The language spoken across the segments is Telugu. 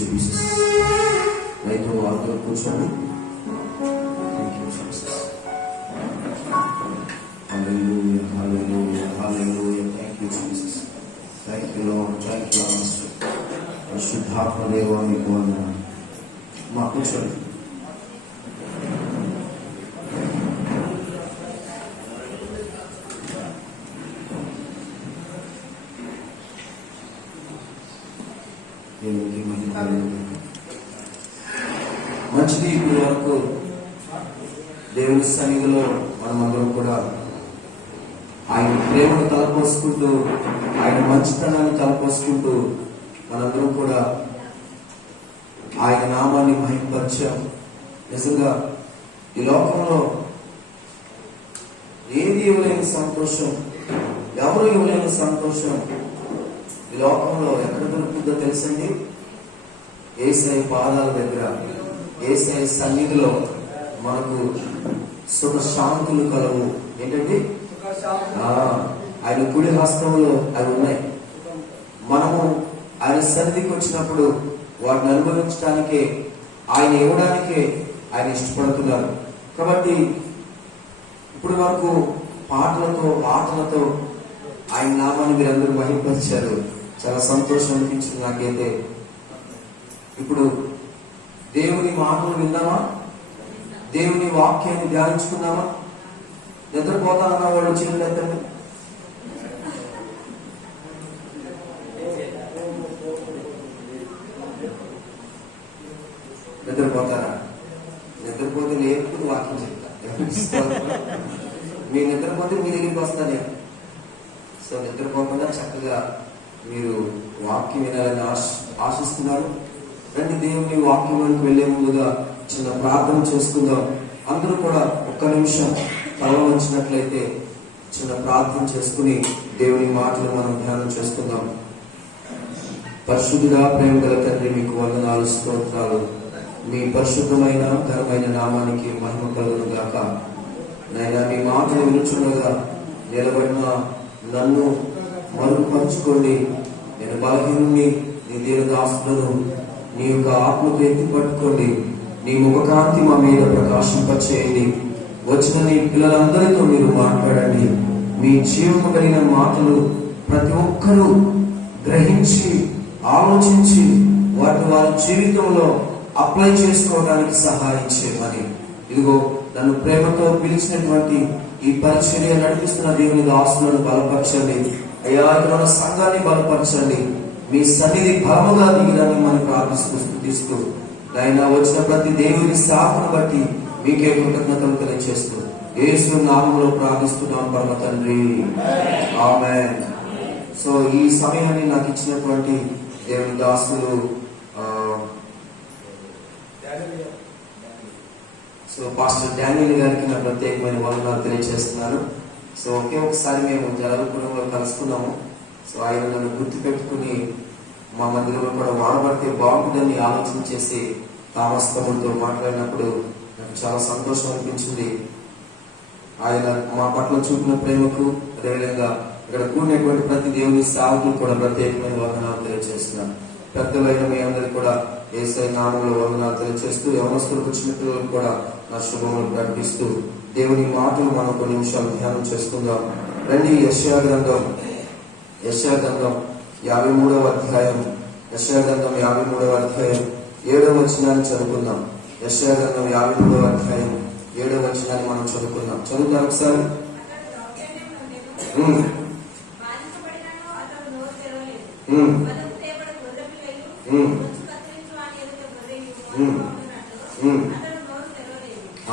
జీసస్. రైతు అందరూ కూర్చోండి. Thank you Jesus. Hallelujah, hallelujah, hallelujah. Thank you Jesus. Thank you lord. Thank you master. పరిశుద్ధాత్మ దేవా మీకు వందనాలు. మా కూర్చోండి. మంచిది. ఇప్పుడు వరకు దేవుని సన్నిధిలో మనమందరం కూడా ఆయన ప్రేమను తలపోసుకుంటూ, ఆయన మంచితనాన్ని తలపోసుకుంటూ మనందరం కూడా ఆయన నామాన్ని మహిమపరిచాం. నిజంగా ఈ లోకంలో ఏది ఇవ్వలేని సంతోషం, ఎవరు ఇవ్వలేని సంతోషం ఈ లోకంలో ఎక్కడ దొరుకుతుందో తెలుసండి? యేసయ్య పాదాల దగ్గర, యేసయ్య సన్నిధిలో మనకు సుఖ శాంతులు కలవు. ఏంటంటే ఆయన కుడి హస్తంలో అవి ఉన్నాయి. మనము ఆయన సన్నిధికి వచ్చినప్పుడు వాటిని అనుభవించడానికే, ఆయన ఇవ్వడానికే ఆయన ఇష్టపడుతున్నారు. కాబట్టి ఇప్పుడు వరకు పాటలతో, ఆటలతో ఆయన నామాన్ని మీరందరూ మహిమపరిచారు. చాలా సంతోషం అనిపించింది నాకైతే. ఇప్పుడు దేవుని మాటలు విన్నామా? దేవుని వాక్యాన్ని ధ్యానించుకున్నామా? నిద్రపోతానన్న వాళ్ళు చేతులు ఎత్తండి. నిద్రపోతారా? నిద్రపోతే లేకపోతే వాక్యం చెప్తా. మీ నిద్రపోతే మీ దగ్గరికి వస్తానే. సో నిద్రపోకుండా చక్కగా మీరు వాక్యం వినాలని ఆశిస్తున్నారు. రండి, దేవుని వాక్యంలోకి వెళ్లే ముందుగా చిన్న ప్రార్థన చేసుకుందాం. అందరూ కూడా ఒక్క నిమిషం తల వంచినట్లయితే చిన్న ప్రార్థన చేసుకుని దేవుని మాటలు మనం ధ్యానం చేసుకుందాం. పరిశుద్ధుడా, ప్రేమ గల తండ్రి, మీకు వందనాలు, స్తోత్రాలు. మీ పరిశుద్ధమైన ఘనమైన నామానికి మహిమ కలుగును గాక. నాయనా, మీ మాటలు వినుచుండగా నిలబడిన నన్ను మరుగుపరుచుకోండి. నేను బలహీనుని, నీ దీనదాసులను నీ యొక్క ఆత్మకు ఎత్తి పట్టుకోండి. నీ ముఖకాంతి మా మీద ప్రకాశింపచేయండి. వచ్చిన నీ పిల్లలందరితో మీరు మాట్లాడండి. మీ జీవము కలిగిన మాటలు ప్రతి ఒక్కరూ గ్రహించి, ఆలోచించి వాటి వారి జీవితంలో అప్లై చేసుకోవడానికి సహాయం చేయమని, ఇదిగో నన్ను ప్రేమతో పిలిచినటువంటి ఈ పరిచర్య నడిపిస్తున్న దేవుని దాసులను బలపరచండి. అయ్యా, ఇక్కడ సంఘాన్ని బలపరచండి. మీ సన్నిధి బలముగా దిగిరని మనం ప్రార్థిస్తూ స్తుతిస్తూ, ఆయన వచ్చిన ప్రతి దేవుని సేవను బట్టి మీకే కృతజ్ఞతలు తెలియజేస్తూ యేసు నామములో ప్రార్థిస్తున్నాం పరమ తండ్రి, ఆమేన్. సో ఈ సమయాన్ని నాకు ఇచ్చినటువంటి దేవుని దాసులు పాస్టర్ డానియల్ గారికి నా ప్రత్యేకమైన వందనాలు తెలియజేస్తున్నాను. సో ఒకే ఒకసారి మేము జలాలపురంలో కలుసుకున్నాము. సో ఆయన నన్ను గుర్తు పెట్టుకుని మా మందిరంలో కూడా వాడబడితే బాగుంటుందని ఆలోచన చేసి థామస్ తమ్ముడితో మాట్లాడినప్పుడు నాకు చాలా సంతోషం అనిపించింది. ఆయన మా పట్ల చూపిన ప్రేమకు, అదేవిధంగా ఇక్కడ కూడినటువంటి ప్రతి దేవుని సేవకులు కూడా ప్రత్యేకమైన వందనాలు తెలియజేస్తున్నాను. పెద్దలైన మీ అందరికీ కూడా యేసయ్య నామములో వందనాలు తెలియజేస్తూ, యవనస్తులకు చిన్న పిల్లలకు కూడా నా శుభములు ప్రకటిస్తూ దేవుని మాటలు మనం కొన్ని నిమిషాలు ధ్యానం చేసుకుందాం. రండి, యెషయా గ్రంథం 53వ అధ్యాయం, యెషయా గ్రంథం 53వ అధ్యాయం 7వ వచనాన్ని చదువుకుందాం. యెషయా గ్రంథం 53వ అధ్యాయం 7వ వచనాన్ని మనం చదువుకుందాం. చదువుతాం ఒకసారి.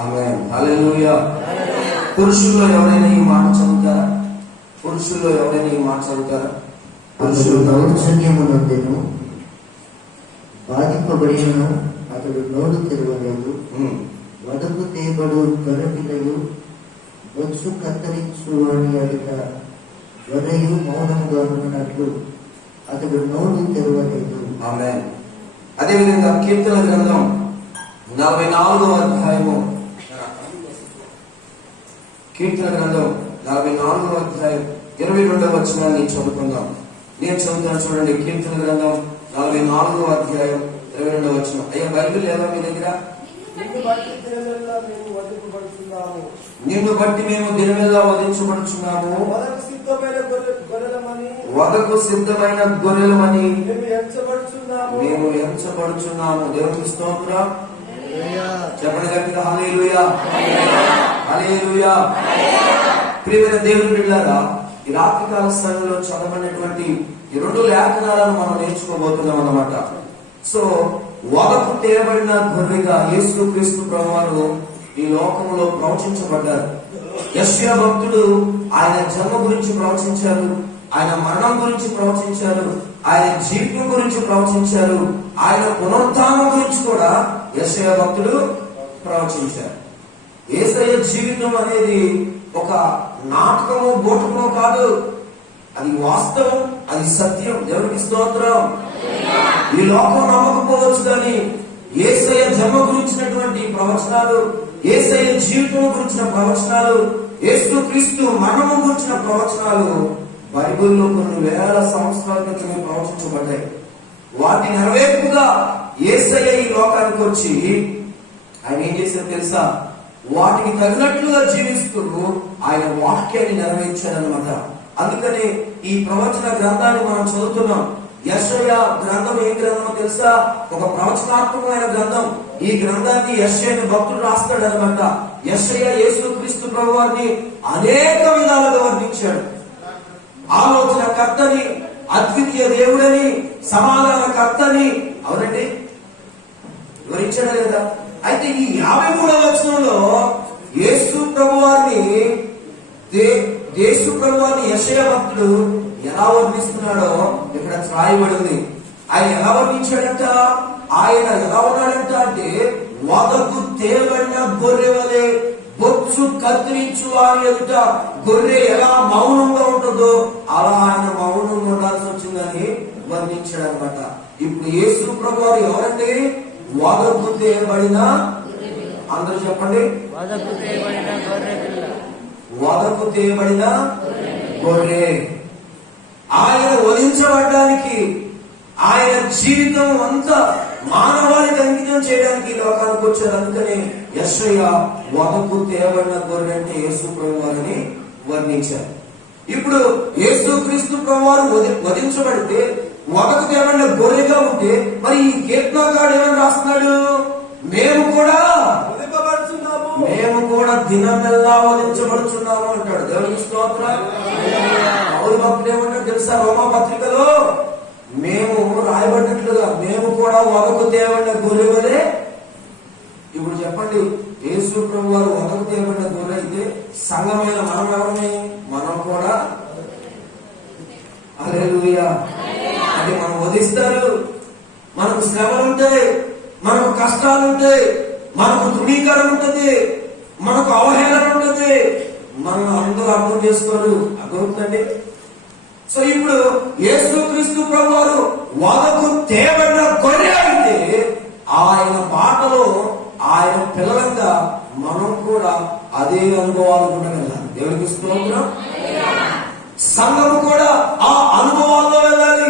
ఆమేన్, హల్లెలూయా. పురుషుల్లో ఎవరైనా ఈ మాట చదువుతారా? పురుషుల్లో ఎవరైనా ఈ మాట చదువుతారా? పురుషులు దౌర్జన్యమునందెను బాధింపబడినను అతడు నోరు తెరవలేదు. వదకు తేబడు గొర్రెపిల్లలు బొచ్చు కత్తిరించు వాని అడుట వరయు మౌనముగా ఉన్నట్లు అతడు నోరు తెరవలేదు. ఆమేన్. అదేవిధంగా కీర్తన గ్రంథం 44వ అధ్యాయము, కీర్తన గ్రంథం 44వ అధ్యాయం 22వ వచనాన్ని చదువుకుందాం. నేను చదువుతాను, చూడండి. కీర్తన గ్రంథం 44వ అధ్యాయం 22వ వచనం. అయ్యా బైబిల్ లేదా మీ దగ్గర? నిన్ను బట్టి మేము దినమెల్లా వధించబడుచున్నాము, వదకు సిద్ధమైన గొర్రెలమని మేము ఎంచబడుచున్నాము. దేవునికి స్తోత్రం. చెప్పండి గట్టిగా హల్లెలూయా, హల్లెలూయా. ప్రియమైన దేవుని బిడ్డలారా, ఈ రాత్రికాల సమయంలో చదవబడినటువంటి ఈ 2 లేఖనాలను మనం నేర్చుకోబోతున్నాం అన్నమాట. సో వదకు తేయబడిన గొర్రెగా యేసుక్రీస్తు ప్రభువారు ఈ లోకంలో ప్రవచించబడ్డారు. యెషయా భక్తుడు ఆయన జన్మ గురించి ప్రవచించారు, ఆయన మరణం గురించి ప్రవచించారు, ఆయన జీవితం గురించి ప్రవచించారు, ఆయన పునరుత్థానం గురించి కూడా యెషయా భక్తుడు ప్రవచించారు. యేసయ్య జీవితం అనేది ఒక నాటకము బోటకము కాదు, అది వాస్తవం, అది సత్యం. దేవునికి స్తోత్రం. ఈ లోకం నమ్మకపోవచ్చు కానీ యేసయ్య జన్మ గురించినటువంటి ప్రవచనాలు, యేసయ్య జీవితం గురించిన ప్రవచనాలు, యేసుక్రీస్తు మరణం గురించిన ప్రవచనాలు బైబిల్లో కొన్ని వేల సంవత్సరాల క్రితమే ప్రవచించబడ్డాయి. వాటి నెరవేర్పుగా యేసయ్య ఈ లోకానికి వచ్చి ఆయన ఏం చేశారో తెలుసా? వాటికి తగినట్లుగా జీవిస్తూ ఆయన వాక్యాన్ని నెరవేర్చారనమాట. అందుకని ఈ ప్రవచన గ్రంథాన్ని మనం చదువుతున్నాం. యెషయా గ్రంథం ఏ గ్రంథమో తెలుసా? ఒక ప్రవచనాత్మకమైన గ్రంథం. ఈ గ్రంథాన్ని యెషయా భక్తుడు రాస్తాడు అనమాట. యెషయా యేసుక్రీస్తు ప్రభువారిని అనేక విధాలుగా వర్ణించాడు. ఆలోచన కర్తని, అద్వితీయ దేవుడని, సమాధాన కర్తని. అవునండి, వివరించడం లేదా? అయితే ఈ 53వ వచనంలో యేసు ప్రభువారిని యెషయా భక్తుడు ఎలా వర్ణిస్తున్నాడో ఇక్కడ రాయబడింది. ఆయన ఎలా వర్ణించాడంట? ఆయన ఎలా ఉన్నాడంట అంటే వదకు తేబడిన గొర్రె వలె బొచ్చు కత్తిరించు వారి ఎదుట గొర్రె ఎలా మౌనంగా ఉంటుందో అలా ఆయన మౌనంగా ఉండాల్సి వచ్చిందని వర్ణించాడు అనమాట. ఇప్పుడు యేసు ప్రభువారు ఎవరండి? వదకు తేబడిన, అందరూ చెప్పండి, వదకు తేబడిన గొర్రె. ఆయన వధించబడ్డానికి, ఆయన జీవితం అంతా మానవాళికి అంకితం చేయడానికి ఈ లోకానికి వచ్చారు. అందుకని యెషయా వదకు తేబడిన గొర్రె అంటే యేసు ప్రభువారిని వర్ణించారు. ఇప్పుడు యేసుక్రీస్తు ప్రభువారు వధించబడితే వదకు తేబడిన గొర్రెగా ఉంటే మరి ఈ కీర్తనకారుడు ఏమని రాస్తున్నాడు? మేము కూడా దినమెల్లా వధించబడుచున్నాము అంటాడు. దేవునికి స్తోత్రం. పౌలు భక్తుడు ఏమంటాడు తెలుసా? రోమా పత్రికలో మేము రాయబడినట్లుగా మేము కూడా వదకు తేబడిన గొర్రె వలె. ఇప్పుడు చెప్పండి, యేసు ప్రభు వారు వదకు తేబడిన గొర్రె అయితే సంఘమైన మనం ఎవరమే? మనం కూడా. హల్లెలూయా. అంటే మనం వధిస్తారు, మనకు శ్రమలు ఉంటాయి, మనకు కష్టాలు ఉంటాయి, మనకు తృణీకరణ ఉంటుంది, మనకు అవహేళన ఉంటుంది. మనం అందరూ అర్థం చేసుకోరు, అర్థమవుతుందండి. సో ఇప్పుడు యేసుక్రీస్తు ప్రభువారు వదకు తేబడిన గొర్రె అయితే ఆయన బాటలో ఆయన పిల్లలంగా మనం కూడా అదే అనుభవాలు ఉండగలం. దేవునికి స్తోత్రం. సంఘము కూడా ఆ అనుభవాల్లో వెళ్ళాలి.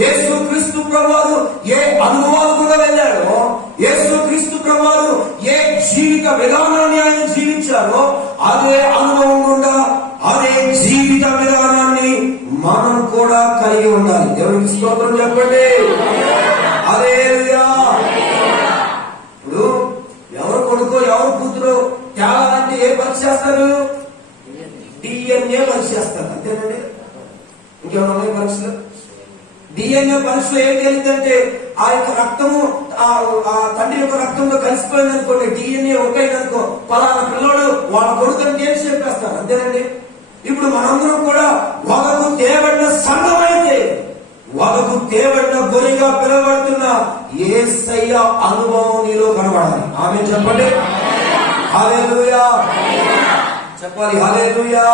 యేసుక్రీస్తు ప్రభువారు ఏ అనుభవాలు కూడా వెళ్ళాడో, యేసుక్రీస్తు ప్రభువారు ఏ జీవిత విధానాన్ని ఆయన జీవించారో అదే అనుభవం గుండా అదే జీవిత విధానాన్ని మనం కూడా కలిగి ఉండాలి. దేవునికి స్తోత్రం చెప్పండి. హల్లెలూయా. ఇప్పుడు ఎవరు కొడుకో ఎవరు కూతురు తేలాలంటే ఏ పరీక్ష చేస్తారు? DNA పరీక్ష చేస్తారు, అంతేనండి. ఇంకేమన్నా పరీక్షలు? DNA పరీక్షలో ఏం తెలియదంటే ఆ యొక్క రక్తము ఆ తండ్రి యొక్క రక్తంలో కలిసిపోయింది అనుకోండి, DNA ఒకటైందనుకో పలానా పిల్లోడు వాళ్ళ కొడుకు అని ఏం చెప్పేస్తారు, అంతేనండి. ఇప్పుడు మనందరం కూడా వదకు తేబడిన సంఘమైతే వదకు తేబడిన గొర్రెగా పిలవబడుతున్న యేసయ్య అనుభవం నీలో కనబడాలి. ఆమె చెప్పండి. హల్లెలూయా చెప్పాలి. హల్లెలూయా.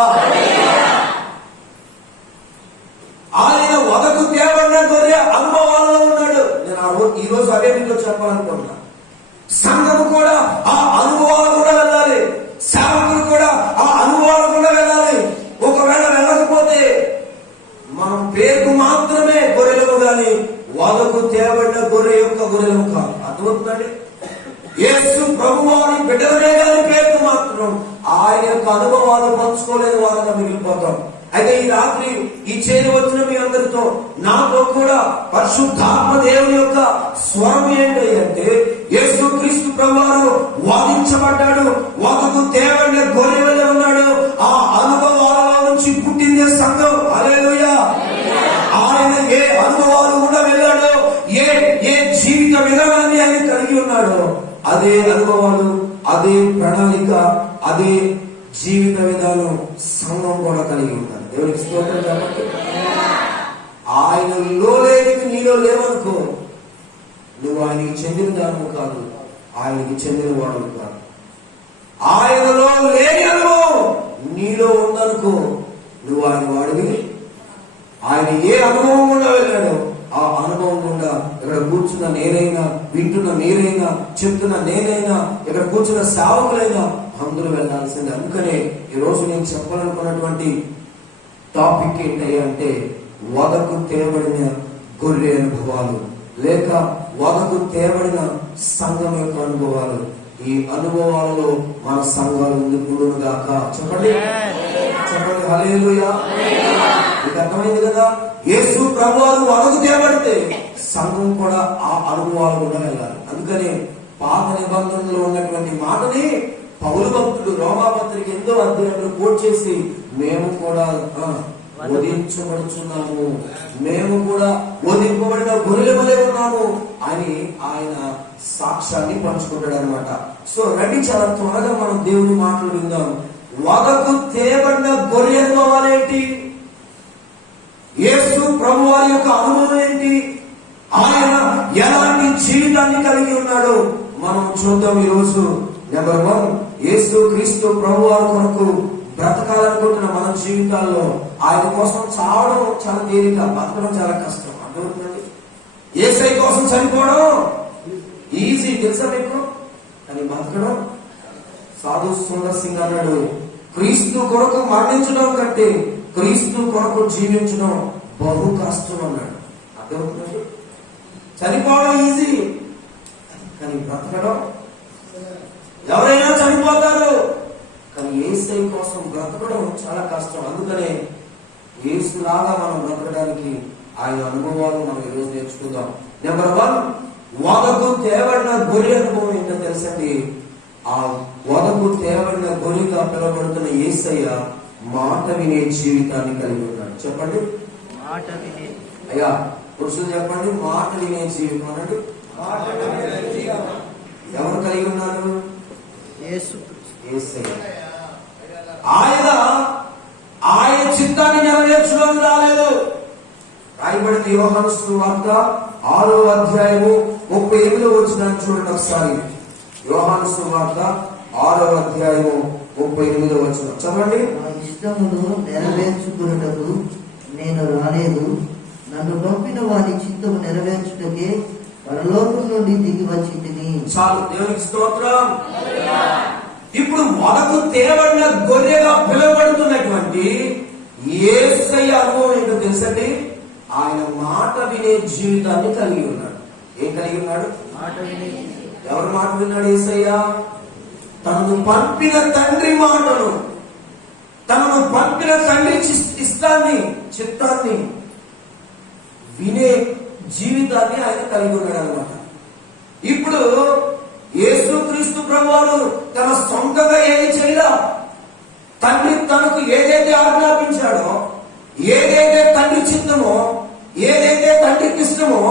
ఆయన వదకు తేబడిన గొర్రె అనుభవాల్లో ఉన్నాడు. నేను ఈ రోజు అదే మీతో చెప్పాలనుకుంటున్నా. సంఘము కూడా ఆ అనుభవాలు కూడా వెళ్ళాలి, సేవకులు కూడా ఆ అనుభవాలు కూడా వెళ్ళాలి. ఒకవేళ వెళ్ళకపోతే మనం పేరుకు మాత్రమే గొర్రెలు, గాని వదకు తేబడిన గొర్రె యొక్క గొర్రెలం కాదు. అర్థమవుతుందండి? యేసు ప్రభువారి బిడ్డలనే గాని పేరు మాత్రం ఆయన యొక్క అనుభవాలు పంచుకోలేని వారంగా మిగిలిపోతాం. అయితే ఈ రాత్రి ఈ చేరి వచ్చిన మీ అందరితో నాతో కూడా పరిశుద్ధాత్మ దేవుని యొక్క స్వరం ఏంటి అంటే, యేసు క్రీస్తు ప్రభువారు వాదించబడ్డాడు, వాదకు తేబడిన గొర్రె వలె ఉన్నాడు. ఆ అనుభవాల నుంచి పుట్టిందే సంఘం. హల్లెలూయా. ఆయన ఏ అనుభవాలు కూడా వెళ్ళాడో, ఏ జీవిత విధానాన్ని ఆయన కలిగి ఉన్నాడో, అదే అనుభవాలు, అదే ప్రణాళిక, అదే జీవిత విధానం సంఘం కూడా కలిగి ఉంటారు. దేవునికి స్తోత్రం చెప్పండి. ఆయనలో లేనివి నీలో లేవనుకో, నువ్వు ఆయనకి చెందిన దానము కాదు, ఆయనకి చెందిన వాడు కాదు. ఆయనలో లేని అనుభవం నీలో ఉందనుకో, నువ్వు ఆయన వాడివి. ఆయన ఏ అనుభవం గుండా వెళ్ళాడో ఆ అనుభవం గుండా ఇక్కడ కూర్చున్న నేనైనా, వింటున్న మీరైనా, చెప్తున్న నేనైనా, ఇక్కడ కూర్చున్న సేవకులైనా అందరూ వెళ్ళాల్సింది. అందుకనే ఈరోజు నేను చెప్పాలనుకున్నటువంటి టాపిక్ ఏంటంటే, వదకు తేబడిన గొర్రె అనుభవాలు, లేక వదకు తేబడిన సంఘం యొక్క అనుభవాలు. ఈ అనుభవాలలో మన సంఘాలు ముందుకు గాక. చెప్పండి చెప్పండి. హల్లెలూయా. మీకు అర్థమైంది కదా? యేసు ప్రభువారు వదకు తేబడితే సంఘం కూడా ఆ అనుభవాలు కూడా వెళ్ళాలి. అందుకనే పాత నిబంధనలో ఉన్నటువంటి మాటని పౌలు భక్తుడు రోమాపత్రిక 8వ అధ్యాయంలో కోట్ చేసి, మేము కూడా వధించబడుచున్నాము, మేము కూడా వధింపబడిన గొర్రెల వలె ఉన్నాము అని ఆయన సాక్ష్యాన్ని పంచుకుంటాడు అనమాట. సో రండి, చాలా త్వరగా మనం దేవుని మాటలు విందాం. వదకు తేబడిన గొర్రె అనుభవాలు ఏంటి? యేసు ప్రభు వారి యొక్క అనుభవం ఏంటి? ఆయన ఎలాంటి జీవితాన్ని కలిగి ఉన్నాడో మనం చూద్దాం ఈరోజు. నెంబర్ 1, యేసు క్రీస్తు ప్రభు వారి కొరకు బ్రతకాలనుకుంటున్న మన జీవితాల్లో ఆయన కోసం చావడం చాలా తేలిక, బతకడం చాలా కష్టం. అర్థమవుతుంది? యేసై కోసం చనిపోవడం ఈజీ, తెలుసా మీకు? కానీ బతకడం, సాధు సుందర్ సింగ్ అన్నాడు, క్రీస్తు కొరకు మరణించడం కంటే క్రీస్తు కొరకు జీవించడం బహు కష్టం అన్నాడు. అర్థమవుతుంది? చనిపోవడం ఈజీ, కానీ బ్రతకడం, ఎవరైనా చనిపోతారు, కానీ యేసై కోసం బ్రతకడం చాలా కష్టం. అందుకనే యేసులాగా మనం బ్రతకడానికి ఆయన అనుభవాలు మనం ఈరోజు నేర్చుకుందాం. నెంబర్ 1, వదకు తేబడిన గొర్రె అనుభవం ఏంటో తెలుసండి. ఆ వదకు తేబడిన గొర్రెగా పిలువబడుతున్న యేసయ్య మాట వినే జీవితాన్ని కలిగి ఉన్నాడు. చెప్పండి, మాట వినే. అయ్యా పురుషులు చెప్పండి, మాట వినే జీవితం అన్నాడు. ఎవరు కలిగి ఉన్నారు? యేసయ్య. ఆయన చిత్తాన్ని నెరవేర్చడానికి రాలేదు. రాయబడిన యోహాను సువార్త 6వ అధ్యాయము 38వ వచనాన్ని చూడండి ఒకసారి. యోహాను సువార్త 6వ అధ్యాయము 38వ వచనం చదవండి. నా ఇష్టమును నెరవేర్చుకున్నటకు నేను రాలేదు, నన్ను పంపిన వారి చిత్తము నెరవేర్చుటకే పరలోకం నుండి దిగి వచ్చి తిని. చాలు, దేవునికి స్తోత్రం. ఇప్పుడు వదకు తేబడిన గొర్రెగా పిలువబడుతున్నటువంటి యేసయ్య అనుభవం ఏంటో తెలుసండి. ఆయన మాట వినే జీవితాన్ని కలిగి ఉన్నాడు. ఏం కలిగి ఉన్నాడు? మాట వినే. ఎవరు మాట విన్నాడు? యేసయ్య తనను పంపిన తండ్రి మాటను, తనను పంపిన తండ్రి ఇష్టాన్ని, చిత్తాన్ని వినే జీవితాన్ని ఆయన కలిగి ఉన్నాడు అనమాట. ఇప్పుడు యేసు క్రీస్తు ప్రభువారు తన సొంతంగా ఏది చేయలా. తండ్రి తనకు ఏదైతే ఆజ్ఞాపించాడో, ఏదైతే తండ్రి చిత్తమో, ఏదైతే తండ్రికి ఇష్టమో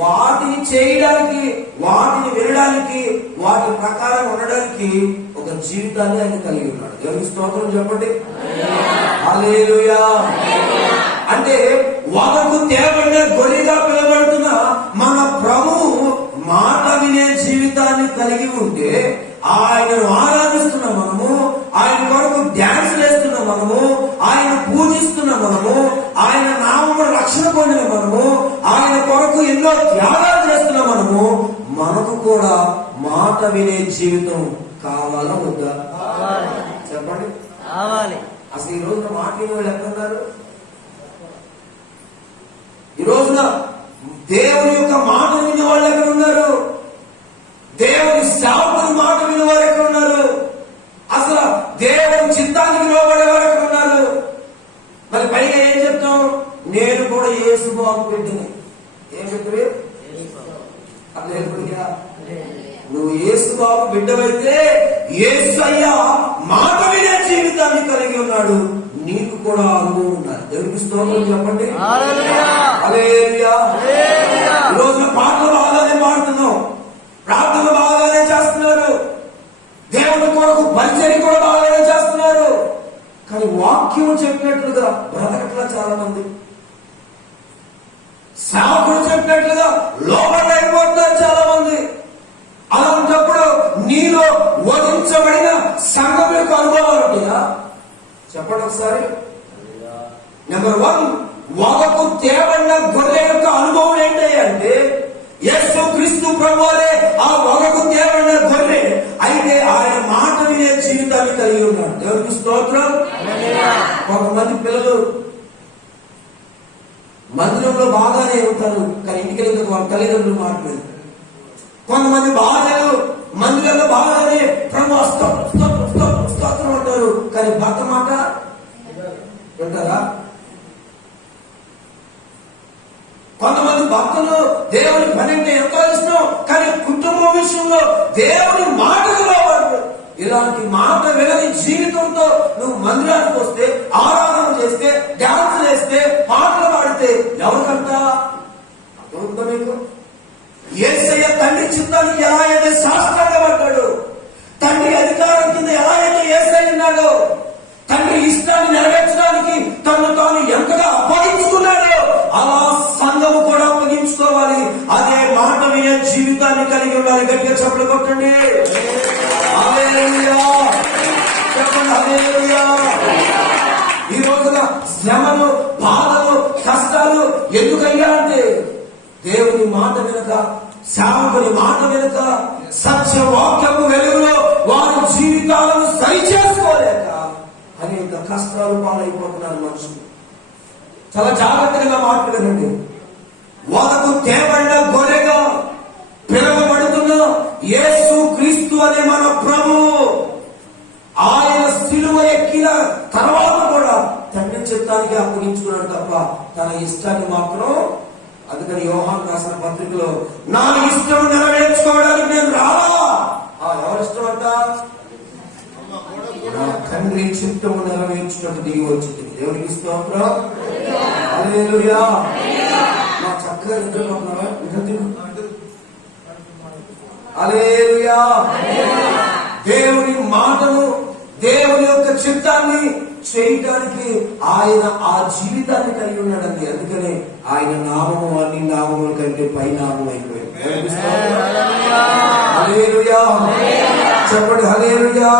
వాటిని చేయడానికి, వాటిని వినడానికి, వాటి ప్రకారం ఉండడానికి ఒక జీవితాన్ని ఆయన కలిగి ఉన్నాడు. దేవునికి స్తోత్రం చెప్పండి. హల్లెలూయా. అంటే వదకు తేబడిన గొర్రెగా పిలువబడుతున్న మన ప్రభువు మాట వినే జీవితాన్ని కలిగి ఉంటే, ఆయనను ఆరాధిస్తున్న మనము, ఆయన కొరకు డ్యాన్స్ వేస్తున్న మనము, ఆయన పూజిస్తున్న మనము, ఆయన నామమున రక్షణ పొందిన మనము, ఆయన కొరకు ఎన్నో త్యాగాలు చేస్తున్న మనము, మనకు కూడా మాట వినే జీవితం కావాలా వద్దా? చెప్పండి, కావాలి. అసలు ఈ రోజున మాట వినే వాళ్ళు ఎక్కడున్నారు? ఈ రోజున దేవుని యొక్క మాట విన్న వాళ్ళు ఎక్కడ ఉన్నారు? దేవుని సేవకుని మాట విన్న వారు ఎక్కడ ఉన్నారు? అసలు దేవుని చిత్తానికి లోబడే వారు ఎక్కడ ఉన్నారు? మరి పైగా ఏం చెప్తాం? నేను కూడా యేసు బాబు బిడ్డని. ఏం చెప్తారు? హల్లెలూయా. నువ్వు యేసు బాబు బిడ్డవైతే యేసయ్య మాట వినే జీవితాన్ని కలిగి ఉన్నాడు. నీకు కూడా అనుభవం ఉండాలి. దేవునికి స్తోత్రం చెప్పండి. హల్లెలూయా. ఈ రోజున పాటలు బాగానే పాడుతున్నాం, ప్రార్థనలు బాగానే చేస్తున్నారు, దేవుని కొరకు పరిచర్య కూడా బాగానే చేస్తున్నారు. కానీ వాక్యం చెప్పినట్లుగా బ్రతకట్లా చాలా మంది. సేవకుడు చెప్పినట్లుగా లోబడైపోతున్నారు చాలా మంది. అలాంటప్పుడు నీలో వధించబడిన సంఘం యొక్క అనుభవాలు ఉంటాయా? చెప్పండి ఒకసారి. నెంబర్ 1, వదకు తేబడిన గొర్రె యొక్క అనుభవం ఏంటి అంటే యేసు క్రీస్తు ప్రభువే ఆ వదకు తేబడిన గొర్రె. అయితే ఆయన మాట వినే జీవితాన్ని కలిగి ఉన్నాడు. దేవునికి స్తోత్రం. కొంతమంది పిల్లలు మందిరంలో బాగానే ఉంటారు, కానీ ఇంటికి వెళ్ళి వాళ్ళ తల్లిదండ్రులు మాట లేదు. కొంతమంది భార్యలు మందిరంలో బాగానే ప్రభు స్తోత్రం అంటారు, కానీ భర్త మాట వింటారా? కొంతమంది భక్తులు దేవుని పని అంటే ఎంతో ఇష్టం, కానీ కుటుంబం విషయంలో దేవుని మాటలు రావాలి. ఇలాంటి మాట వినని జీవితంతో నువ్వు మందిరానికి వస్తే, ఆరాధన చేస్తే, డాన్స్ చేస్తే, పాటలు పాడితే ఎవరికంటా అర్థమవుతుందా మీకు? యేసయ్య తండ్రి చిత్తానికి ఎలా అయితే శాస్త్రంగా పడ్డాడు, తండ్రి అధికారం కింద ఎలా అయితే యేసయ్య ఉన్నాడో, తండ్రి ఇష్టాన్ని నెరవేర్చడానికి తను తాను ఎంతగా అప్పగించుకున్నాడో అలా సంఘము కూడా అప్పగించుకోవాలి. అదే మాట వినే జీవితాన్ని కలిగి ఉండాలి. గట్టిగా చప్పట్లు కొట్టండి. హల్లెలూయా. చెప్పండి హల్లెలూయా. ఈ రోజున శ్రమలు, బాధలు, కష్టాలు ఎందుకయ్యా అంటే దేవుని మాట వెనుక, సేవకుని మాట వెనుక, సత్యవాక్యము వెలుగులో వారి జీవితాలను సరిచేసుకోలేక అనేక కష్టాలు పాలైపోతున్నారు మనుషులు. చాలా జాగ్రత్తగా మాట్లాడండి. వదకు తేబడిన గొర్రెగా పిలువబడుతున్న యేసు క్రీస్తు అనే మన ప్రభువు ఆయన సిలువ ఎక్కిన తర్వాత కూడా తండ్రి చిత్తానికి అప్పగించుకున్నాడు తప్ప తన ఇష్టాన్ని మాత్రం. అందుకని యోహాను రాసిన పత్రికలో నా ఇష్టం నెరవేర్చుకోవడానికి నేను రాలా. ఎవరి ఇష్టం అంట? నా తండ్రి చిత్తము నెరవేర్చుటకు దిగి వచ్చింది. దేవునికి స్తోత్రం. హల్లెలూయా. నా చక్కగా నిద్రపోతున్నావా? హల్లెలూయా. దేవుని మాటను, దేవుని యొక్క చిత్తాన్ని చేయటానికి ఆయన ఆ జీవితాన్ని కలిగి ఉన్నాడండి. అందుకనే ఆయన నామము అన్ని నామముల కంటే పై నామం అయిపోయింది. హల్లెలూయా. చెప్పండి హల్లెలూయా.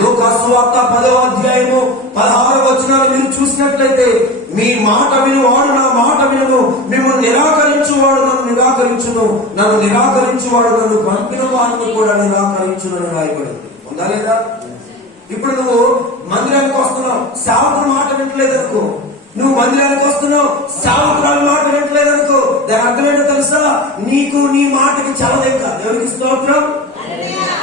లూకాసు సువార్త 10వ అధ్యాయము 16వ వచనాలు మీరు చూసినట్లయితే, మీ మాట వినువాడు నా మాట వినును, మిమ్మల్ని నిరాకరించువాడు నన్ను నిరాకరించును, నన్ను నిరాకరించువాడు నన్ను పంపిన వాడిని కూడా నిరాకరించునని రాయబడింది. ఉందా లేదా? ఇప్పుడు నువ్వు మందిరానికి వస్తున్నావు, సేవకుని మాట వినట్లేదనుకో. నువ్వు మందిరానికి వస్తున్నావు, సేవకురాలు మాట వినట్లేదనుకో. దాని అర్థం ఏంటో తెలుసా? నీకు నీ మాటకి చలదేక. దేవునికి స్తోత్రం.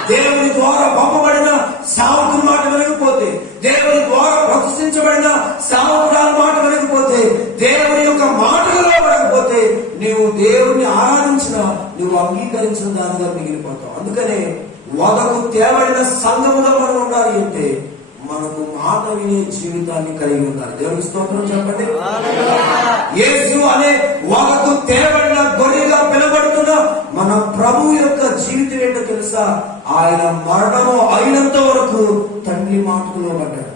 దేవుని ద్వారా పంపబడిన సేవకుని మాట వినకపోతే, దేవుని ద్వారా ప్రతిష్ఠించబడిన సేవకురాల మాట వినకపోతే, దేవుని యొక్క మాటలలో వినకపోతే, నీవు దేవుణ్ణి ఆరాధించిన, నువ్వు అంగీకరించిన దానిగా మిగిలిపోతావు. అందుకనే వదకు తేబడిన సంఘములో మనం ఉండాలి అంటే మనకు మాట వినే జీవితాన్ని కలిగి ఉండాలి. దేవుని స్తోత్రం చెప్పండి. యేసు అనే వదకు తేబడిన గొర్రెగా పిలువబడుతున్న మన ప్రభు యొక్క జీవితం ఏంటో తెలుసా? ఆయన మరణము అయినంత వరకు తండ్రి మాటకు లోబడ్డాడు.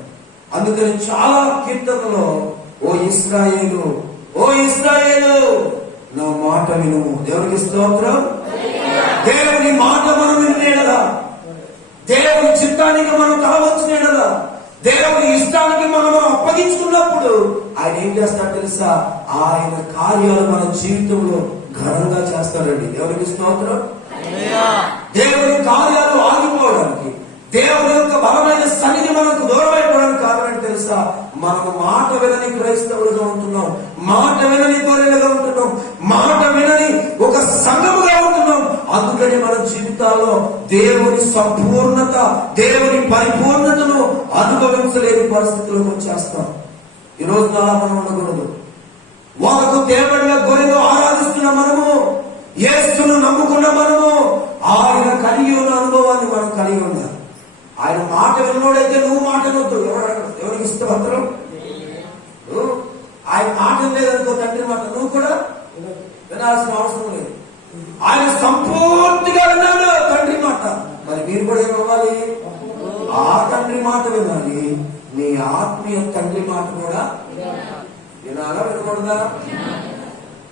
అందుకని చాలా కీర్తనలో ఓ ఇశ్రాయేలు, ఓ ఇశ్రాయేలు నా మాట వినుము. దేవునికి స్తోత్రం. దేవుని మాట మనం వినేడదా, దేవుని చిత్తానికి మనం తలవచ్చినేడదా, దేవుని ఇష్టానికి మనం అప్పగించుకున్నప్పుడు ఆయన ఏం చేస్తాడు తెలుసా? ఆయన కార్యాలు మన జీవితంలో ఘనంగా చేస్తాడండి. దేవునికి స్తోత్రం. దేవుని కార్యాలు ఆగిపోవడానికి, దేవుని యొక్క బలమైన సన్నిధి మనకు దూరం అయిపోవడానికి కారణం తెలుసు తెలుసా? మనము మాట వినని క్రైస్తవులుగా ఉంటున్నాం, మాట వినని గొర్రెలుగా ఉంటున్నాం, మాట వినని ఒక సంఘముగా ఉంటున్నాం. అందుకని మన జీవితాల్లో దేవుని సంపూర్ణత, దేవుని పరిపూర్ణతను అనుభవించలేని పరిస్థితులకు వచ్చేస్తాం. ఈ రోజు అలా మనం ఉండకూడదు. వాళ్ళకు తేబడిన గొర్రెను ఆరాధిస్తున్న మనము, యేసును నమ్ముకున్న మనము, ఆయన కలిగి ఉన్న అనుభవాన్ని మనం కలిగి ఉండాలి. ఆయన మాట విన్నోడైతే నువ్వు మాట వినొద్దు. ఎవరికి ఇష్టపత్రం? ఆయన మాట లేదనుకో, తండ్రి మాట నువ్వు కూడా వినాల్సిన అవసరం లేదు. ఆయన సంపూర్తిగా విన్నాడు తండ్రి మాట. మరి మీరు కూడా ఏమవ్వాలి? ఆ తండ్రి మాట వినాలి. నీ ఆత్మీయ తండ్రి మాట కూడా వినాలా, వినకూడదా?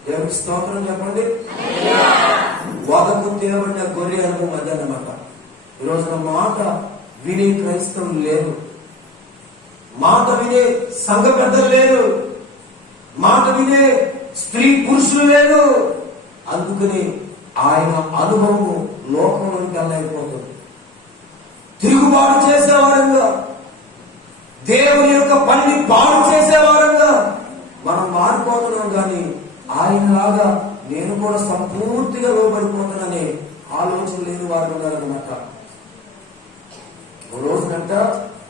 దేవునికి స్తోత్రం చెప్పండి. వదకు తేబడిన గొర్రె అనుభవం అదే అన్నమాట. ఈ రోజున మాట వినే క్రైస్తవులు లేరు, మాట వినే సంఘ పెద్దలు లేరు, మాట వినే స్త్రీ పురుషులు లేరు. అందుకని ఆయన అనుభవము లోకంలోకి వెళ్ళైపోతుంది. తిరుగుబాటు చేసేవారంగా, దేవుని యొక్క పనిని పాడు చేసేవారంగా మనం మారిపోతున్నాం. కానీ ఆయనలాగా నేను కూడా సంపూర్తిగా లోబడిపోతాననే ఆలోచన లేని వారు ఉన్నారన్నమాట. ఒక రోజునంట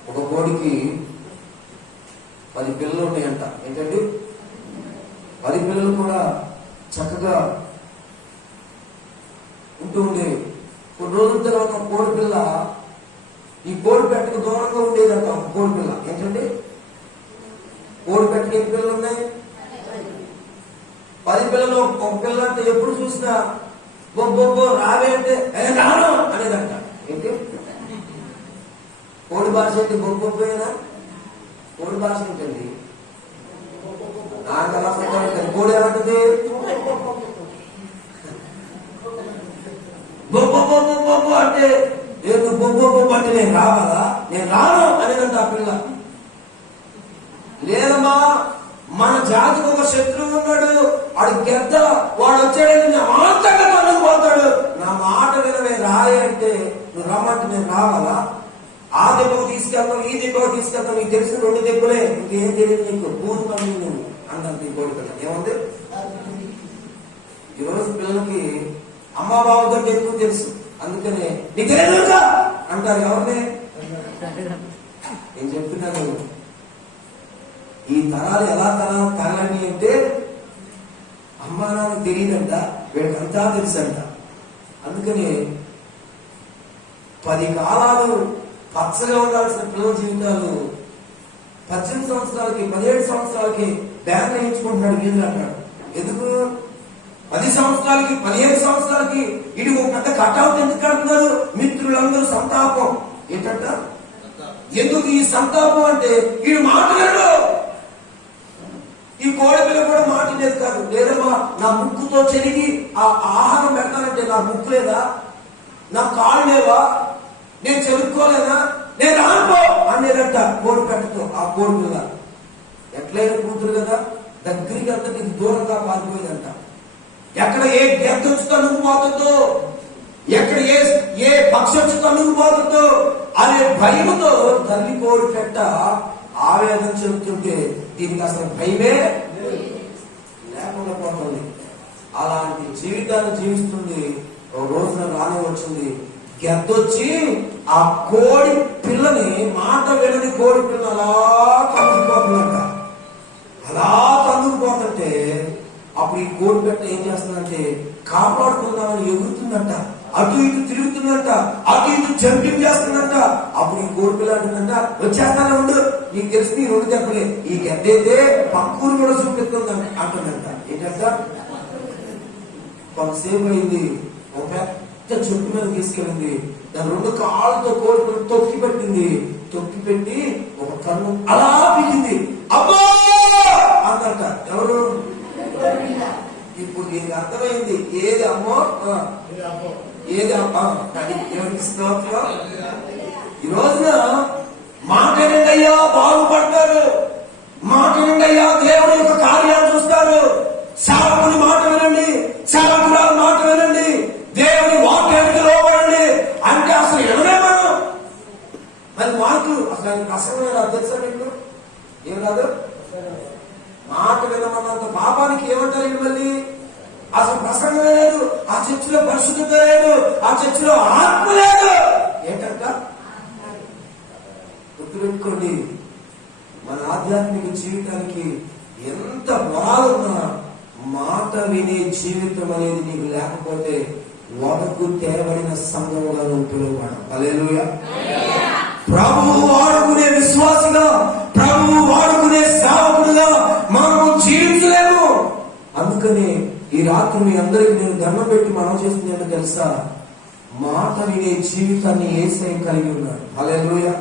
ఒక కోడికి 10 పిల్లలు ఉన్నాయంట. ఏంటండి? 10 పిల్లలు కూడా చక్కగా ఉంటూ ఉండేవి. కొన్ని రోజుల తర్వాత కోడి పిల్ల ఈ కోడి పెట్టకు దూరంగా ఉండేదంట. ఒక కోడి పిల్ల. ఏంటండి? కోడి పెట్టకి ఎన్ని పిల్లలు ఉన్నాయి? 10 పిల్లలు. ఒక పిల్ల అంటే ఎప్పుడు చూసినా బొబ్బో రావే అంటే రాను అనేదంట. ఏంటి కోడి భాష? ఏంటి బొబ్బోనా? కోడి భాష ఏంటండి? నాకు అలా సంతానం. కోడి ఏమంటుంది? బొబ్బో అంటే నేను బొబ్బో అంటే నేను రావాలా, నేను రాను అనేదంట ఆ పిల్ల. లేదమ్మా, మన జాతికి ఒక శత్రువు ఉన్నాడు, వాడు గెద్ద, వాడు వచ్చాడని నా మాటగా తనకు పోతాడు. నా మాట వినవే రాయి అంటే నువ్వు రమ్మంటే నేను రావాలా? ఆ దెబ్బకు తీసుకెళ్తాం, ఈ దెబ్బకు తీసుకెళ్తాం. నీకు తెలిసిన 2 దెబ్బలే, ఇంకేం తెలియదు నీకు. పూర్వం నువ్వు అంటాను నీ కోడి పిల్ల. ఏముంది? ఈరోజు పిల్లలకి అమ్మా బాబు కంటే ఎక్కువ తెలుసు. అందుకనే నీకు తెలియదుగా అంటారు. ఎవరిని? నేను చెప్తున్నాను, ఈ తరాలు ఎలా తరాలని అంటే అమ్మా నాన్న తెలియదంట, వీళ్ళకంతా తెలుసంట. అందుకని 10 కాలాలు పచ్చగా ఉండాల్సిన పిల్లల జీవితాలు 18 సంవత్సరాలకి 17 సంవత్సరాలకి బ్యాన్ వేయించుకుంటున్నాడు వీళ్ళు అంటాడు. ఎందుకు? 10 సంవత్సరాలకి 15 సంవత్సరాలకి ఇది ఒక పెద్ద కట్అవుట్ ఎందుకు కడుతున్నారు? మిత్రులందరూ సంతాపం. ఏంటంట? ఎందుకు ఈ సంతాపం అంటే వీడు మాట్లాడు. ఈ కోడి పిల్ల కూడా మాట లేదు కాదు. లేదమ్మా, నా ముక్కుతో చెరిగి ఆ ఆహారం పెడతానంటే నా ముక్కు లేదా, నా కాళ్ళు లేవా, నేను చెరుక్కోలేదా, నేను రానుకో అనేదంట కోడి పెట్టతో. ఆ కోడి పిల్ల ఎట్లయినా కూతురు కదా, దగ్గరికి అంతా నీకు దూరంగా పారిపోయిందంట. ఎక్కడ ఏ గెద్ద వచ్చి తనుకుపోతుందో, ఎక్కడ ఏ పక్షి వచ్చి తనుకుపోతుందో అనే భయముతో తల్లి కోడి పెట్ట ఆవేదన చెబుతుంటే దీనికి అసలు భయమే లేకుండా పోతుంది. అలాంటి జీవితాన్ని జీవిస్తుంది. ఒక రోజున రానే వచ్చింది గెద్దొచ్చి ఆ కోడి పిల్లని, మాట వినని కోడి పిల్ల అలా తనుకుపోతుందంట. అలా తనుకుపోతుంటే అప్పుడు ఈ కోడి పెట్ట ఏం చేస్తుందంటే కాపాడుకుందామని ఎగురుతుందంట, అటు ఇటు తిరుగుతుందంట, అటు ఇటు జంపింగ్ చేస్తుందంట. అప్పుడు ఈ కోడి పిల్ల అంటుందంట, వచ్చేస్తానే ఉండు, నీకు తెలిసి నీ 2 దెబ్బలే, ఈ గెద్దైతే పక్కూరు కూడా చూపిస్తుందంట అంటుందంట. ఏంటంట? కొంతసేపు అయింది, ఒక పెద్ద చెట్టు మీద తీసుకెళ్ళింది. దాని 2 కాళ్ళతో కోడి పిల్ల తొక్కి పెట్టింది. తొక్కి పెట్టి ఒక కన్ను అలా పీకింది. అబ్బా అందంట. ఎవరు? ఇప్పుడు దీనికి అర్థమైంది ఏది అమ్మో ఏది అమ్మా. ఈ రోజున మాట నిండయ్యా బాగుపడతారు, మాట నిండయ్యా దేవుడి యొక్క కార్యాలు చూస్తారు. సేవకుని మాట వినండి, సేవకురాలు మాట వినండి, దేవుని వాక్యానికి లోబడండి అంటే అసలు ఎవరే మనం? మరి మాటలు అసలు ప్రసంగం తెలుసా మీకు? పరిశుద్ధత లేదు, ఆ చర్చిలో ఆత్మ లేదు. ఏంటంట? గుర్తుపెట్టుకోండి, మన ఆధ్యాత్మిక జీవితానికి ఎంత బాగున్నా మాట వినే జీవితం అనేది నీకు లేకపోతే వదకు తేబడిన సంఘముగా నువ్వు పిలువబడవు. హల్లెలూయా. ప్రభువు వాడుకునే విశ్వాసిగా, ప్రభువు వాడుకునే సేవకుడుగా మనము జీవించలేము. అందుకని ఈ రాత్రి మీ అందరికి నేను దండం పెట్టి మనం చేస్తుంది ఏంటో తెలుసా? మాట వినే జీవితాన్ని యేసయ్య కలిగి ఉన్నాడు. హల్లెలూయా.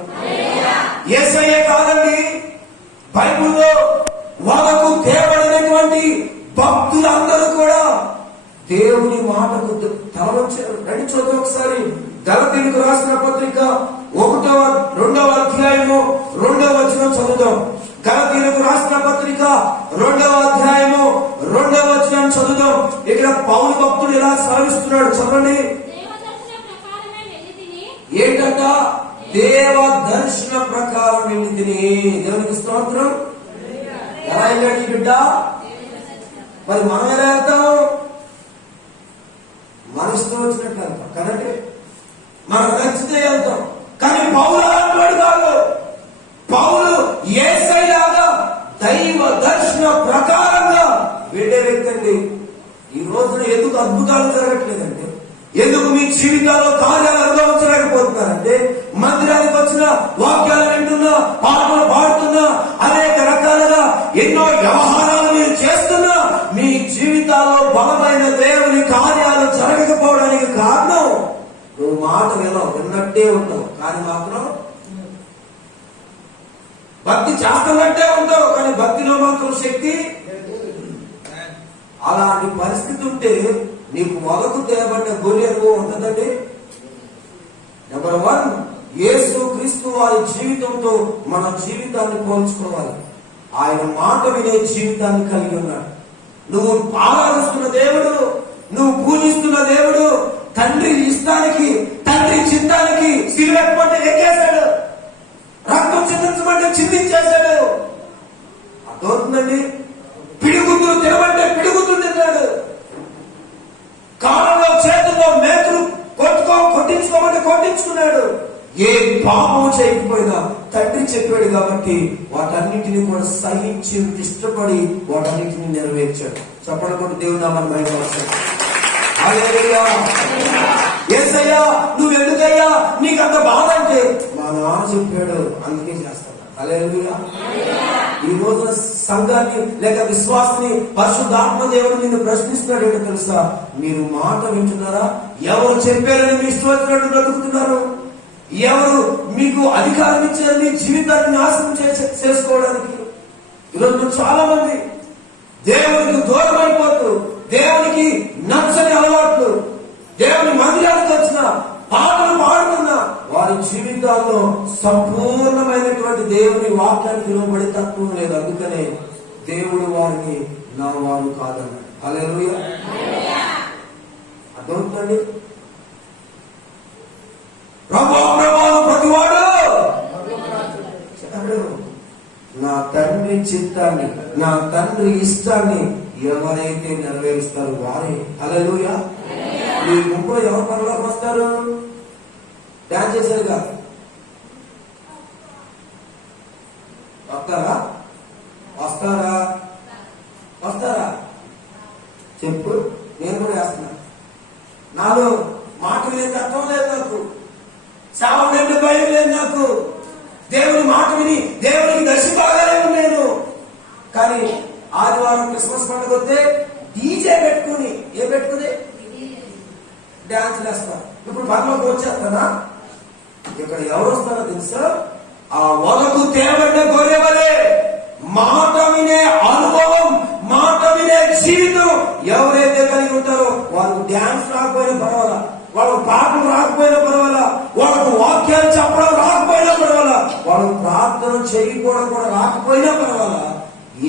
యేసయ్య కాదండి, బైబిల్లో వాళ్ళకు తేబడినటువంటి భక్తులందరూ కూడా దేవుని మాటకు తలవంచారు. రెండు చోట్ల ఒకసారి గలతీయులకు రాసిన పత్రిక 1వ అధ్యాయము 2వ వచనం చదువుదాం. గలతీయులకు రాసిన పత్రిక 2వ అధ్యాయము 2వ వచనం చదువుదాం. ఇక్కడ పౌలు భక్తుడు ఎలా సెలవిస్తున్నాడు చదవండి. ఏంటంట? దేవ దర్శన ప్రకారం వెళ్ళి తిని. దేవునికి స్తోత్రం. ఎలా వెళ్ళాడు ఈ బిడ్డ? మరి మనం ఎలా వెళ్తాం? మన ఇష్టం వచ్చినట్టు వెళ్తాం కదండి, మనకు నచ్చితే వెళ్తాం. కానీ పౌలు అలాంటి కాదు. పౌలు యేసయ్యలాగా దైవ దర్శన ప్రకారంగా వెళ్ళే వ్యక్తి అండి. ఈ రోజున ఎందుకు అద్భుతాలు జరగట్లేదంటే, ఎందుకు మీ జీవితాల్లో కార్యాలు అనుభవించలేకపోతున్నారంటే, మందిరానికి వచ్చిన వాక్యాలు వింటున్నా, పాటలు పాడుతున్నా, అనేక రకాలుగా ఎన్నో వ్యవహారాలు మీరు చేస్తున్నా మీ జీవితాల్లో బలమైన దేవుని కార్యాలు జరగకపోవడానికి కారణం నువ్వు మాట విన్నట్టే ఉంటావు, కానీ మాత్రం భక్తి చేస్తున్నట్టే ఉంటావు, కానీ భక్తిలో మాత్రం శక్తి. అలాంటి పరిస్థితి ఉంటే నీకు మొదకు తేబడ్డ గొర్రె అనుభవం ఉంటుందండి. నెంబర్ 1, యేసు క్రీస్తు వారి జీవితంతో మన జీవితాన్ని పోల్చుకోవాలి. ఆయన మాట వినే జీవితాన్ని కలిగి ఉన్నాడు. నువ్వు ఆరాధిస్తున్న దేవుడు, నువ్వు పూజిస్తున్న దేవుడు తండ్రి ఇష్టానికి, తండ్రి చిత్తానికి సిలువెక్కమంటే ఎక్కేశాడు, రక్తం చిందించమంటే చిందించేశాడు. అర్థమవుతుందండి? పిడిగుద్దులు తినమంటే పిడిగుద్దులు తిన్నాడు. కాలంలో చేతుల్లో మేకులు కొట్టించుకోమంటే కొట్టించుకున్నాడు. ఏ పాపం చేయకపోయినా తండ్రి చెప్పాడు కాబట్టి వాటన్నిటిని కూడా సహించి ఇష్టపడి వాటన్నిటిని నెరవేర్చాడు. చెప్పడం కూడా దేవుని నామమున మహిమపరచాడు. హల్లెలూయా. యేసయ్యా నువ్వు ఎందుకయ్యా నీకు అంత బాధ అంటే మా నాన్న చెప్పాడు అందుకే చేస్తాను. హల్లెలూయా. ఈ రోజున సంఘాన్ని లేక విశ్వాసాన్ని పరిశుద్ధాత్మ దేవుడు నిన్ను ప్రశ్నిస్తున్నాడు. ఏంటో తెలుసా? మీరు మాట వింటున్నారా? ఎవరు చెప్పారని మీ ఇష్టం వచ్చినట్టు బ్రతుకుతున్నారు? ఎవరు మీకు అధికారం ఇచ్చారు మీ జీవితాన్ని నాశనం చేసుకోవడానికి? ఈరోజు చాలా మంది దేవునికి దూరం అయిపోతూ, దేవునికి నచ్చని అలవాట్లు, దేవుని మందిరానికి వచ్చిన పాటలు పాడుతున్న వారి జీవితాల్లో సంపూర్ణమైనటువంటి దేవుని వాక్యానికి లోబడి తత్వం లేదు. అందుకనే దేవుడు వారిని నా వారు కాదన్నాడు. హల్లెలూయా. అర్థమవుతుందండి? ప్రభువు ప్రతివాడు నా తండ్రి చిత్తాన్ని, నా తండ్రి ఇష్టాన్ని ఎవరైతే నెరవేరుస్తారు వారే. హల్లెలూయా. ఈ గుంపులో ఎవరు పరలోకి వస్తారు? డాన్స్ చేశారుగా వస్తారా? వస్తారా? వస్తారా? చెప్పు. నేను కూడా వేస్తున్నా. నాలో మాట వినే తత్వం లేదు, నాకు చావు లేదు, భయం లేదు. నాకు దేవుని మాట విని దేవునికి దర్శించగలను నేను. కానీ ఆదివారం క్రిస్మస్ పండుగ వస్తే డీజే పెట్టుకుని ఏం పెట్టుకుని డాన్స్ వేస్తా. ఇప్పుడు పనిలోకి వచ్చేస్తానా? ఇక్కడ ఎవరు వస్తారో తెలుసా? ఆ వలకు తేబడిన గొర్రె వలె మాట వినే అనుభవం, మాట వినే జీవితం ఎవరైతే కలిగి ఉంటారో వాళ్ళు డాన్స్ రాకపోయినా పర్వాలా, వాళ్ళకు పాటలు రాకపోయినా పర్వాలా, వాళ్ళకు వాక్యాలు చెప్పడం రాకపోయినా పర్వాలా, వాళ్ళు ప్రార్థన చేయకపోవడం కూడా రాకపోయినా పర్వాలా,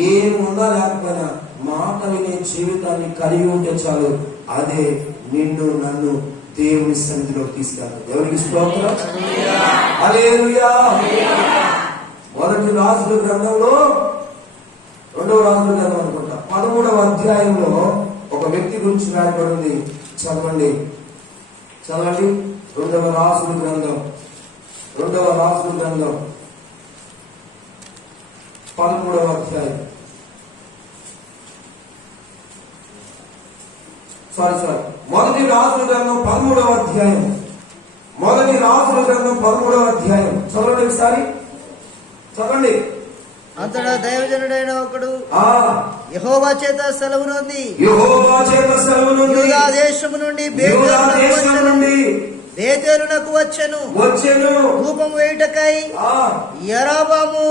ఏమున్నా లేకపోయినా మాట వినే జీవితాన్ని కలిగి ఉంటే చాలు. అదే నిన్ను నన్ను దేవుని సన్నిధిలోకి తీసుకెళ్తాడు. దేవునికి స్తోత్రం. హల్లెలూయా. మొదటి రాజుల గ్రంథంలో, 2వ రాజుల గ్రంథం అనుకుంటా, 13వ అధ్యాయంలో ఒక వ్యక్తి గురించి రాయబడింది. చదవండి చదవండి. రెండవ రాజుల గ్రంథం 13వ అధ్యాయం. మొదటి రాజుల గ్రంథం 13వ అధ్యాయం. చదవండి ఒకసారి చదవండి. అంతటా దైవజనుడైన ఒకడు యెహోవా చేత సెలవు నొంది యూదా దేశము నుండి బేతేలునకు వచ్చెను. ధూపం వేయుటకై యరొబాము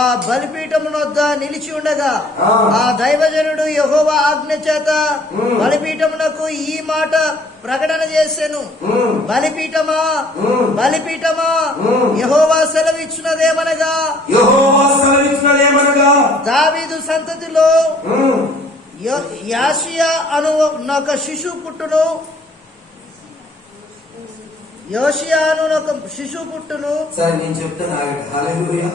ఆ బలిపీఠమునొద్ద నిలిచి ఉండగా ఆ దైవజనుడు యెహోవా ఆజ్ఞ చేత బలిపీఠమునకు ఈ మాట ప్రకటన చేసెను. బలిపీఠమా యెహోవా సెలవిచ్చినదేమనగా దావీదు సంతతిలో యాషియా అను ఒక శిశువు పుట్టును. సరే నేను చెప్తాను. హల్లెలూయా.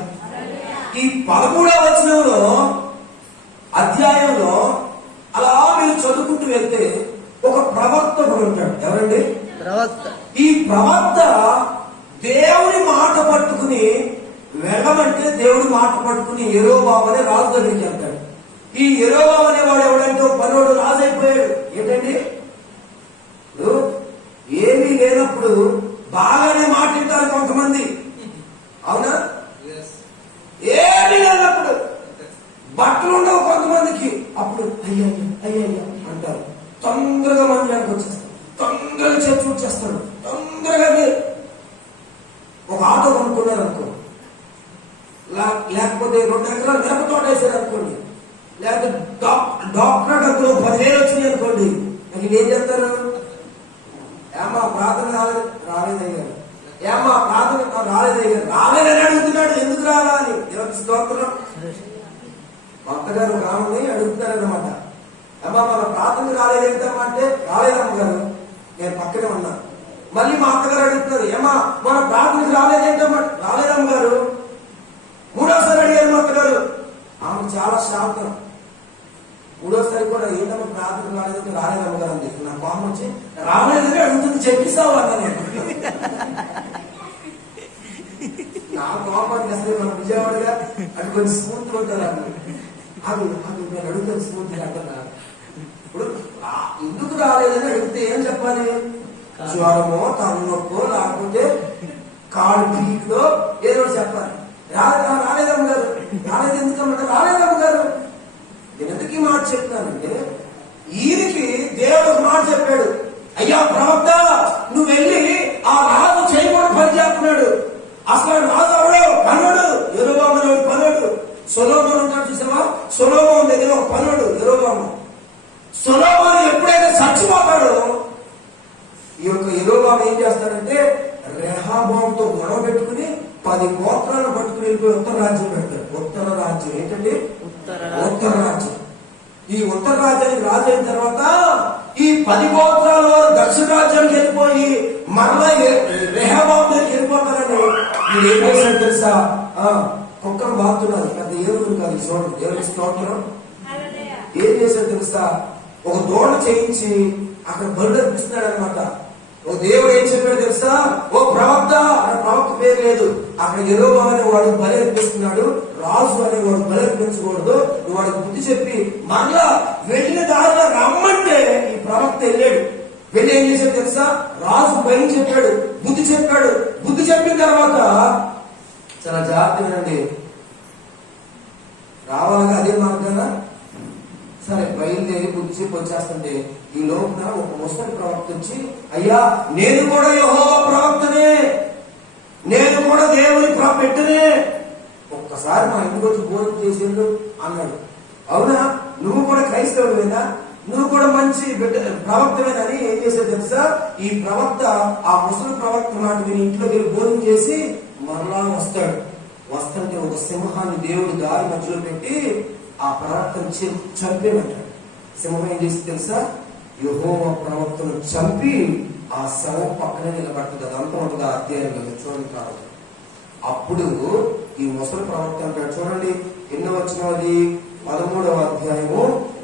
ఈ 13వ అధ్యాయంలో అలా మీరు చదువుకుంటూ వెళ్తే ఒక ప్రవక్త కూడా ఉంటాడు. ఎవరండి? ప్రవక్త. ఈ ప్రవక్త దేవుని మాట పట్టుకుని వెళ్ళమంటే దేవుడి మాట పట్టుకుని యెరోబాము అనే రాజు దగ్గరికి వెళ్తాడు. ఈ యెరోబాము అనేవాడు ఎవడంటే పనోడు రాజు అయిపోయాడు. ఏంటండి? ఏమీ లేనప్పుడు బాగానే మాట్లాడతారు కొంతమంది, అవునా? ఏమీ లేనప్పుడు బట్టలు ఉండవు కొంతమందికి, అప్పుడు అయ్యా అంటారు. తొందరగా మందిరానికి వచ్చేస్తాడు, తొందరగా చర్చ వచ్చేస్తాడు, తొందరగా ఒక ఆటో కొనుక్కున్నారు అనుకో, లేకపోతే 2 ఎకరాలు మిరప తోట వేసారు అనుకోండి, లేకపోతే డాక్టర్ డబ్బులు 10,000 వచ్చినాయి అనుకోండి, నాకు ఏం చెప్తారు? ఏమా ప్రార్థన రాలేదయ్యారు, ఏమా ప్రార్థన రాలేదయ్యారు, రాలేదని అడుగుతున్నాడు. ఎందుకు రావాలి? ఎవరికి స్తోత్రం. మా అత్తగారు రామని అడుగుతున్నారన్నమాట. అమ్మా మన ప్రార్థన రాలేదేంటమ్మా అంటే, రాలేదమ్మ గారు, నేను పక్కనే ఉన్నా. మళ్ళీ మా అత్తగారు అడుగుతున్నారు, ఏమా మన ప్రార్థనకు రాలేదేంటమ్మా, రాలేదమ్మ గారు. 3వసారి అడిగారు మా అత్తగారు. ఆమెకు చాలా శాంతం. 3వసారి కూడా ఏంటమ్మా ప్రార్థన రాలేదంటే, రాలేదమ్మ గారు అని చెప్పి నా కోపం వచ్చి, రాలేదని అడుగుతుంది చెప్పిస్తావు అన్నా నేను. నా కోపానికి అసలు మన విజయవాడగా అది కొంచెం స్మూత్ ఉంటారు. అది నేను అడుగుతాను స్మూత్ అంటున్నా. ఇప్పుడు ఎందుకు రాలేదని అడిగితే ఏం చెప్పాలి? జ్వరమో తలనొప్పో లేకపోతే కాడు పీట్లో ఏదో చెప్పాలి. రాలేదమ్మ గారు, రాలేదు ఎందుకమ్మంటే, రాలేదమ్మ గారు. నేను ఎందుకు ఈ మాట చెప్తానంటే, ఈయనకి దేవుడు ఒక మాట చెప్పాడు, అయ్యా ప్రవక్త నువ్వు వెళ్ళి ఆ రాజు చేయకూడదు పని చేస్తున్నాడు. అసలు రాజు అవడే పనుడు, యెరోబాము పనుడు. సొలొమోను ఉంటాడు చూసావా, సొలొమోను దగ్గర ఒక పనుడు యెరోబాము. సొలొమోను ఎప్పుడైతే చచ్చిపోతాడో ఈ యొక్క యెరోబాము ఏం చేస్తాడంటే, రెహబాముతో గొడవ పెట్టుకుని 10 గోత్రాలను పట్టుకుని వెళ్ళిపోయి ఉత్తర రాజ్యం పెడతాడు. ఉత్తర రాజ్యం ఏంటండి? ఉత్తర రాజ్యం. ఈ ఉత్తర రాజ్యానికి రాజు అయిన తర్వాత ఈ 10 గోత్రాలు దక్షిణ రాజ్యానికి వెళ్ళిపోయి మరలా రెహబాము దగ్గరికి వెళ్ళిపోతారని మీరు ఏం చేశారు తెలుసా? కుక్కను బాగుతున్నారు, పెద్ద ఏరుకుని కాదు, చూడండి దేవుని స్తోత్రం. ఏం చేశారు తెలుసా? ఒక దోణ చేయించి అక్కడ బలు అర్పిస్తున్నాడు అనమాట. ఓ దేవుడు ఏం చెప్పాడు తెలుసా? ఓ ప్రవక్త, ప్రవక్త పేరు లేదు అక్కడ, యెరోబాము అనేవాడు బలి అర్పిస్తున్నాడు, రాజు అనేవాడు బలి అర్పించకూడదు, నువ్వు వాడికి బుద్ధి చెప్పి మరలా వెళ్ళిన దారిలో రమ్మంటే ఈ ప్రవక్త వెళ్ళాడు. వెళ్ళి ఏం చేశాడు తెలుసా? రాజు భయం చెప్పాడు, బుద్ధి చెప్పాడు. బుద్ధి చెప్పిన తర్వాత చాలా జాగ్రత్తగానండి, రావాలిగా అదే మార్గాన. సరే బయలుదేరి బుద్ధి చెప్పి వచ్చేస్తుంటే ఈ లోపల ఒక ముసలి ప్రవక్త వచ్చి, అయ్యా నేను కూడా యెహోవా ప్రవక్తనే, నేను కూడా దేవుని బిడ్డనే, ఒక్కసారి మా ఇంటికి వచ్చి భోజనం చేసేళ్ళు అన్నాడు. అవునా, నువ్వు కూడా క్రైస్తవుడివేనా, నువ్వు కూడా మంచి బిడ్డ ప్రవక్తమేనని ఏం చేశాడు తెలుసా? ఈ ప్రవక్త ఆ ముసలి ప్రవక్త మాట విని ఇంట్లోకి వెళ్ళి భోజనం చేసి మరలా వస్తాడు. వస్తుంటే ఒక సింహాన్ని దేవుడు దారి మధ్యలో పెట్టి ఆ ప్రవక్తను చంపేమంటాడు. సింహం ఏం చేసి తెలుసా? యెహోవా ప్రవక్తను చంపి ఆ శవం పక్కనే నిలబడుతుంది. అదంతా ఉంటుంది ఆ అధ్యాయంలో, చూడండి కాదు. అప్పుడు ఈ ముసలి ప్రవక్త అంటాడు, చూడండి ఎన్నో వచ్చినది, 13వ అధ్యాయము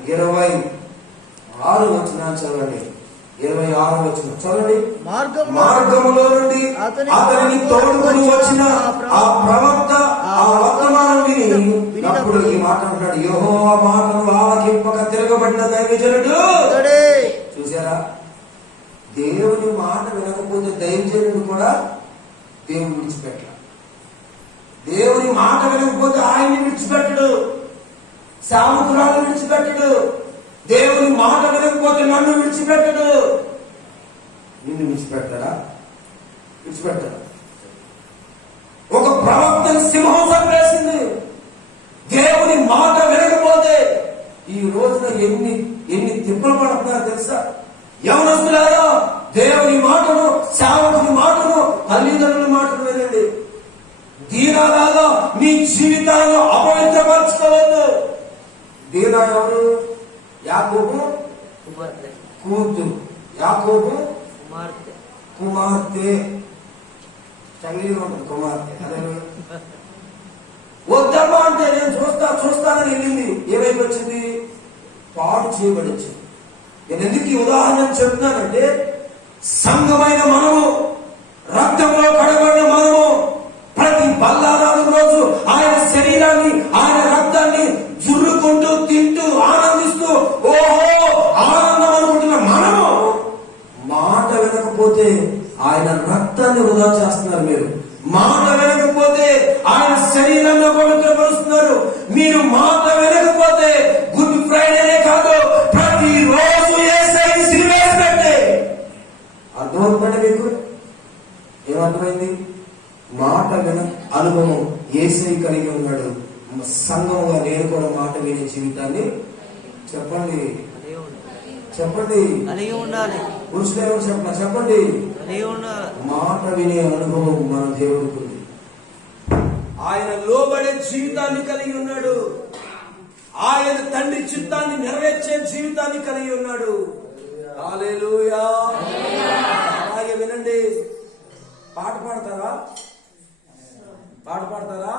26వ వచనం చదవండి. 26వ వచనం చదవండి. మార్గములో మార్గములో నుండి అతనిని తోడుకొని వచ్చిన ఆ ప్రవక్త ఆ వర్తమానం వినినప్పుడు ఈ మాట అంటాడు, యెహోవా మాటను ఆలకింపక తిరగబడిన దైవజనుడు. చూసారా, దేవుని మాట వినకపోతే దైవజనుడు కూడా దేవుని విడిచిపెట్టాల. దేవుని మాట వినకపోతే ఆయన్ని విడిచిపెట్టడు, సేవకురాలు విడిచిపెట్టడు. దేవుని మాట వినకపోతే నన్ను విడిచిపెట్టడు. నిన్ను విడిచిపెట్టారా? విడిచిపెట్టారా? ఒక ప్రవక్తని సింహం చంపేసింది. దేవుని మాట వినకపోతే ఈ రోజున ఎన్ని తిప్పలు పడుతున్నారో తెలుసా? యవనస్తులారా, దేవుని మాటను, సేవకుని మాటను, తల్లిదండ్రుల మాటను వినండి. దీనాలాగా మీ జీవితాలను అపవిత్రపరచుకోవద్దు. దీనా ఎవరు? యాకోబు కూతురు, యాకోబు కుమార్తె. చంగీగా ఉంటుంది కుమార్తె. అదే వద్దమ్మా అంటే నేను చూస్తానని వెళ్ళింది. ఏమైపు వచ్చింది? పాడు చేయబడి వచ్చింది. నేను ఎందుకు ఈ ఉదాహరణ చెప్తున్నానంటే, సంఘమైన మనము, రక్తంలో కడబడిన మనము ప్రతి బల్లారాధన రోజు ఆయన శరీరాన్ని, ఆయన రక్తాన్ని జుర్రుకుంటూ తింటూ ఆనందిస్తూ ఓహో ఆనందం అనుకుంటున్న మనము మాట వినకపోతే ఆయన రక్తాన్ని వృధా చేస్తున్నారు. మీరు మాట వినకపోతే ఆయన శరీరంలో పవిత్రపరుస్తున్నారు. మీరు మాట వినకపోతే గుడ్ ఫ్రైడేనే కాదు, ప్రతి రోజు యేసయ్యని సిలువేసి పెట్టే. అర్థమవుతుందండి మీకు? ఏమర్థమైంది? మాట విన అనుభవం యేసయ్య కలిగి ఉన్నాడు. సంఘంగా నేను కూడా మాట వినే జీవితాన్ని చెప్పండి కలిగి ఉండాలి. పురుషులు చెప్పండి. మాట వినే అనుభవం మన దేవుడికి ఉంది. ఆయన లోబడే జీవితాన్ని కలిగి ఉన్నాడు. ఆయన తండ్రి చిత్తాన్ని నెరవేర్చే జీవితాన్ని కలిగి ఉన్నాడు. హల్లెలూయా. అలాగే వినండి. పాట పాడతారా? పాడతారా?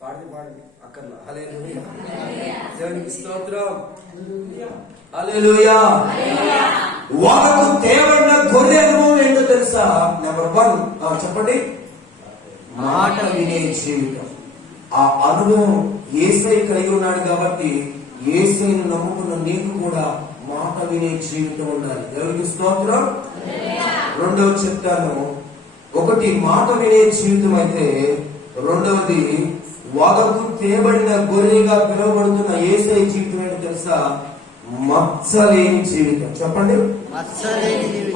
పాడండి అక్కర్లా. హల్లెలూయా. దేవునికి స్తోత్రం. హల్లెలూయా. వాళ్ళకు తేవడిన గొర్రె అనుభవం ఏంటో తెలుసా? నెంబర్ 1 చెప్పండి. మాట వినే జీవితం. ఆ అనుభవం యేసయ్య కలిగి ఉన్నాడు కాబట్టి యేసయ్యను నమ్ముకున్న నీకు కూడా మాట వినే జీవితం ఉండాలి. దేవునికి స్తోత్రం. రెండవ చెప్తాను. ఒకటి మాట వినే జీవితం అయితే, రెండవది వదకు తేబడిన గొర్రెగా పిలువబడుతున్న యేసయ్య జీవితం ఏంటో తెలుసా? మచ్చలేని జీవితం. చెప్పండి.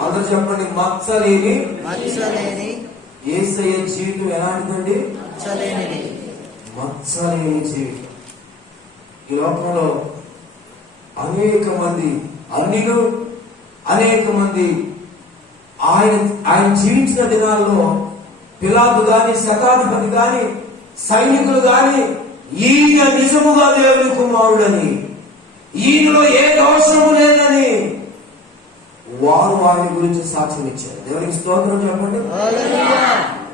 అందరూ చెప్పండి. మచ్చలేని యేసయ్య జీవితం ఎలాంటిదండి? మచ్చలేని జీవితం. ఈ లోకంలో అనేక మంది అన్యులు, అనేక మంది ఆయన జీవించిన దినాల్లో పిలాతు గాని, శతాధిపతి గాని, సైనికులు గాని ఈయన నిజముగా దేవుని కుమారుడని, ఈయనలో ఏ దోషము లేదని వారు ఆయన గురించి సాక్ష్యం ఇచ్చారు. దేవునికి స్తోత్రం చెప్పండి.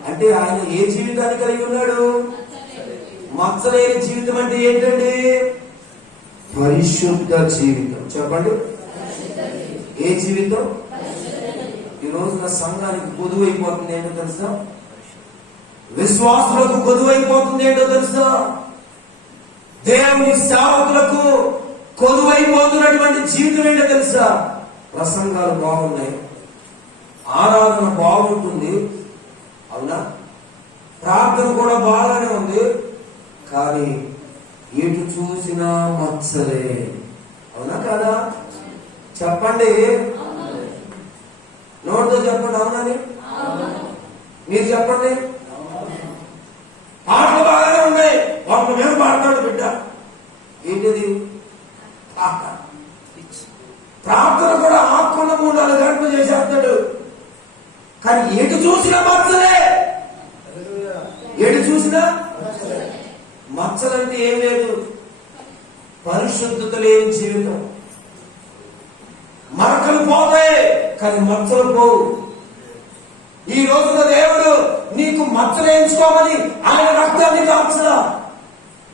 అంటే ఆయన ఏ జీవితాన్ని కలిగి ఉన్నాడు? మచ్చలేని జీవితం అంటే ఏంటండి? పరిశుద్ధ జీవితం. చెప్పండి. ఏ జీవితం? ఈ రోజున సంఘానికి కొదువైపోతుంది ఏంటో తెలుసా? విశ్వాసులకు కొదువైపోతుంది ఏంటో తెలుసా? దేవుని సేవకులకు కొదువైపోతున్నటువంటి జీవితం ఏంటో తెలుసా? ప్రసంగాలు బాగున్నాయి, ఆరాధన బాగుంటుంది, అవునా, ప్రార్థన కూడా బాగానే ఉంది, కానీ ఎటు చూసినా మచ్చలే. అవునా కాదా? చెప్పండి. నోటితో చెప్పండి. అవునని మీరు చెప్పండి. పాటలు బాగానే ఉన్నాయి, వాళ్ళ మేము పాడతాడు బిడ్డ. ఏంటిది? ప్రార్థన కూడా ఆకుండా 3-4 గంటలు చేసేస్తాడు, కానీ ఎటు చూసినా మచ్చలే. ఎటు చూసినా మచ్చలంటే ఏం లేదు, పరిశుద్ధత లేని జీవితం. మరకలు పోతాయి కానీ మచ్చలు పోవు. ఈ రోజున దేవుడు నీకు మచ్చలేయించుకోమని ఆయన రక్తాన్ని కాల్చలా,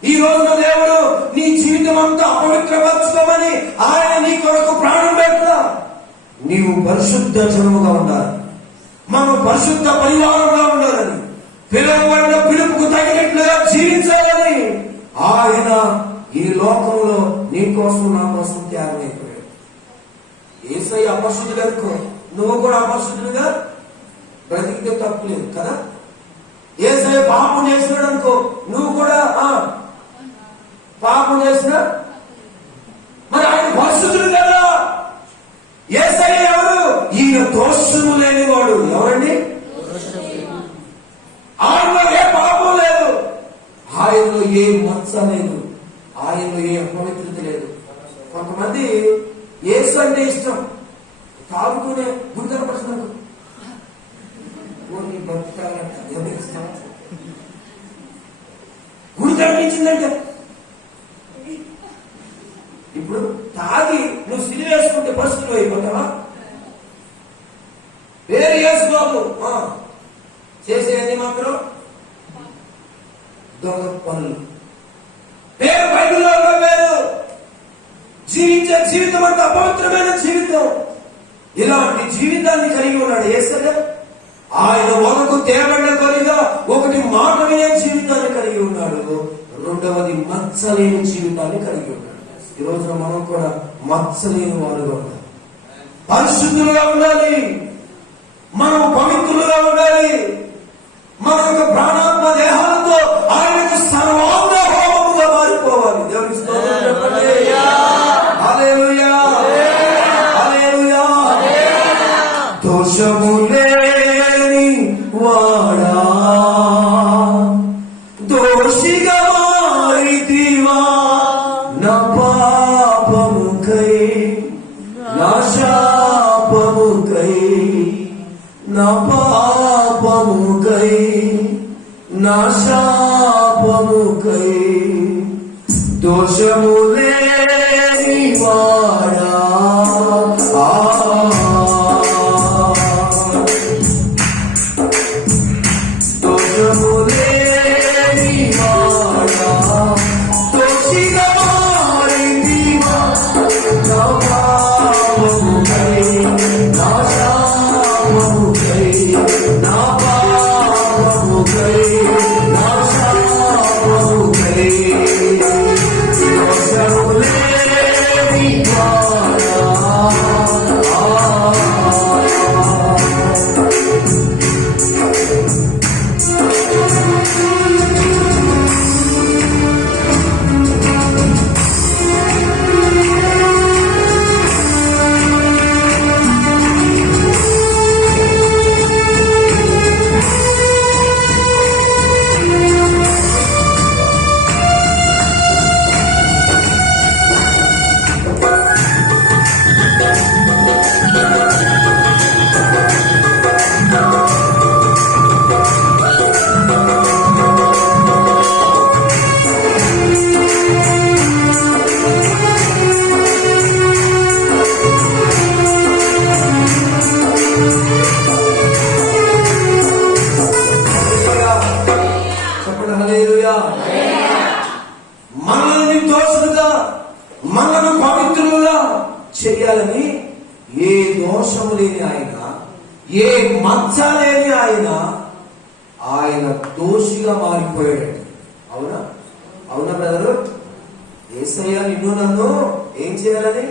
ఈ రోజున దేవుడు నీ జీవితం అంతా అపవిత్రపరచుకోమని ఆయన నీ కొరకు ప్రాణం పెట్టినా నీవు పరిశుద్ధ జనముగా ఉండాలి, మనం పరిశుద్ధ పరివారంగా ఉండాలని, పిలువబడిన పిలుపుకు తగినట్లుగా జీవించాలని ఆయన ఈ లోకంలో నీ కోసం నా కోసం త్యాగం అయిపోయాడు. యేసయ్య అపరిశుద్ధుడు అనుకో, నువ్వు కూడా అపరిశుద్ధుడుగా బ్రతికితే తప్పు లేదు కదా. యేసయ్య పాపం చేసినాడు అనుకో, నువ్వు కూడా పాపం చేసిన మరి ఆయన పరిశుద్ధుడు కదా. యేసయ్య ఎవరు? ఈయన దోషము లేనివాడు. ఎవరండి? ఆయనలో ఏ పాపం లేదు, ఆయనలో ఏ మచ్చ లేదు, ఆయనలో ఏ అపవిత్రత లేదు. కొంతమంది యేసు అంటే ఇష్టం, తాగుతూనే గుడి కనపడుతున్నాడు, బతుకాలంట ఎవరికి ఇష్టం? గుడి కనిపించిందంటే ఇప్పుడు తాగి నువ్వు సిలి వేసుకుంటే పరిస్థితులు అయిపోతావా? వేరే వేసుకోదు, చేసేది మాత్రం దొంగ పనులు. పేరు బైబిల్లో పేరు, జీవించే జీవితం అంతా అపవిత్రమైన జీవితం. ఇలాంటి జీవితాన్ని కలిగి ఉన్నాడు యేసయ్య. ఆయన ఒకకు తేబడిన కొరిగా ఒకటి మాట వినే జీవితాన్ని కలిగి ఉన్నాడు, రెండవది మచ్చలేని జీవితాన్ని కలిగి ఉన్నాడు. ఈ రోజున మనం కూడా మచ్చలేని వారుగా ఉండాలి, పరిశుద్ధులుగా ఉండాలి, మనం పవిత్రులుగా ఉండాలి. మన యొక్క ప్రాణాత్మ దేహాలతో ఆయనకు సర్వాంగ హోమముగా మారిపోవాలి. దేవుని స్తోత్రం చెప్పండి. హల్లెలూయా, హల్లెలూయా. దోషము లేని వాడా దోషిగా మారితివా, నా పాపముకై నా శాపముకై, నా పాపముకై నా శాపముకై, దోషము లేని వాడా దోషము లేని వాడా దోషిగా మారితివా, నా పాపముకై నా శాపముకై, నా పాపముకై నా శాపముకై, దోషము లేని వాడా. చెప్పండి హల్లెలూయా. మనల్ని నిర్దోషులుగా, మనల్ని పవిత్రులుగా చేయాలని ఏ దోషము లేని ఆయన, ఏ మచ్చ లేని ఆయన దోషిగా మారిపోయాడు. అవునా? అవునా బ్రదరు? యేసయ్య నిన్ను నన్ను ఏం చేయాలని?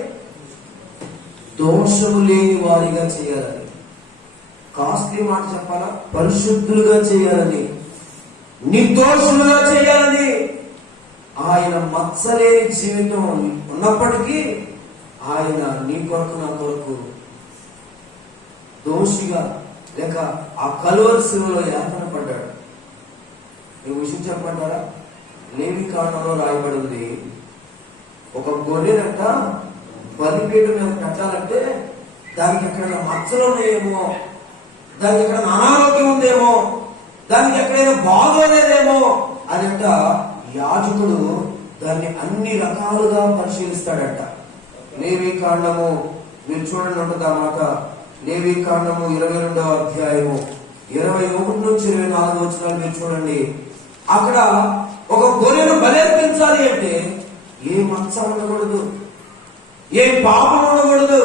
దోషము లేని వారిగా చేయాలని. కాస్ట్లీ మాట చెప్పాలా? పరిశుద్ధులుగా చేయాలని, నిర్దోషులుగా చేయాలని. ఆయన మచ్చలేని జీవితం ఉన్నప్పటికీ ఆయన నీ కొరకు నా కొరకు దోషిగా లేక ఆ కలువరి శిలువలో యాతన పడ్డాడు. ఈ విషయం చెప్పంటారా? లేవి కాండంలో రాయబడి ఉంది, ఒక గొర్రెనంట బలిపీఠం మీద పెట్టాలంటే దానికి ఎక్కడైనా మచ్చలు ఉన్నాయేమో, దానికి ఎక్కడైనా అనారోగ్యం ఉందేమో, దానికి ఎక్కడైనా బాగోలేదేమో అదంట యాజకుడు దాన్ని అన్ని రకాలుగా పరిశీలిస్తాడంట. లేవి కాండము మీరు చూడండి ఉంటుంది ఆ మాట. లేవి కాండము 22వ అధ్యాయము 21 నుంచి 24 వచనాలు మీరు చూడండి. అక్కడ ఒక గొర్రెను బలర్పించాలి అంటే ఏ మచ్చ ఉండకూడదు, ఏ పాపం ఉండకూడదు,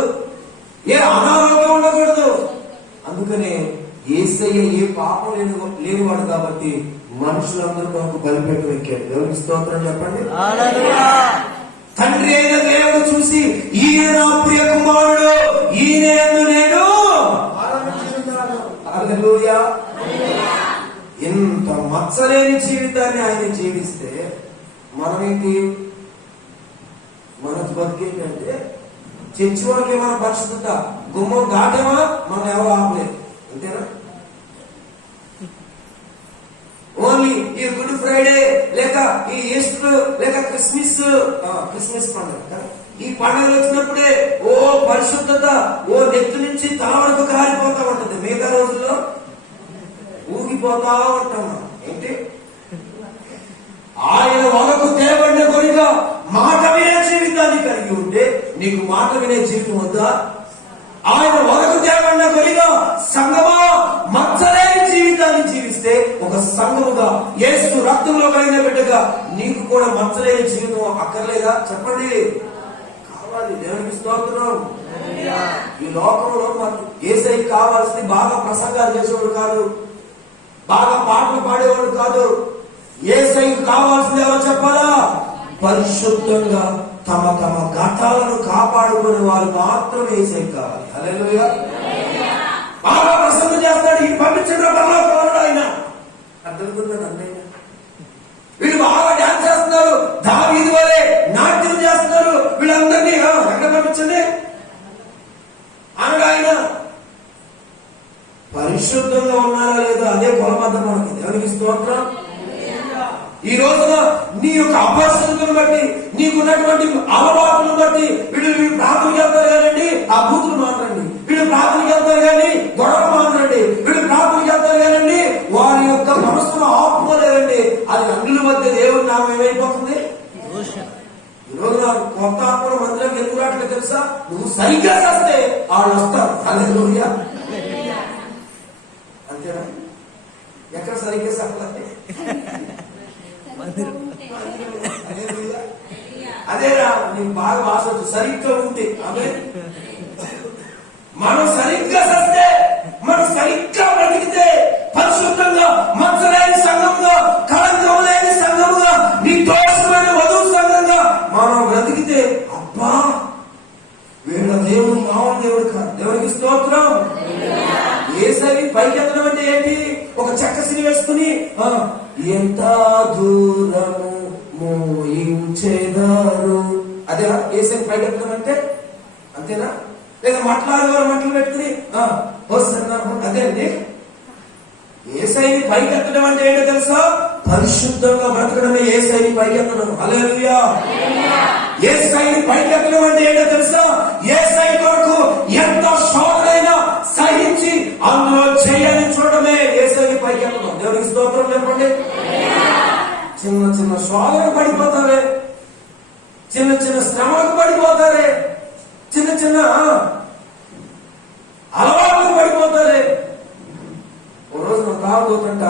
ఏ అనారోగ్యం ఉండకూడదు. అందుకనే యేసయ్య ఏ పాపం లేనివాడు కాబట్టి మనుషులందరూ నాకు బలిపెట్టు ఎక్కాడు. దేవునికి స్తోత్రం చెప్పండి. తండ్రి అయిన దేవుడు చూసి ఈయన నా ప్రియ కుమారుడు, ఈయన నేను హల్లెలూయా. ఇంత మచ్చలేని జీవితాన్ని ఆయన జీవిస్తే మనమేంటి, మన బతికేంటంటే చర్చి వరకు ఏమైనా పరిశుద్ధత, గుమ్మం దాటేమా మనం ఎవరు ఆపలేదు, అంతేనా? ఓన్లీ ఈ గుడ్ ఫ్రైడే లేక ఈ ఈస్టర్ లేక క్రిస్మస్ పండుగ, ఈ పండుగలు వచ్చినప్పుడే ఓ పరిశుద్ధత ఓ నెత్తి నుంచి తల వరకు కారిపోతా ఉంటది. మిగతా రోజుల్లో ఊగిపోతా ఉంటాం. ఏంటి, ఆయన వరకు తేబడిన కొరిగా మాట వినే జీవితాన్ని కలిగి ఉంటే నీకు మాట వినే జీవితం వద్దా? ఆయన వరకు తేబడిన కొరిగా సంగమా మచ్చలేని జీవితాన్ని జీవిస్తే ఒక సంఘముగా యేసు రక్తంలో కలిగిన బిడ్డగా నీకు కూడా మచ్చలేని జీవితం అక్కర్లేదా? చెప్పండి. కావాలి. దేవునికి స్తోత్రం. ఈ లోకంలో మనకు యేసయ్య కావాల్సింది బాగా ప్రసంగాలు చేసేవాడు కాదు, బాగా పాటలు పాడేవాడు కాదు. యేసయ్యకు కావాల్సింది ఎవరో చెప్పాలా? పరిశుద్ధంగా తమ తమ ఘటాలను కాపాడుకునే వారు మాత్రమే యేసయ్య కావాలి. హల్లెలూయా. బాగా ప్రసంగం చేస్తాడు, ఈ పంపించిన పరలోకంలో ఆయన అర్థమవుతుందని అన్నయ్య. వీళ్ళు బాగా డాన్స్ చేస్తున్నారు, దావీదు వలె నాట్యం చేస్తున్నారు, వీళ్ళందరినీ ఎక్కడ పంపించండి అనగా ఆయన పరిశుద్ధంగా ఉన్నారా లేదా అదే కొలబద్ద మనకి. దేవునికి స్తోత్రం. ఈ రోజున నీ యొక్క అపరిశుద్ధతను బట్టి నీకున్నటువంటి అలవాటును బట్టి వీళ్ళు ప్రార్థనకి వెళ్తారు కదండి, ఆ బూతులు మాత్రండి. వీళ్ళు ప్రార్థనకి వెళ్తారు కానీ గొడవలు మాత్రండి. వీళ్ళు ప్రార్థనకి వెళ్తారు కదండి, వారి యొక్క మనస్సును ఆపుకోలేదండి. అది అన్నుల మధ్య దేవుని నామం ఏమైపోతుంది. ఈ రోజు కొత్త ఆత్మల మందిరం ఎందుకు రావట్లేదు తెలుసా? నువ్వు సరిగ్గా చేస్తే వాళ్ళు వస్తారు. హల్లెలూయా. అంతేనా? ఎక్కడ సరిగ్గా చెప్పాలి? అదేరా నీకు బాగా భాష సరిగ్గా ఉంటే అదే మనం సరిగ్గా చేస్తే, మనం సరిగ్గా బ్రతికితే పరిశుద్ధంగా మచ్చలేని సంఘంగా, కళంకం లేని సంఘంగా, నిర్దోషమైన వధువు సంఘంగా మనం బ్రతికితే అబ్బా వీళ్ళ దేవుడు మామూలు దేవుడు కాదు. దేవునికి స్తోత్రం. యేసయ్య పైకెత్తడం అంటే ఏంటి? ఒక చెక్క సిని వేసుకుని ఎంత దూరము మోయించేదారు, అదే యేసయ్య పైకెత్తడం అంటే. అంతేనా? లేదా మట్లు పెట్టుకుని వస్తున్నారు, అదే అండి. యేసయ్యని పైకెత్తడం అంటే ఏంటో తెలుసా? పరిశుద్ధంగా బ్రతకడమే యేసయ్యని పైకెత్తడం. హల్లెలూయా. యేసయ్యని పైకెత్తడం అంటే ఏంటో తెలుసా? యేసయ్య కొరకు ఎంత శోధనైనా సహించి అందులో చేయని చూడడమే యేసయ్యని పైకెత్తడం. దేవునికి స్తోత్రం చెప్పండి. చిన్న చిన్న శోధనకు పడిపోతారే, చిన్న చిన్న శ్రమలకు పడిపోతారే, చిన్న చిన్న అలవాట్లకు పడిపోతారే. ఓ రోజు నా తాగుతుంట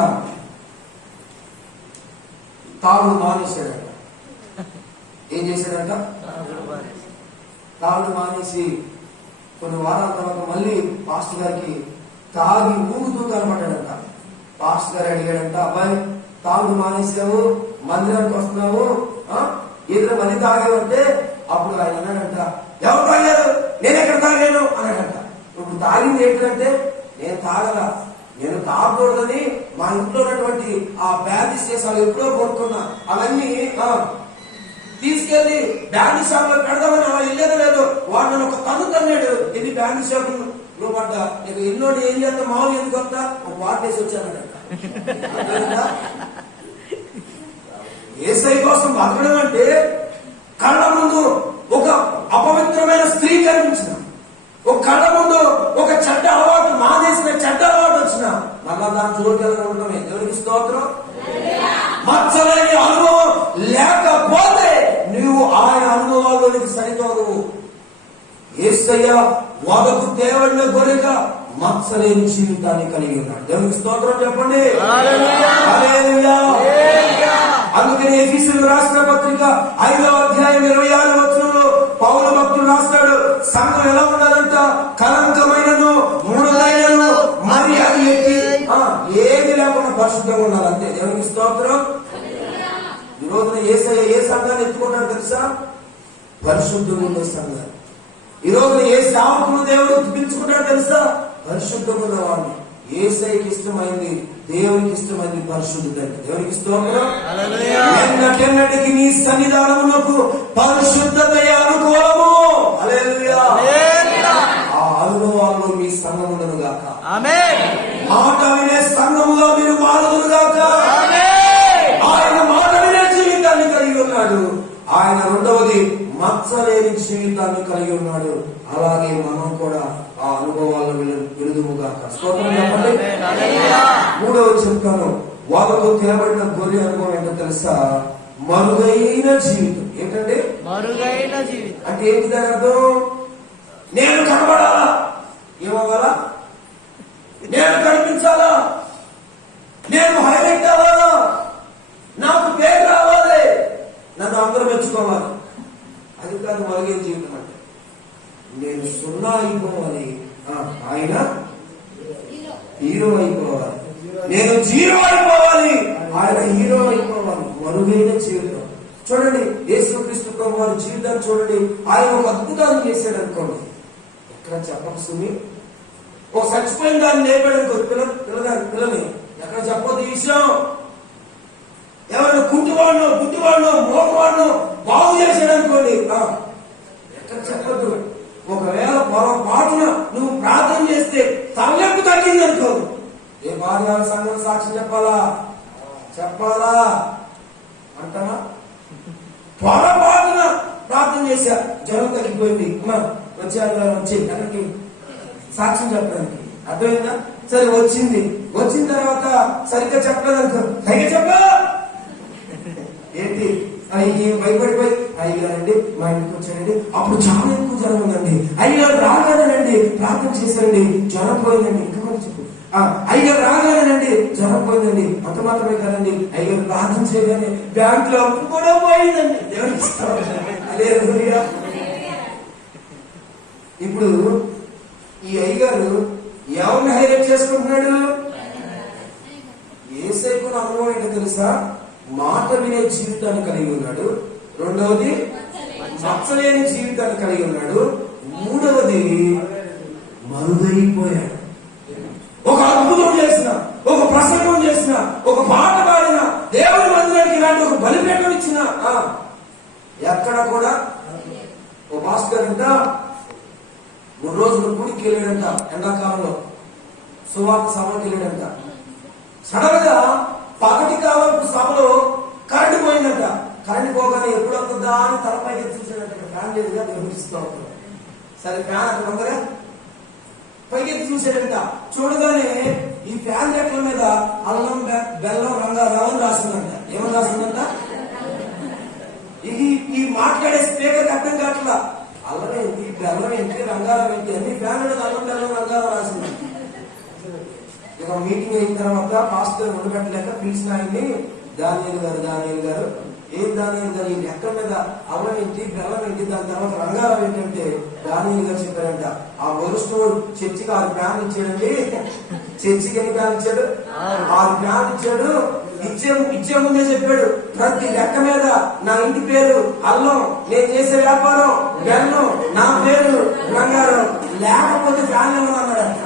తాగుడు మానేశాడంట. ఏం చేశాడంట? తాగుడు మానేసి కొన్ని వారాల తర్వాత మళ్ళీ పాస్టర్ గారికి తాగి ఊగుతూ కనపడ్డాడంట. పాస్టర్ గారు అడిగాడంట, అబ్బాయి తాగుడు మానేసావు, మందిరానికి వస్తున్నావు, ఎదురు మళ్ళీ తాగావంటే అప్పుడు ఆయన అన్నాడంట, ఎవరు తాగారు? నేను ఎక్కడ తాగాను అన్నాడంట. ఇప్పుడు తాగింది ఏంటంటే, నేను తాగలా, నేను తాగకూడదని మా ఇంట్లో ఉన్నటువంటి ఆ బ్యాండీ స్టేషన్లు ఎప్పుడో కొనుక్కున్నా, అవన్నీ తీసుకెళ్లి బ్యాండీ షాప్ లో పెడదామని అలా వెళ్ళేదో లేదు. వాడు నన్ను ఒక తన్నాడు. ఇది బ్యాండీ షాప్ లో పడ్డా, నీకు ఎన్నోటి ఏం చేస్తా, మామూలు ఎందుకు వస్తా, ఒక వాటేసి వచ్చానంట. యేసయ్య కోసం బతకడం అంటే కళ్ళ ముందు ఒక అపవిత్రమైన స్త్రీ కనిపించిన, ఒక కళ్ళ ముందు ఒక చెడ్డ అలవాటు మానేసిన చెడ్డ అలవాటు వచ్చిన మళ్ళా దాని జోలికెళ్ళగా ఉండటమే. దేవునికి స్తోత్రం. మచ్చలేని అనుభవం లేకపోతే నువ్వు ఆయన అనుభవాల్లోనికి సరితోను. యేసయ్య వదకు తేవడిన గొర్రెగా మచ్చలేని జీవితాన్ని కలిగి ఉన్నాడు. దేవునికి స్తోత్రం చెప్పండి. హల్లెలూయా. అందుకని ఎఫెసీయులకు రాసిన పత్రిక 5వ అధ్యాయం 26వ వచనంలో పౌలు భక్తుడు రాస్తాడు, సంఘం ఎలా ఉండాలంట? కలంకమైనను మూఢులైనను మరి అది ఏది లేకుండా పరిశుద్ధంగా ఉండాలి. అంతే. దేవునికి స్తోత్రం. ఈ రోజున ఏ సంఘాన్ని ఎత్తుకుంటాడు తెలుసా? పరిశుద్ధంగా ఉండే సంఘాన్ని. ఈ రోజున ఏ సేవకుడు దేవుడు పిలుచుకుంటాడు తెలుసా? పరిశుద్ధంగా ఉన్న వాడిని. యేసయ్యకి ఇష్టమైంది, దేవునికి ఇష్టమైంది పరిశుద్ధత. దేవునికి స్తోత్రం. ఎన్నటికి నీ సన్నిధానమునకు పరిశుద్ధత అనుకూలము. హల్లెలూయా. ఆ అనుభవాల్లో మీ సంఘం ఉండను గాక. మాట వినే సంఘముగా మీరు మారుదురు గాక. ఆయన మాట వినే జీవితాన్ని కలిగి ఉన్నాడు. ఆయన రెండవది మచ్చలేని జీవితాన్ని కలిగి ఉన్నాడు. అలాగే మనం కూడా ఆ అనుభవాలను వెలుదుముగాక. స్తోత్రం చెప్పండి. మూడవది చెప్తాను, వాళ్ళతో తినబడిన గొర్రె అనుభవం ఏంటో తెలుసా? మరుగైన జీవితం. ఏంటంటే మరుగైన జీవితం అంటే ఏంటి? దాని అర్థం, నేను కనబడాలా, ఏమవ్వాలా, నేను కనిపించాలా, నేను హైలైట్ అవ్వాలా, నాకు పేరు రావాలి, నన్ను అందరూ మెచ్చుకోవాలి. అది కాదు మరుగైన జీవితం అంటే. నేను సున్నా అయిపోవాలి, ఆయన హీరో అయిపోవాలి. నేను జీరో అయిపోవాలి, ఆయన హీరో అయిపోవాలి. మరుగైన జీవితం. చూడండి, యేసుక్రీస్తు ప్రభువు వారి జీవితాన్ని చూడండి. ఆయన ఒక అద్భుతాన్ని చేశాడు అనుకోండి. ఎక్కడ చెప్పండి సుమి, ఒక చచ్చిపోయిన దాన్ని లేపాడు అనుకో, పిల్లని ఎక్కడ చెప్పొద్దు ఈ విషయం. ఎవరైనా కుంటివాడినో గుడ్డివాడినో మోగవాడినో బాగు చేశాడు అనుకోండి, ఎక్కడ చెప్పొద్దు. ఒకవేళ పొరపాటున నువ్వు ప్రార్థన చేస్తే తలనొప్పి తగ్గింది అనుకో, ఏ భార్య సంఘం సాక్షి చెప్పాలా అంటారా? పొరపాటున ప్రార్థన చేశా, జ్వరం తగ్గిపోయింది, వచ్చి అక్కడికి సాక్ష్యం చెప్పడానికి. అర్థమైందా? సరే వచ్చిన తర్వాత సరిగ్గా చెప్పలేదు అనుకో, సరిగ్గా చెప్పా ఏంటి భయపడిపోయి, అయ్యగారండి మా ఇంటికి వచ్చానండి, అప్పుడు చాలా ఎక్కువ జ్వరం ఉందండి, అయ్యగారు రాగానండి ప్రార్థన చేశారండి, జ్వరం పోయిందండి. ఇంకా చెప్పు, అయ్యగారు రాగానండి జ్వరం పోయిందండి. అంత మాత్రమే కాదండి, అయ్యగారు ప్రార్థన చేయగానే బ్యాంక్ లో అప్పు కూడా పోయిందండి. అదే. ఇప్పుడు ఈ అయ్యగారు ఎవరిని హైలైట్ చేసుకుంటున్నాడు? యేసయ్యకు అనుభవం ఏంటో తెలుసా? మాట వినే జీవితాన్ని కలిగి ఉన్నాడు. రెండవది మచ్చలేని జీవితాన్ని కలిగి ఉన్నాడు. మూడవది మరుగైపోయాడు. ఒక అద్భుతం చేసిన, ఒక ప్రసంగం చేసిన, ఒక పాట పాడిన, దేవుడి మందిరానికి ఇలాంటి ఒక బలిపీఠం ఇచ్చిన, ఎక్కడ కూడా ఓ భాస్కర్ అంట 3 రోజులు గుడికి వెళ్ళాడంట. ఎండాకాలంలో సువార్త సభకి వెళ్ళాడంట. సడన్ గా పగటి కాలపు సభలో కరెంటు పోయిందంట. కరెంటు పోగానే ఎప్పుడు వస్తుందా అని తలపైకి చూసాడంట. ఫ్యాన్ లేదుగా నిర్వహిస్తూ ఉంటాడు. సరే ఫ్యాన్ అక్కడ ఉందగా పైకెత్తి చూసాడంట. చూడగానే ఈ ఫ్యాన్ రెక్కల మీద అల్లం బెల్లం రవం రాసిందంట. ఏమని రాసిందంట? ఈ మాట్లాడే స్పీకర్ అర్థం కావట్లా. అల్లం ఏంటి, బెల్లం ఏంటి, రంగారం ఏంటి, అన్ని ఫ్యాన్ మీద అల్లం బెల్లం రంగారం రాసిందంట. ఇక మీటింగ్ అయిన తర్వాత పాస్టర్ ఉండబెట్టలేక పిలిచిన ఆయన్ని, దానియేలు గారు ఏం దానియేలు గారు ఈ లెక్క మీద అల్లం ఏంటి, బెల్లం ఏంటి, దాని తర్వాత రంగారం ఏంటంటే దానియేలు గారు చెప్పారంట, ఆ వరుసలో చర్చికి 6 ఫ్యాన్లు ఇచ్చాడండి. చర్చికి ఎన్ని ఫ్యాన్లు ఇచ్చాడు? 6 ఫ్యాన్లు ఇచ్చాడు. ఇచ్చే ముందే చెప్పాడు, ప్రతి లెక్క మీద నా ఇంటి పేరు అల్లం, నేను చేసే వ్యాపారం బెల్లం, నా పేరు రంగారం, లేకపోతే ఫ్యాన్ ఏమన్నా అన్నాడంట.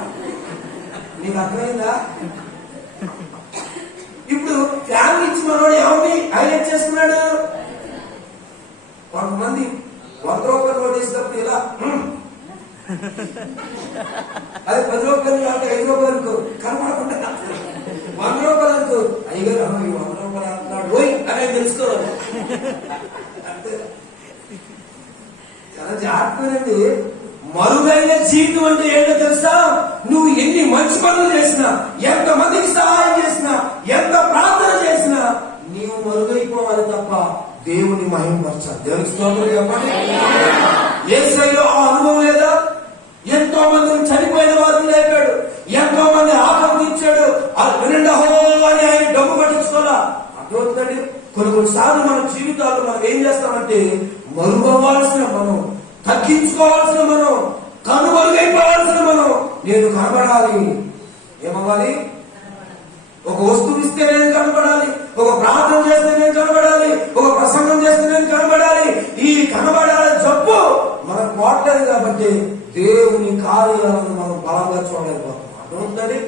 నీకు అర్థమైందా? ఇప్పుడు ఫ్యాన్ ఇచ్చిన వాడు ఎవరిని హైలైట్ చేసుకున్నాడు? కొంతమంది 100 రూపాయలు నోట్ వేసినప్పుడు ఇలా, అది 10 రూపాయలు కాదు 5 రూపాయలు కనపడకుండా 100 రూపాయలు అనుకో, అయ్యగారు 100 రూపాయలు అంటున్నాడు పోయి అనేది తెలుసుకోవాలి. చాలా జాగ్రత్తనండి. మరుగైన జీవితం అంటే ఏంటో తెలుసా? నువ్వు ఎన్ని మంచి పనులు చేసినా, ఎంత మందికి సహాయం చేసినా, ఎంత ప్రార్థన చేసినా నీవు మరుగైపోవాలి తప్ప దేవుని మహిమపరచాలి. దేవునికి స్తోత్రం చెప్పండి. యేసయ్యలో ఆ అనుభవం లేదా? ఎంతో మందిని చనిపోయిన వారిని లేపాడు, ఎంతో మంది ఆకలి తీర్చాడు. వినండి హో అని ఆయన డబ్బు పట్టించుకోవాలా? అర్థమవుతుందండి. కొన్ని మరుగవ్వాల్సిన మనం, తగ్గించుకోవాల్సిన మనం, కనుమరుగైపోవాల్సిన మనం. నేను కనబడాలి. ఏమవ్వాలి? ఒక వస్తువు ఇస్తే నేను కనబడాలి, ఒక ప్రార్థన చేస్తే నేను కనబడాలి, ఒక ప్రసంగం చేస్తే నేను కనబడాలి. ఈ కనబడాలి జబ్బు మనకు పోవట్లేదు కాబట్టి దేవుని కార్యాలను మనం బలంగా చూడలేకపోతున్నాం. అర్థమవుతుంది?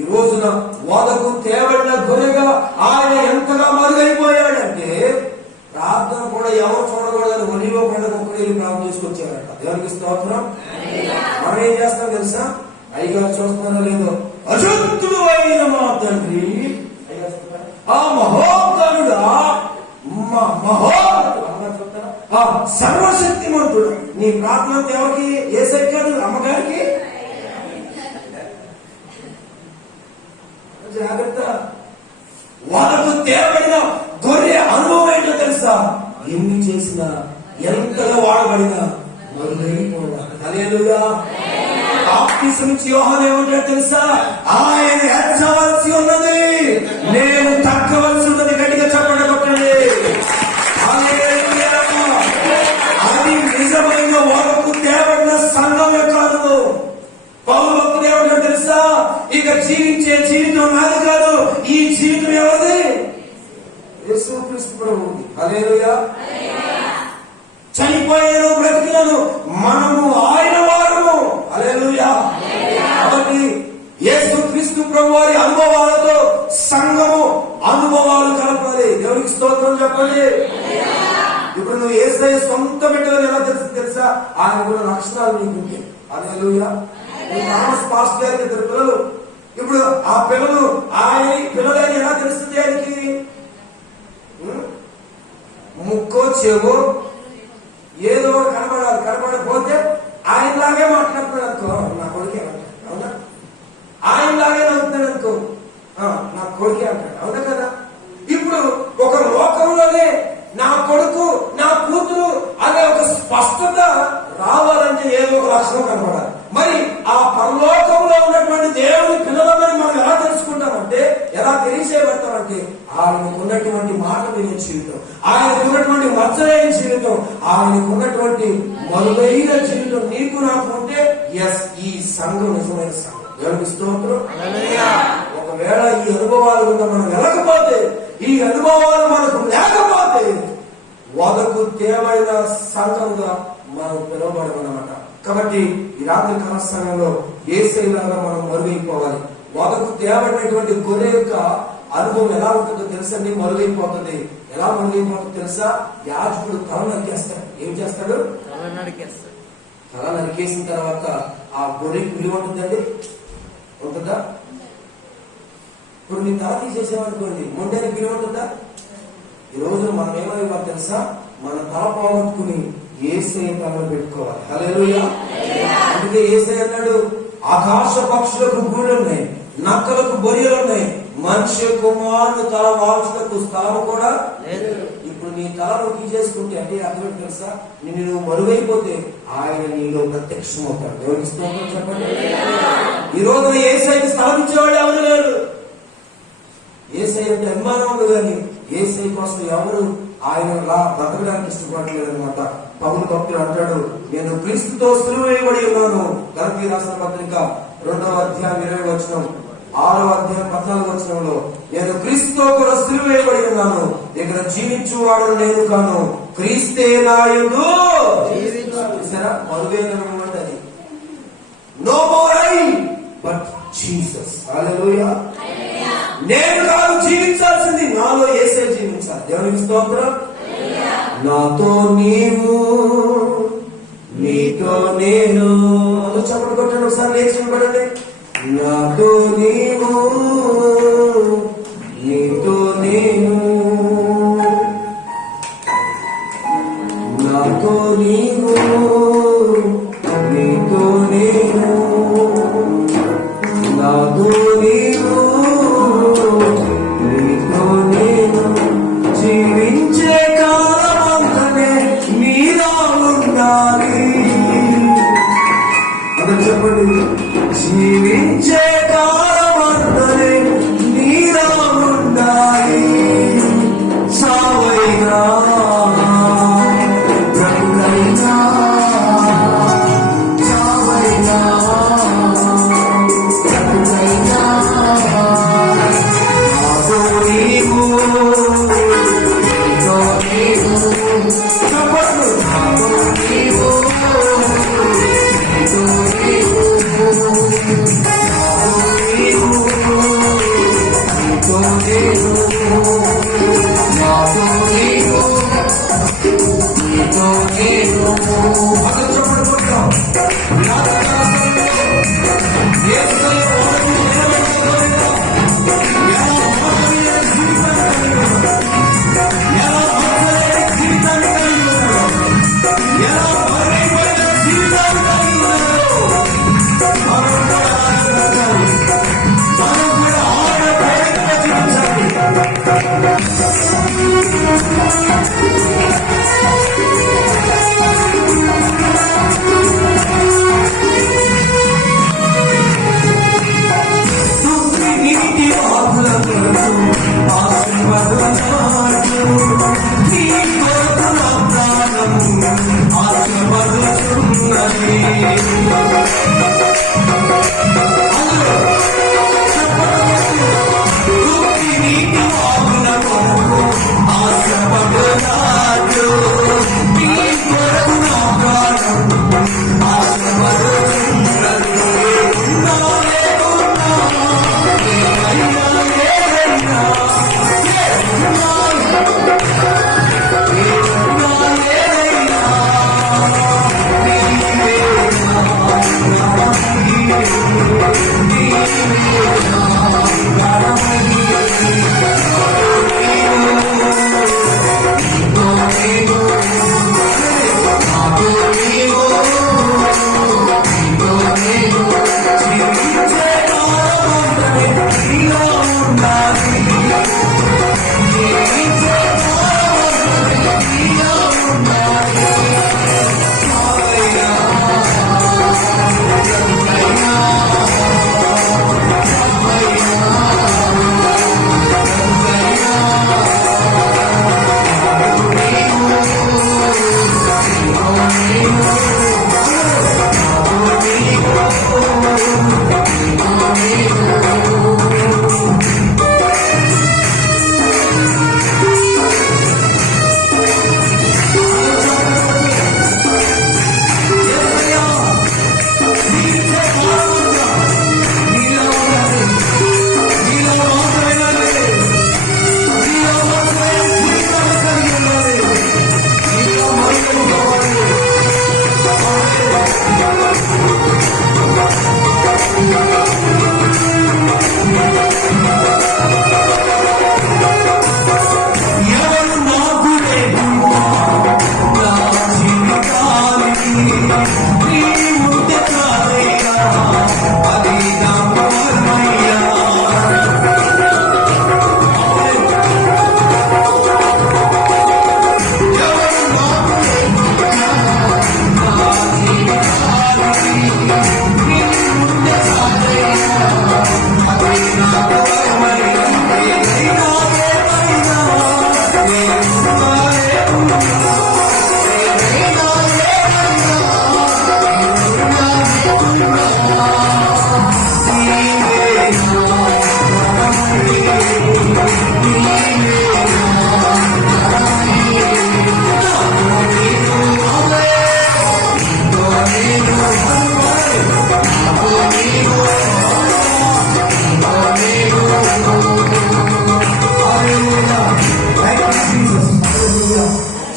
ఈ రోజున వదకు తేబడిన గొర్రెగా ఆయన ఎంతగా మరుగైపోయాడంటే ప్రార్థన కూడా ఎవరు చూడకూడదని ఒలివ పండుగ ఒక్కడే వెళ్ళి ప్రార్థన చేసుకొచ్చారట. దేవునికి స్తోత్రం. మనం ఏం చేస్తాం తెలుసా? అయ్యగారు చూస్తున్నారో లేదో, అశుద్ధుడు అయిన మా తండ్రి, ఆ మహోత్తరుడా, సర్వశక్తిమంతుడు. నీ ప్రార్థన ఎవరికి? యేసయ్య కాదు, అమ్మగారికి. జాగ్రత్త. వాళ్ళకు తేబడిన గొర్రె అనుభవం ఏంటో తెలుసా? ఎన్ని చేసినా, ఎంతగా వాడబడినా మరుగైపోయినా. హల్లెలూయా. బాప్తిసం ఇచ్చి యోహాను ఏమంటాడో తెలుసా? ఆయన హెచ్చవలసి ఉన్నది, నేను తగ్గవలసి ఉన్నది. గట్టిగా చెప్పండి, కొట్టండి. హల్లెలూయా. అది నిజమైన వరకు తేబడిన సంఘం యొక్క అనుభవం. పౌలు భక్తుడు ఏమంటాడో తెలుసా? ఇక జీవించే జీవితం నాది కాదు, ఈ జీవితం ఎవరిది? యేసుక్రీస్తు ప్రభువుది. హల్లెలూయా. చనిపోయాను, బ్రతికినాను, మనము ఆయన వారము. హల్లెలూయా. కాబట్టి యేసుక్రీస్తు ప్రభు వారి అనుభవాలతో సంఘము అనుభవాలు కలపాలి. దేవునికి స్తోత్రం చెప్పండి. ఇప్పుడు నువ్వు యేసయ్య సొంత బిడ్డలు ఎలా తెలుసా? ఆయన కూడా లక్షణాలు నీకుంటే. హల్లెలూయా. థామస్ పాస్టర్ గారికి 2 పిల్లలు. ఇప్పుడు ఆ పిల్లలు ఆయన పిల్లలని ఎలా తెలుస్తుంది? ఆయనకి ముక్కో చెవో ఏదో కనబడాలి. కనబడకపోతే ఆయనలాగే మాట్లాడుతున్నాడు అనుకో, నా కొడుకే అంటాడు. అవునా? ఆయనలాగే నవ్వుతున్నాడు అనుకో, నా కొడుకే అంటాడు. అవునా కదా? ఇప్పుడు ఒక లోకంలోనే నా కొడుకు, నా కూతురు అనే ఒక స్పష్టత రావాలంటే ఏదో ఒక లక్షణం కనబడాలి. మరి ఆ పరలోకంలో ఉన్నటువంటి దేవుని పిల్లలని మనం ఎలా తెలుసుకుంటామంటే, ఎలా తెలియజేయబడతామంటే, ఆయనకు ఉన్నటువంటి మాట వినే జీవితం, ఆయనకు ఉన్నటువంటి మచ్చలేని జీవితం, ఆయనకు ఉన్నటువంటి మరుగైన జీవితం నీకు నాకు ఉంటే, ఎస్, ఈ సంఘం నిజమైన సంఘం. దేవునికి స్తోత్రం. ఒకవేళ ఈ అనుభవాలు ఉన్న మనం వెళ్ళకపోతే, ఈ అనుభవాలు మనకు లేకపోతే, వదకు తేబడిన సంఘంగా మనం పిలువబడమన్నమాట. కాబట్టి ఈ రాత్రి కాల సమయంలో యేసయ్యలాగా మనం మరుగైపోవాలి. వదకు తేబడినటువంటి గొర్రె యొక్క అనుభవం ఎలా ఉంటుందో తెలుసండి? మరుగైపోతుంది. ఎలా మరుగైపోతుందో తెలుసా? యాజకుడు తల నరికేస్తాడు. ఏం చేస్తాడు? తల నరికేసిన తర్వాత ఆ గొర్రెకి విలువ ఉంటుందండి? ఉంటుందా? ఇప్పుడు నీ తల తీసేసామనుకోండి, మొండానికి విలువ ఉంటుందా? ఈ రోజు మనం ఏమైనా తెలుసా? మన తల పోగొట్టుకుని యేసయ్య తలలో పెట్టుకోవాలి. హల్లెలూయా. అందుకే యేసయ్య అన్నాడు, ఆకాశ పక్షులకు గూడులున్నాయి, నక్కలకు బొరియలున్నాయి, మనిషి కుమారుడు తల వాల్చుటకు స్థలం కూడా లేదు. ఇప్పుడు నీ తలను తీసేసుకుంటే అంటే అర్థం తెలుసా? నువ్వు మరుగైపోతే ఆయన నీలో ప్రత్యక్షమవుతాడు. దేవునికి స్తోత్రం చెప్పండి. ఈ రోజున యేసయ్యకి స్థలం ఇచ్చేవాడు ఎవరు లేరు. యేసయ్య అంటే అభిమానం ఉంది, కానీ యేసయ్య కోసం ఎవరు ఆయన బ్రతకడానికి ఇష్టపడలేదు అనమాట. పౌలు భక్తుడు అంటాడు, నేను క్రీస్తుతో సిలువ వేయబడి ఉన్నాను. గలతీ రాసిన పత్రిక 2వ అధ్యాయం 20వ వచనం, 6వ అధ్యాయం 14వ వచనంలో, నేను క్రీస్తుతో కూడా సిలువ వేయబడి ఉన్నాను, ఇక్కడ జీవించువాడు నేను కాను, క్రీస్తే నాయుడు. చూసారా? మరుగైన అది. No more I but Jesus. Hallelujah. నేను కాదు జీవించాల్సింది, నాలో యేసయ్య జీవించాలి. దేవునికి స్తోత్రం. నాతో నీవు, నీతో నేను. చప్పట్లు కొట్టండి ఒకసారి, లేచి నిలబడండి. నాతో నీవు, నీతో నేను, నాతో నీవు, నీతో నేను, నాతో నీవు, నీతో నేను, జీవించే కాలమంతనే నీలో ఉండాలి. అందరూ చెప్పండి, జీవించే కాలమంతనే నీలో ఉండాలి. సావైనా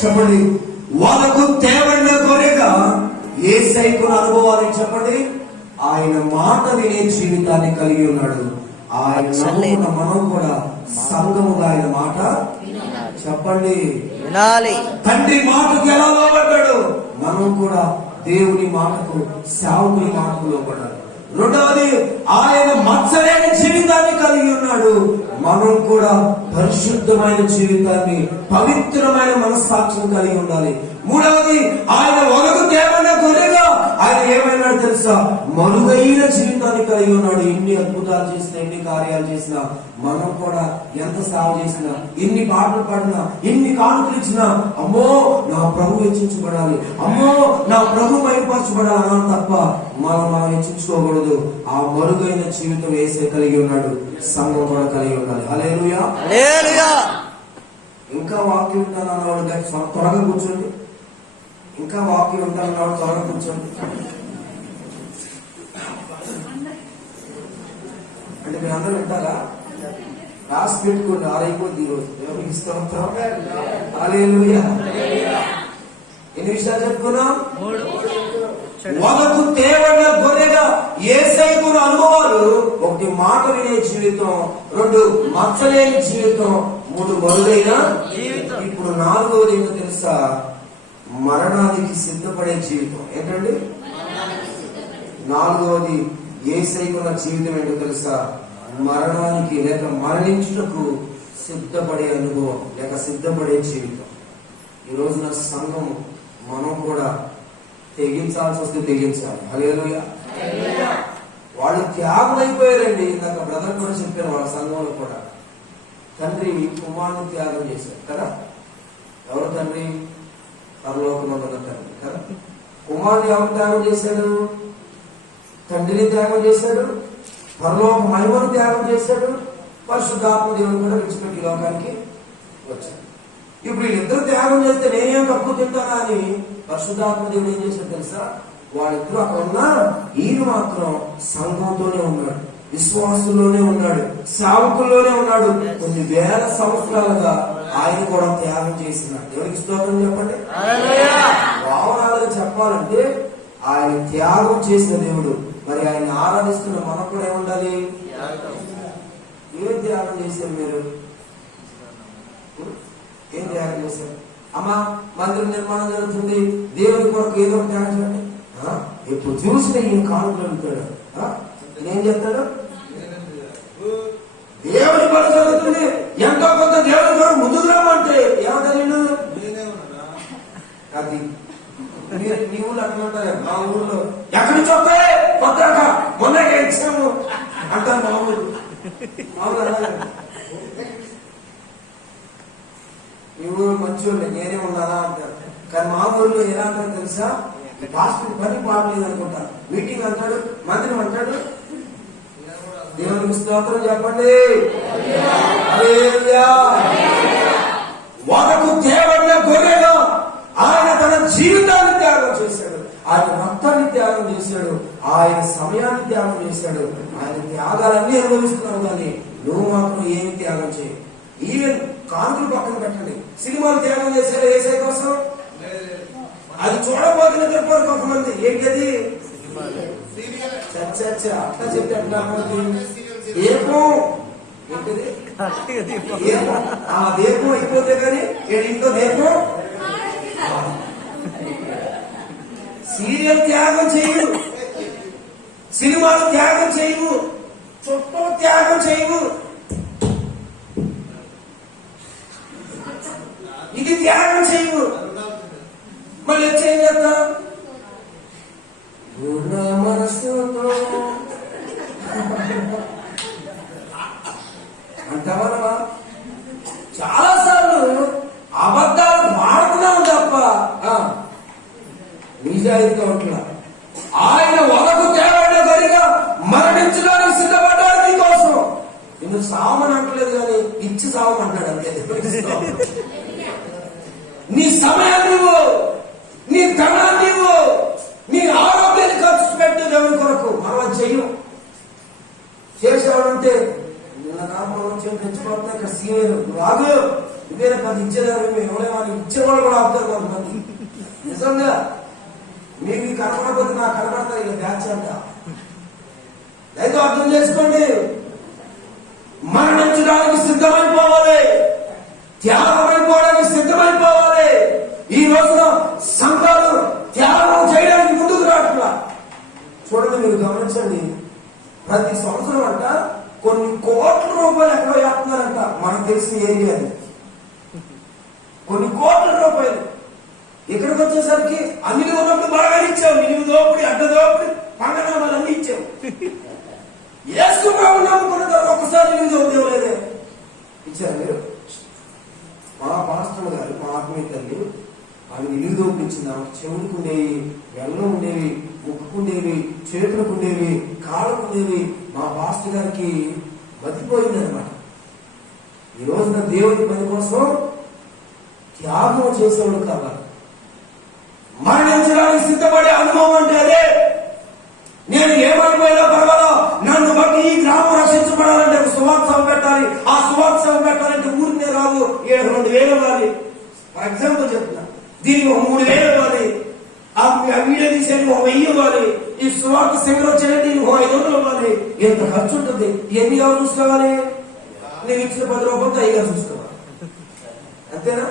చెప్పండి. వాళ్ళకు తేవన్న కోరిక యేసయ్యకు అనుభవాన్ని చెప్పండి. ఆయన మాట వినే జీవితాన్ని కలిగి ఉన్నాడు. ఆయన నమ్ముకున్న మనం కూడా సంఘముగా ఆయన మాట చెప్పండి వినాలి. తండ్రి మాటకు ఎలా లోబడ్డాడు, మనం కూడా దేవుని మాటకు సేవకుని మాటకు లోబడ్డాడు. రెండవది, ఆయన మచ్చలేని జీవితాన్ని కలిగి ఉన్నాడు. మనం కూడా పరిశుద్ధమైన జీవితాన్ని, పవిత్రమైన మనస్సాక్షిని కలిగి ఉండాలి. మూడవది, ఆయన ఒలుగు తేవన్న కొరగా ఆయన ఏమైనాడు తెలుసా, మరుగైన జీవితాన్ని కలిగి ఉన్నాడు. ఎన్ని అద్భుతాలు చేసినా, ఎన్ని కార్యాలు చేసినా, మనం కూడా ఎంత సేవ చేసినా, ఎన్ని పాటలు పాడినా, ఎన్ని కానుకలు ఇచ్చినా, అమ్మో నా ప్రభు హెచ్చించబడాలి, అమ్మో నా ప్రభు బయటపరచబడాలి అన్నా తప్ప మనం హెచ్చించుకోకూడదు. ఆ మరుగైన జీవితం యేసే కలిగి ఉన్నాడు, సంఘం కూడా కలిగి ఉండాలి. హల్లెలూయా, హల్లెలూయా. ఇంకా వాక్యం ఉంటాను అన్నవాడు త్వరగా కూర్చోండి. ఇంకా వాక్యం ఉంటారన్నాడు, త్వరగా కూర్చోండి. అంటే మీ అందరూ వింటారా? రాసి పెట్టుకోండి, ఆరైపోద్ది ఈరోజు. దేవునికి స్తోత్రం. హల్లెలూయా. ఎన్ని విషయాలు చెప్పుకున్నాం? వదకు తేవడ గొర్రెగా యేసయ్యకున్న అనుభవాలు. ఒకటి మాట వినే జీవితం, రెండు మచ్చలేని జీవితం, మూడు మరుదైన జీవితం. ఇప్పుడు నాలుగవది ఏంటో తెలుసా? మరణానికి సిద్ధపడే జీవితం. ఏంటండి నాలుగవది? యేసయ్యకున్న జీవితం ఏంటో తెలుసా? మరణానికి లేక మరణించుటకు సిద్ధపడే అనుభవం లేక సిద్ధపడే జీవితం. ఈ రోజున సంఘం మనం కూడా తెగించాల్సి వస్తే తెగించాలి. హల్లెలూయా. వాళ్ళు త్యాగం అయిపోయారండి. ఇందాక బ్రదర్ కూడా చెప్పారు, వాళ్ళ సంఘంలో కూడా తండ్రి కుమారుని త్యాగం చేశారు కదా. ఎవరు తండ్రి? పరలోకమందున్న తండ్రి కదా. కుమారుని ఎవరు త్యాగం చేశాడు? తండ్రిని త్యాగం చేశాడు, పరలోక మహిమను త్యాగం చేశాడు, పరిశుద్ధాత్మ దేవుని కూడా విడిచిపెట్టి లోకానికి వచ్చాడు. ఇప్పుడు వీళ్ళిద్దరు త్యాగం చేస్తే నేనేం తక్కువ తింటానా అని పరిశుద్ధాత్మ దేవుడు ఏం చేశాడు తెలుసా? వాళ్ళిద్దరూ అక్కడ ఉన్నా, ఈయన మాత్రం సంఘంతోనే ఉన్నాడు, విశ్వాసుల్లోనే ఉన్నాడు, సేవకుల్లోనే ఉన్నాడు. కొన్ని వేల సంవత్సరాలుగా ఆయన కూడా త్యాగం చేసినాడు. ఎవరికి స్తోత్రం చెప్పండి. భావనాలుగా చెప్పాలంటే ఆయన త్యాగం చేసిన దేవుడు. మరి ఆయన ఆరాధిస్తున్న మనకు కూడా ఏముండాలి? ఏం త్యాగం చేశారు మీరు? ఏం త్యాగం చేశారు? అమ్మా మందిరం నిర్మాణం జరుగుతుంది, దేవుని కొరకు ఏదో ఒక త్యాగం చేయండి. ఎప్పుడు చూసిన ఈయన కానుకలు అడుగుతాడు. ఏం చెప్తాడు? దేవుని పని జరుగుతుంది, ఎంతో కొంత దేవుని కొరకు ముందుకు రామంటే ఏమంటారు? అది మీ ఊళ్ళో అట్లా ఉంటారు. మా ఊళ్ళో ఎక్కడి నుంచి వస్తాయి కొత్తగా మొన్న ఇచ్చాము అంటారు. మా ఊరు మీ ఊరు మంచి వాళ్ళు, నేనే ఉన్నానా అంటారు. కానీ మా ఊళ్ళో ఎలా అంటారు తెలుసా? పాస్టర్ పని పాడలేదు అనుకుంటా, మీటింగ్ అంటాడు, మందిరం అంటాడు. దేవునికి స్తోత్రం చెప్పండి. హల్లెలూయా. వదకు తేవడ్డ గొర్రెగా ఆయన తన జీవితాన్ని త్యాగం చేశాడు, ఆయన రక్తాన్ని త్యాగం చేశాడు, ఆయన సమయాన్ని త్యాగం చేశాడు. ఆయన త్యాగాలన్నీ అనుభవిస్తున్నావు, కానీ నువ్వు మాత్రం ఏమి త్యాగం చేయి. ఈవెన్ కాంతులు పక్కన పెట్టండి, సినిమాలు త్యాగం చేశారు యేసయ్య కోసం. అది చూడబోతున్న చెప్పారు కొంతమంది. ఏంటది? చచ్చ అట్లా చెప్పి అట్లా దీపం ఏంటది? దీపం. ఆ దీపం అయిపోతే కానీ ఇంట్లో దీపం. సీరియల్ త్యాగం చేయవు, సినిమాలు త్యాగం చేయవు, చుట్టూ త్యాగం చేయవు. ఇది త్యాగం చేయవు. మళ్ళీ వచ్చి ఏం చేద్దాం? మనసుతో అంటావా? చాలా సార్లు అబద్ధాలు మాడుతున్నాం తప్ప నిజాయితీగా ఉంటున్నా. ఆయన వదకు తేవడ్డ గొర్రెగా మరణించడానికి సిద్ధపడ్డాడు నీకోసం. నిన్ను సావమని అంటలేదు, కానీ ఇచ్చి సావమంటాడు అంతే. నీ సమయాన్ని నువ్వు, నీ ధనాన్ని నువ్వు, నీ ఆరోగ్యాన్ని ఖర్చు పెట్టే దేవుని కొరకు. మనం చెయ్యం. చేసేవాడంటే నిన్న నామం తెచ్చిపోతున్నా ఇక్కడ సీనియర్ రాదు, ఇదేనా 10 ఇచ్చేదాన్ని మేము ఎవరేమని ఇచ్చేవాళ్ళు కూడా అవుతారు కొంతమంది. నిజంగా మీకు కనపడకపోతే నాకు కనపడతారు ఇలా బ్యాచ్ అంట. అయితే అర్థం చేసుకోండి, మరణించడానికి సిద్ధమైపోవాలి, త్యాగమైపోవడానికి సిద్ధమైపోవాలి. ఈ రోజున సంఘాలు త్యాగం చేయడానికి ముందుకు రావట్లా. చూడండి, మీరు గమనించండి, ప్రతి సంవత్సరం అంట కొన్ని కోట్ల రూపాయలు ఎక్కడో వేస్తున్నారంట. మనకు తెలిసిన ఏరియాది కొన్ని కోట్ల రూపాయలు. ఇక్కడికి వచ్చేసరికి అన్ని ఉన్నప్పుడు బాగా ఇచ్చావు, నిలువు దోపిడి, అడ్డ దోపిడి, పంగనామాలు అన్ని ఇచ్చావు. ఏసుకున్నాము నమ్ముకున్న తర్వాత ఒక్కసారి నిలువు ఉద్యోగం లేదే ఇచ్చారు మీరు. మా పాస్టర్ గారు, మా ఆత్మీయ తల్లి, ఆమె నిలువు దోపిడి ఇచ్చింది. ఆమెకు చెవులకు ఉండేవి, వెల్లం ఉండేవి, ముక్కుకుండేవి, చేతులకు ఉండేవి, కాళ్ళకు ఉండేవి. మా పాస్టర్ గారికి బతిపోయింది అనమాట. ఈ రోజున దేవుని పని కోసం త్యాగం చేసేవాడు కావాలి. మరణించడానికి సిద్ధపడే అనుభవం అంటే అదే. నేను ఏమైపోయినా పర్వాలా, నన్ను బట్టి ఈ గ్రామం రక్షించబడాలంటే సువార్త పెట్టాలి. ఆ సువార్త పెట్టాలంటే ఊరినే రాదు, 2,000 ఇవ్వాలి. ఫర్ ఎగ్జాంపుల్ చెప్తున్నా, దీనికి 3,000 ఇవ్వాలి. ఆ వీడియో తీసేది 1,000 ఇవ్వాలి. ఈ సువార్త శిబిరం వచ్చేది 500 ఇవ్వాలి. ఎంత ఖర్చు ఉంటుంది. ఎన్ని ఎవరు చూసుకోవాలి? నేను ఇచ్చిన 10 రూపాయలతో అయ్యగా చూసుకోవాలి. అంతేనా?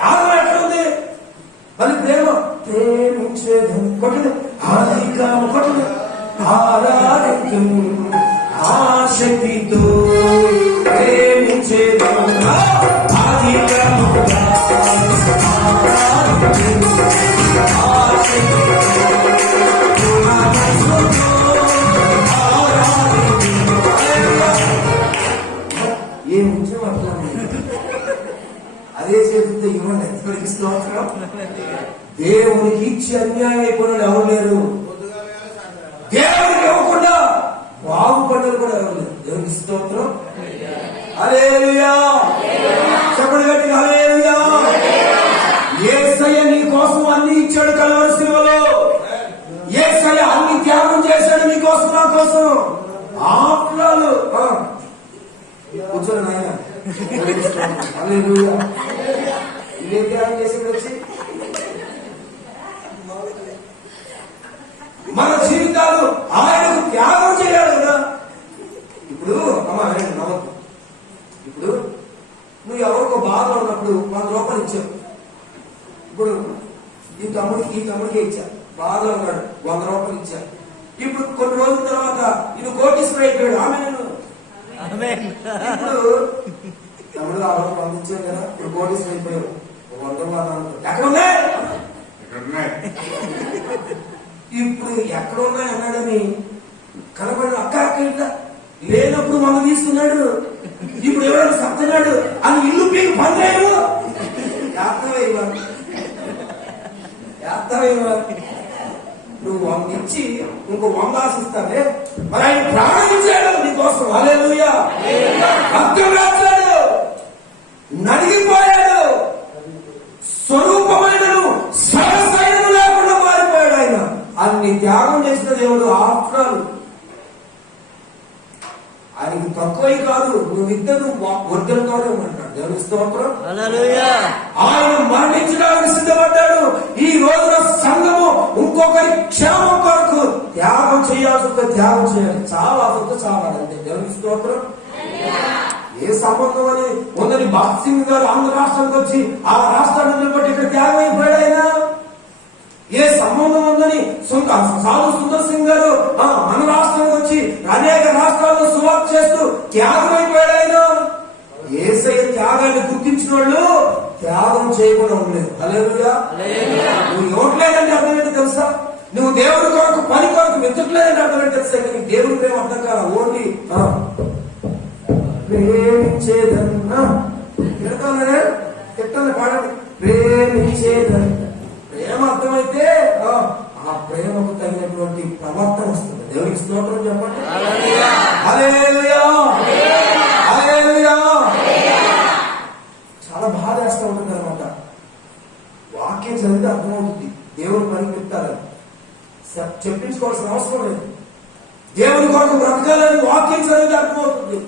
యాగం ఎక్కడ ఉంది? మళ్ళీ ప్రేమించేదం కొట్టదు, ఆదికాము కొట్టదు, ఆరాధికం ఆశక్తితో ప్రేమించేదం ఆదికాము ఏం ఉంచాం అట్లా అదే చేతితో ఇవ్వండి. ఎవరికి స్తోత్రం. దేవునికి ఇచ్చి అన్యాయం అయిపోయిన ఎవరు లేరు. దేవునికి ఇవ్వకుండా బాగుపడ్డలు కూడా ఎవరు లేరు. దేవునికి స్తోత్రం. హల్లెలూయా. చెప్పండి గట్టిగా హల్లెలూయా. యేసయ్య నీ కోసం అన్ని ఇచ్చాడు కల్వరి శిలువలో. యేసయ్య అన్ని త్యాగం చేశాడు నీ కోసం, నా కోసం. ఆప్లాలు కూర్చోండి నాయన. హల్లెలూయా. ఇదే త్యాగం చేసి వచ్చి మన జీవితాలు ఆయనకు త్యాగం చేయాలి కదా. ఇప్పుడు అమ్మా నవ్వద్దు. ఇప్పుడు నువ్వు ఎవరికో బాధలో ఉన్నప్పుడు 100 రూపాయలు ఇచ్చావు. ఇప్పుడు ఈ తమ్ముడికి ఇచ్చా, బాధలో ఉన్నాడు, 100 రూపాయలు ఇచ్చా. ఇప్పుడు కొన్ని రోజుల తర్వాత ఇది కోటీశ్వరుడు అయిపోయాడు. ఆమె నేను ఇప్పుడు తమ్ముడు ఆ రోజు పంపించాను కదా, ఇప్పుడు కోటీశ్వరుడు అయిపోయాడు. 100 రూపాయలు ఎక్కడ ఉన్నాయి? ఇప్పుడు ఎక్కడ ఉన్నాయి అన్నాడని కనబడి అక్క ఇట్లా లేనప్పుడు మనం తీసుకున్నాడు. ఇప్పుడు ఎవరైనా సత్తన్నాడు అని ఇల్లు పీకి పనిచేయడు. నువ్వు 100 ఇచ్చి ఇంకో 100 ఆశిస్తానే, మరి ఆయన ప్రాణం ఇచ్చాడు నీకోసం. హల్లెలూయా. రక్తం రాశాడు, నలిగిపోయాడు, స్వరూపమైన సరసైన లేకుండా మారిపోయాడు. ఆయన అన్ని త్యాగం చేసిన దేవుడు. ఆఫ్టర్ ఆయనకి తక్కువై కాదు, నువ్విద్దరు వర్గంతోనే ఉంటాడు. దేవుని స్తోత్రం. ఆయన మరణించడానికి సిద్ధపడ్డాడు. ఈ రోజున సంఘము ఇంకొకరి క్షేమం కొరకు త్యాగం చేయాల్సి త్యాగం చేయాలి. చాలా అంతే. దేవుని స్తోత్రం. ఏ సంబంధం అని ఉందని భగత్ సింగ్ గారు ఆంధ్ర రాష్ట్రానికి వచ్చి ఆ రాష్ట్రాన్ని నిలబట్టి ఇక్కడ త్యాగం అయిపోయాడు ఆయన. ఏ సంబంధం ఉందని సాధు సుందర్ సింగ్ గారు మన రాష్ట్రానికి వచ్చి అనేక రాష్ట్రాల్లో సువార్త చేస్తూ త్యాగం అయిపోయాడు ఆయన. యేసయ్య త్యాగాన్ని గుర్తించిన వాళ్ళు త్యాగం చేయకుండా ఉండలేదు. హల్లెలూయా. నువ్వు ఇవ్వట్లేదంటే అర్థం ఏంటో తెలుసా? నువ్వు దేవుడి కొరకు పని కొరకు వెతకలేదంటే అర్థం ఏంటో తెలుసా? నీకు దేవుడి ప్రేమ అర్థం కాదు. ఓన్లీ ప్రేమించేదన్నా తిట్టండి, పాడండి. ప్రేమించేదన్నా ప్రేమ అర్థమైతే ఆ ప్రేమకు తగినటువంటి ప్రవర్తన వస్తుంది. దేవునికి స్తోత్రం చెప్పండి. హల్లెలూయా. హల్లెలూయా. చాలా బాధ వేస్తూ ఉంటుంది అనమాట. వాక్యం చదివితే అర్థమవుతుంది దేవుని పనికి చెప్తారని. చెప్పించుకోవాల్సిన అవసరం లేదు. దేవుని కొరకు బ్రతకాలని వాక్యం చదివితే అర్థమవుతుంది.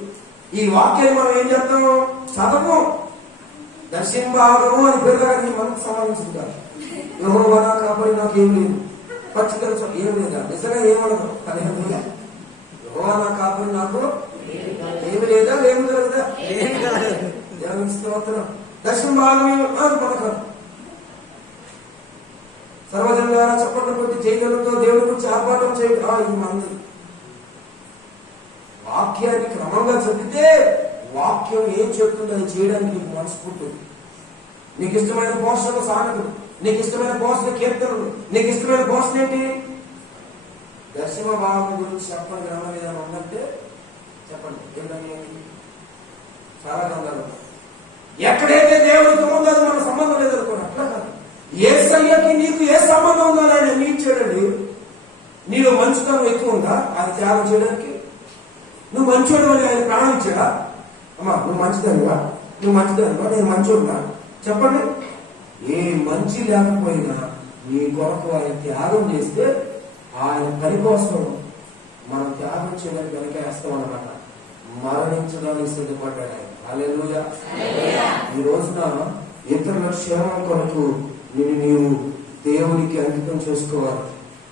ఈ వాక్యాన్ని మనం ఏం చేస్తాం? చదవము, దర్శింపాడము అని పెరగాలని మనకు సంబంధించుంటారు. యెహోవా నా కాపరి, నాకు ఏం లేదు, పచ్చికలు ఏం లేదా, నిజంగా ఏమడదు. హల్లెలూయా. యెహోవా నా కాపరి, నాకు ఏమి లేదా, ఏమి కదా. దేవుని స్తోత్రం. దర్శనం బాగా పడతారు. సర్వజనులారా చప్పట్లు కొట్టి జైలుతో దేవుడి గురించి ఆర్భాటం చేయడం ఇది మంది. వాక్యాన్ని క్రమంగా చదివితే వాక్యం ఏం చెప్తుందో అది చేయడానికి నీకు మనసు పుట్టింది. నీకు ఇష్టమైన పోషణ సాధకులు, నీకు ఇష్టమైన పోషణ కీర్తనలు, నీకు ఇష్టమైన పోషణ ఏంటి? దర్శన భావం గురించి చెప్పండి. గ్రంథం ఏదైనా ఉందంటే చెప్పండి. ఏంటంటే చాలా గ్రంథాలు ఎక్కడైతే దేవుడితో ఉందో అది మన సంబంధం లేదనుకోండి. అట్లా కాదు. యేసయ్యకి నీకు ఏ సంబంధం ఉందో ఆయన నీకు చేయడండి. నీలో మంచుతనం ఎక్కువ ఉందా ఆయన త్యాగం చేయడానికి? నువ్వు మంచోడు అని ఆయన ప్రాణం ఇచ్చాడా? అమ్మా నువ్వు మంచిదానివా? నేను మంచోడునా? చెప్పండి. ఏ మంచి లేకపోయినా నీ కొరకు ఆయన త్యాగం చేస్తే ఆయన పని కోసం మనం త్యాగం చేయడానికి వెనకేస్తాం అన్నమాట. మరణించడానికి సిద్ధపడ్డాడు ఆయన. హల్లెలూయా. ఈ రోజున ఇతరుల క్షేమం కొరకు నిన్ను నీవు దేవునికి అంకితం చేసుకోవాలి.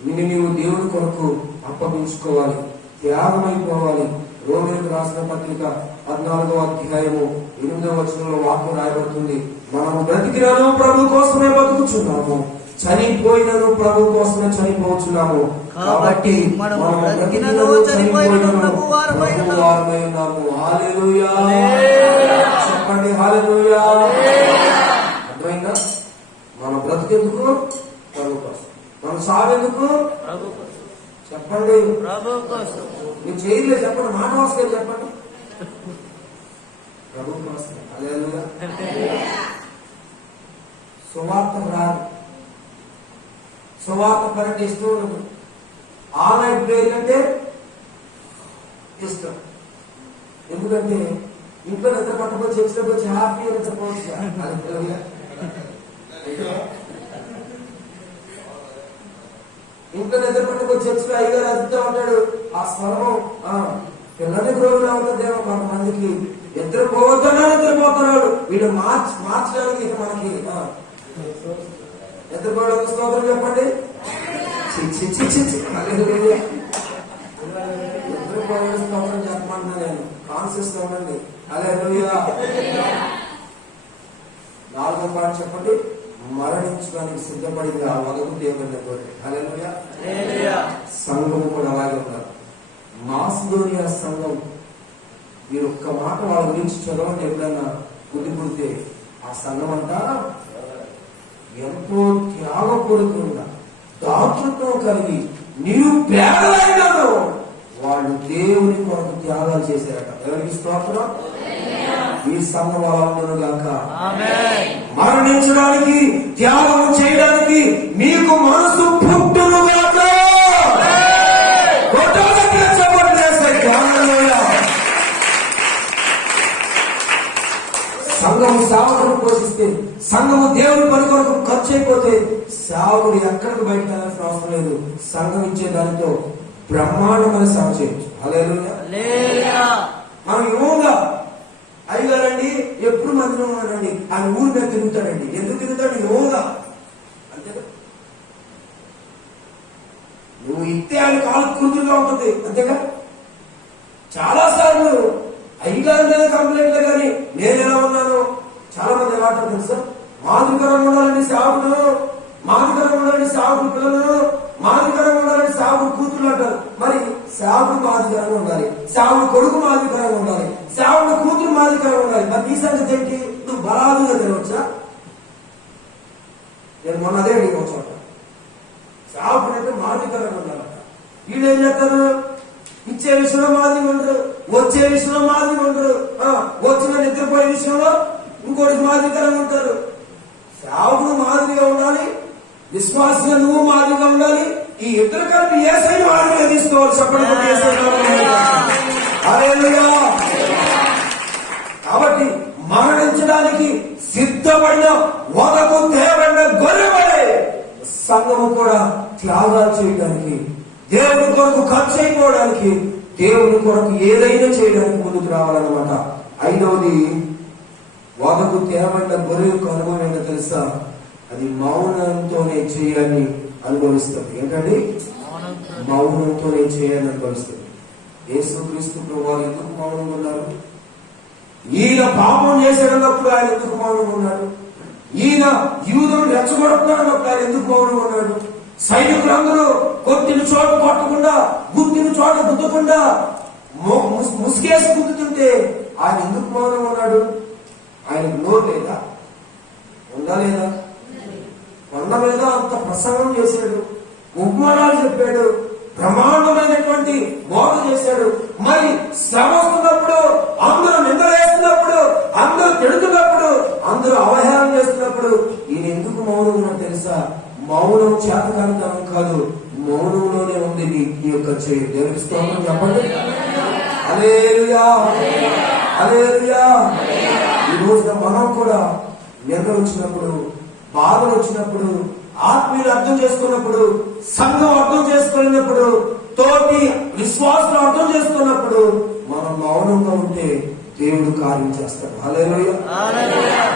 నిన్ను నీవు దేవుని కొరకు అప్పగించుకోవాలి, త్యాగమైపోవాలి. రోమీయులకు రాసిన పత్రిక 14వ అధ్యాయము 8వ వచనంలో వాక్యం రాయబడుతుంది, మనము బ్రతికినాను ప్రభు కోసమే బతుకుచున్నాము, చనిపోయినను ప్రభు కోసమే చనిపోతున్నాము. కాబట్టి మనము బ్రతికినను చనిపోయినను ప్రభు వారమై ఉన్నాము. హల్లెలూయా. చెప్పండి హల్లెలూయా. అర్థమైందా? మన బ్రతికెందుకు? ప్రభు కోసం. మన సావెందుకు? ప్రభు కోసం. చెప్పండి ప్రభు కోసం. మీరు చేయలే చెప్పండి, మాట వస్తే చెప్పండి, ప్రభు కోసం. హల్లెలూయా. సువార్త రాదు, సువార్త పనికి ఇష్టం ఉండదు. ఆన్లైన్ ప్రేయర్ అంటే ఇష్టం. ఎందుకంటే ఇంట్లో నిద్ర పట్టుకొని చర్చిలోకి వచ్చి హ్యాపీగా నిద్రపోవచ్చు. ఇంట్లో నిద్ర పట్టుకొని చర్చిలో అయ్యగారు అదుపుతా ఉంటాడు. ఆ స్వరం పిల్లల్ని గ్రోగులు అవుతుందేమో కొంతమందికి. నిద్రపోవద్దన్నా నిద్రపోతున్నాడు. వీడు మార్చడానికి ఇక మనకి నిద్రపోవడానికి స్తోత్రం చెప్పండి. నిద్రపోవడం స్తోత్రం చెప్పమంటున్నా నేను. కాన్షియస్ గా ఉండండి. హల్లెలూయా. 4వ పాయింట్ చెప్పండి, మరణించడానికి సిద్ధపడింది ఆ వదకు దేవుని కోరిక. హల్లెలూయా. సంఘం కూడా అలాగే ఉన్నారు. మాసిదోనియా సంఘం, మీరు ఒక్క మాట వాళ్ళ గురించి చదవండి. ఎప్పుడైనా బుద్ధి పుడితే ఆ సంఘం అంతా ఎంతో త్యాగపూరితంగా దాతృత్వం కలిగి నీవు పేదలైనాను వాళ్ళు దేవుని కొరకు త్యాగాలు చేశారట. ఎవరికి స్తోత్రం. ఈ సంఘం అలా గాక. మరణించడానికి త్యాగం చేయడానికి మీకు మనసు పుట్టును గాక. సంఘము సేవకుడు పోషిస్తే, సంఘము దేవుని పని కొరకు ఖర్చు అయిపోతే సేవకుడు ఎక్కడికి బయట అవసరం లేదు. సంఘం ఇచ్చే దానితో బ్రహ్మాండమైన సేవ చేయొచ్చు. హల్లెలూయా. మనం యువంగా అయ్యగారండి ఎప్పుడు మందిలో ఉన్నాడండి, ఆయన ఊరి మీద తిరుగుతాడండి. ఎందుకు తిరుగుతాడు? యువంగా అంతేగా. నువ్వు ఇస్తే ఆయన కాలు కుదురుగా ఉంటుంది అంతేగా. చాలా సార్లు అయ్యగారి మీద కంప్లైంట్లే కానీ నేను ఎలా ఉన్నాను. చాలా మంది ఏమంటారు తెలుసా, మాదిరికరంగా ఉండాలని సేవకులు, మాదిరికరంగా ఉండాలని సేవకులు పిల్లలు, మాదిరికరంగా ఉండాలని సేవకులు కూతురు అంటారు. మరి సేవకుడు మాదిరికరంగా ఉండాలి, సేవకుడు కొడుకు మాదిరికరంగా ఉండాలి, సేవకుడు కూతురు మాదిరికరంగా ఉండాలి. మరి నీ సంగతి ఏంటి? నువ్వు బలాదుగా తిరగవచ్చా? నేను మొన్నదే అడిగిన చోట సేవకుడు అంటే మాదిరికరంగా ఉండాలంట. వీళ్ళు ఏం చేస్తారు? ఇచ్చే విషయంలో మాదిరిగా ఉండరు, వచ్చే విషయంలో మాదిరిగా ఉండరు, వచ్చిన నిద్రపోయే విషయంలో ఇంకోటికి మాదిరికరంగా ఉంటారు. సేవకుడు మాదిరిగా ఉండాలి, విశ్వాసంగా నువ్వు మాదిరిగా ఉండాలి. ఈ ఇద్దరు కలిపి యేసయ్య మాదిరిగా తీసుకోవాలి. చెప్పండి. కాబట్టి మరణించడానికి సిద్ధపడిన వదకు తేబడిన గొర్రెవడే సంఘము కూడా త్యాగాలు చేయడానికి, దేవుని కొరకు ఖర్చు అయిపోవడానికి, దేవుని కొరకు ఏదైనా చేయడానికి ముందుకు రావాలన్నమాట. 5వది, వదకు తేబడిన గొర్రె యొక్క అనుభవం ఏంటో తెలుసా? అది మౌనంతోనే చేయాలని అనుభవిస్తుంది. ఏంటండి? మౌనంతోనే చేయాలని అనుభవిస్తుంది. యేసుక్రీస్తు ప్రభువారు ఎందుకు మౌనంగా ఉన్నారు? ఈయన పాపం చేసేటప్పుడు ఆయన ఎందుకు మౌనంగా ఉన్నాడు? ఈయన యూదులను రెచ్చగొడుతున్నాడన్నప్పుడు ఆయన ఎందుకు మౌనంగా ఉన్నాడు? సైనికులందరూ కొట్టిన చోట కొట్టకుండా, గుద్దిన చోట గుద్దకుండా ముసుగేసి గుద్దుతుంటే ఆయన ఎందుకు మౌనంగా ఉన్నాడు? ఆయనకు నోరు లేదా? ఉందా లేదా? కొండ మీద అంత ప్రసంగం చేశాడు, ఉపమానాలు చెప్పాడు, బ్రహ్మాండమైనటువంటి బోధ చేశాడు. మరి శ్రమ వస్తున్నప్పుడు, అందరూ నిందలేస్తున్నప్పుడు, అందరూ తిడుతున్నప్పుడు, అందరూ అవహేళన చేస్తున్నప్పుడు ఈయన ఎందుకు మౌనంగా తెలుసా? మౌనం చేతకానితనం కాదు, మౌనంలోనే ఉంది ఈ యొక్క చేయి. దేవునికి స్తోత్రం చెప్పండి. హల్లెలూయా. హల్లెలూయా. ఈ రోజున మనం కూడా నిర్ణయించినప్పుడు బాధలు వచ్చినప్పుడు, ఆత్మీయులు అర్థం చేసుకున్నప్పుడు, సంఘం అర్థం చేసుకున్నప్పుడు, తోటి విశ్వాసులు అర్థం చేసుకున్నప్పుడు మనం మౌనంగా ఉంటే దేవుడు కార్యం చేస్తాడు. హల్లెలూయా.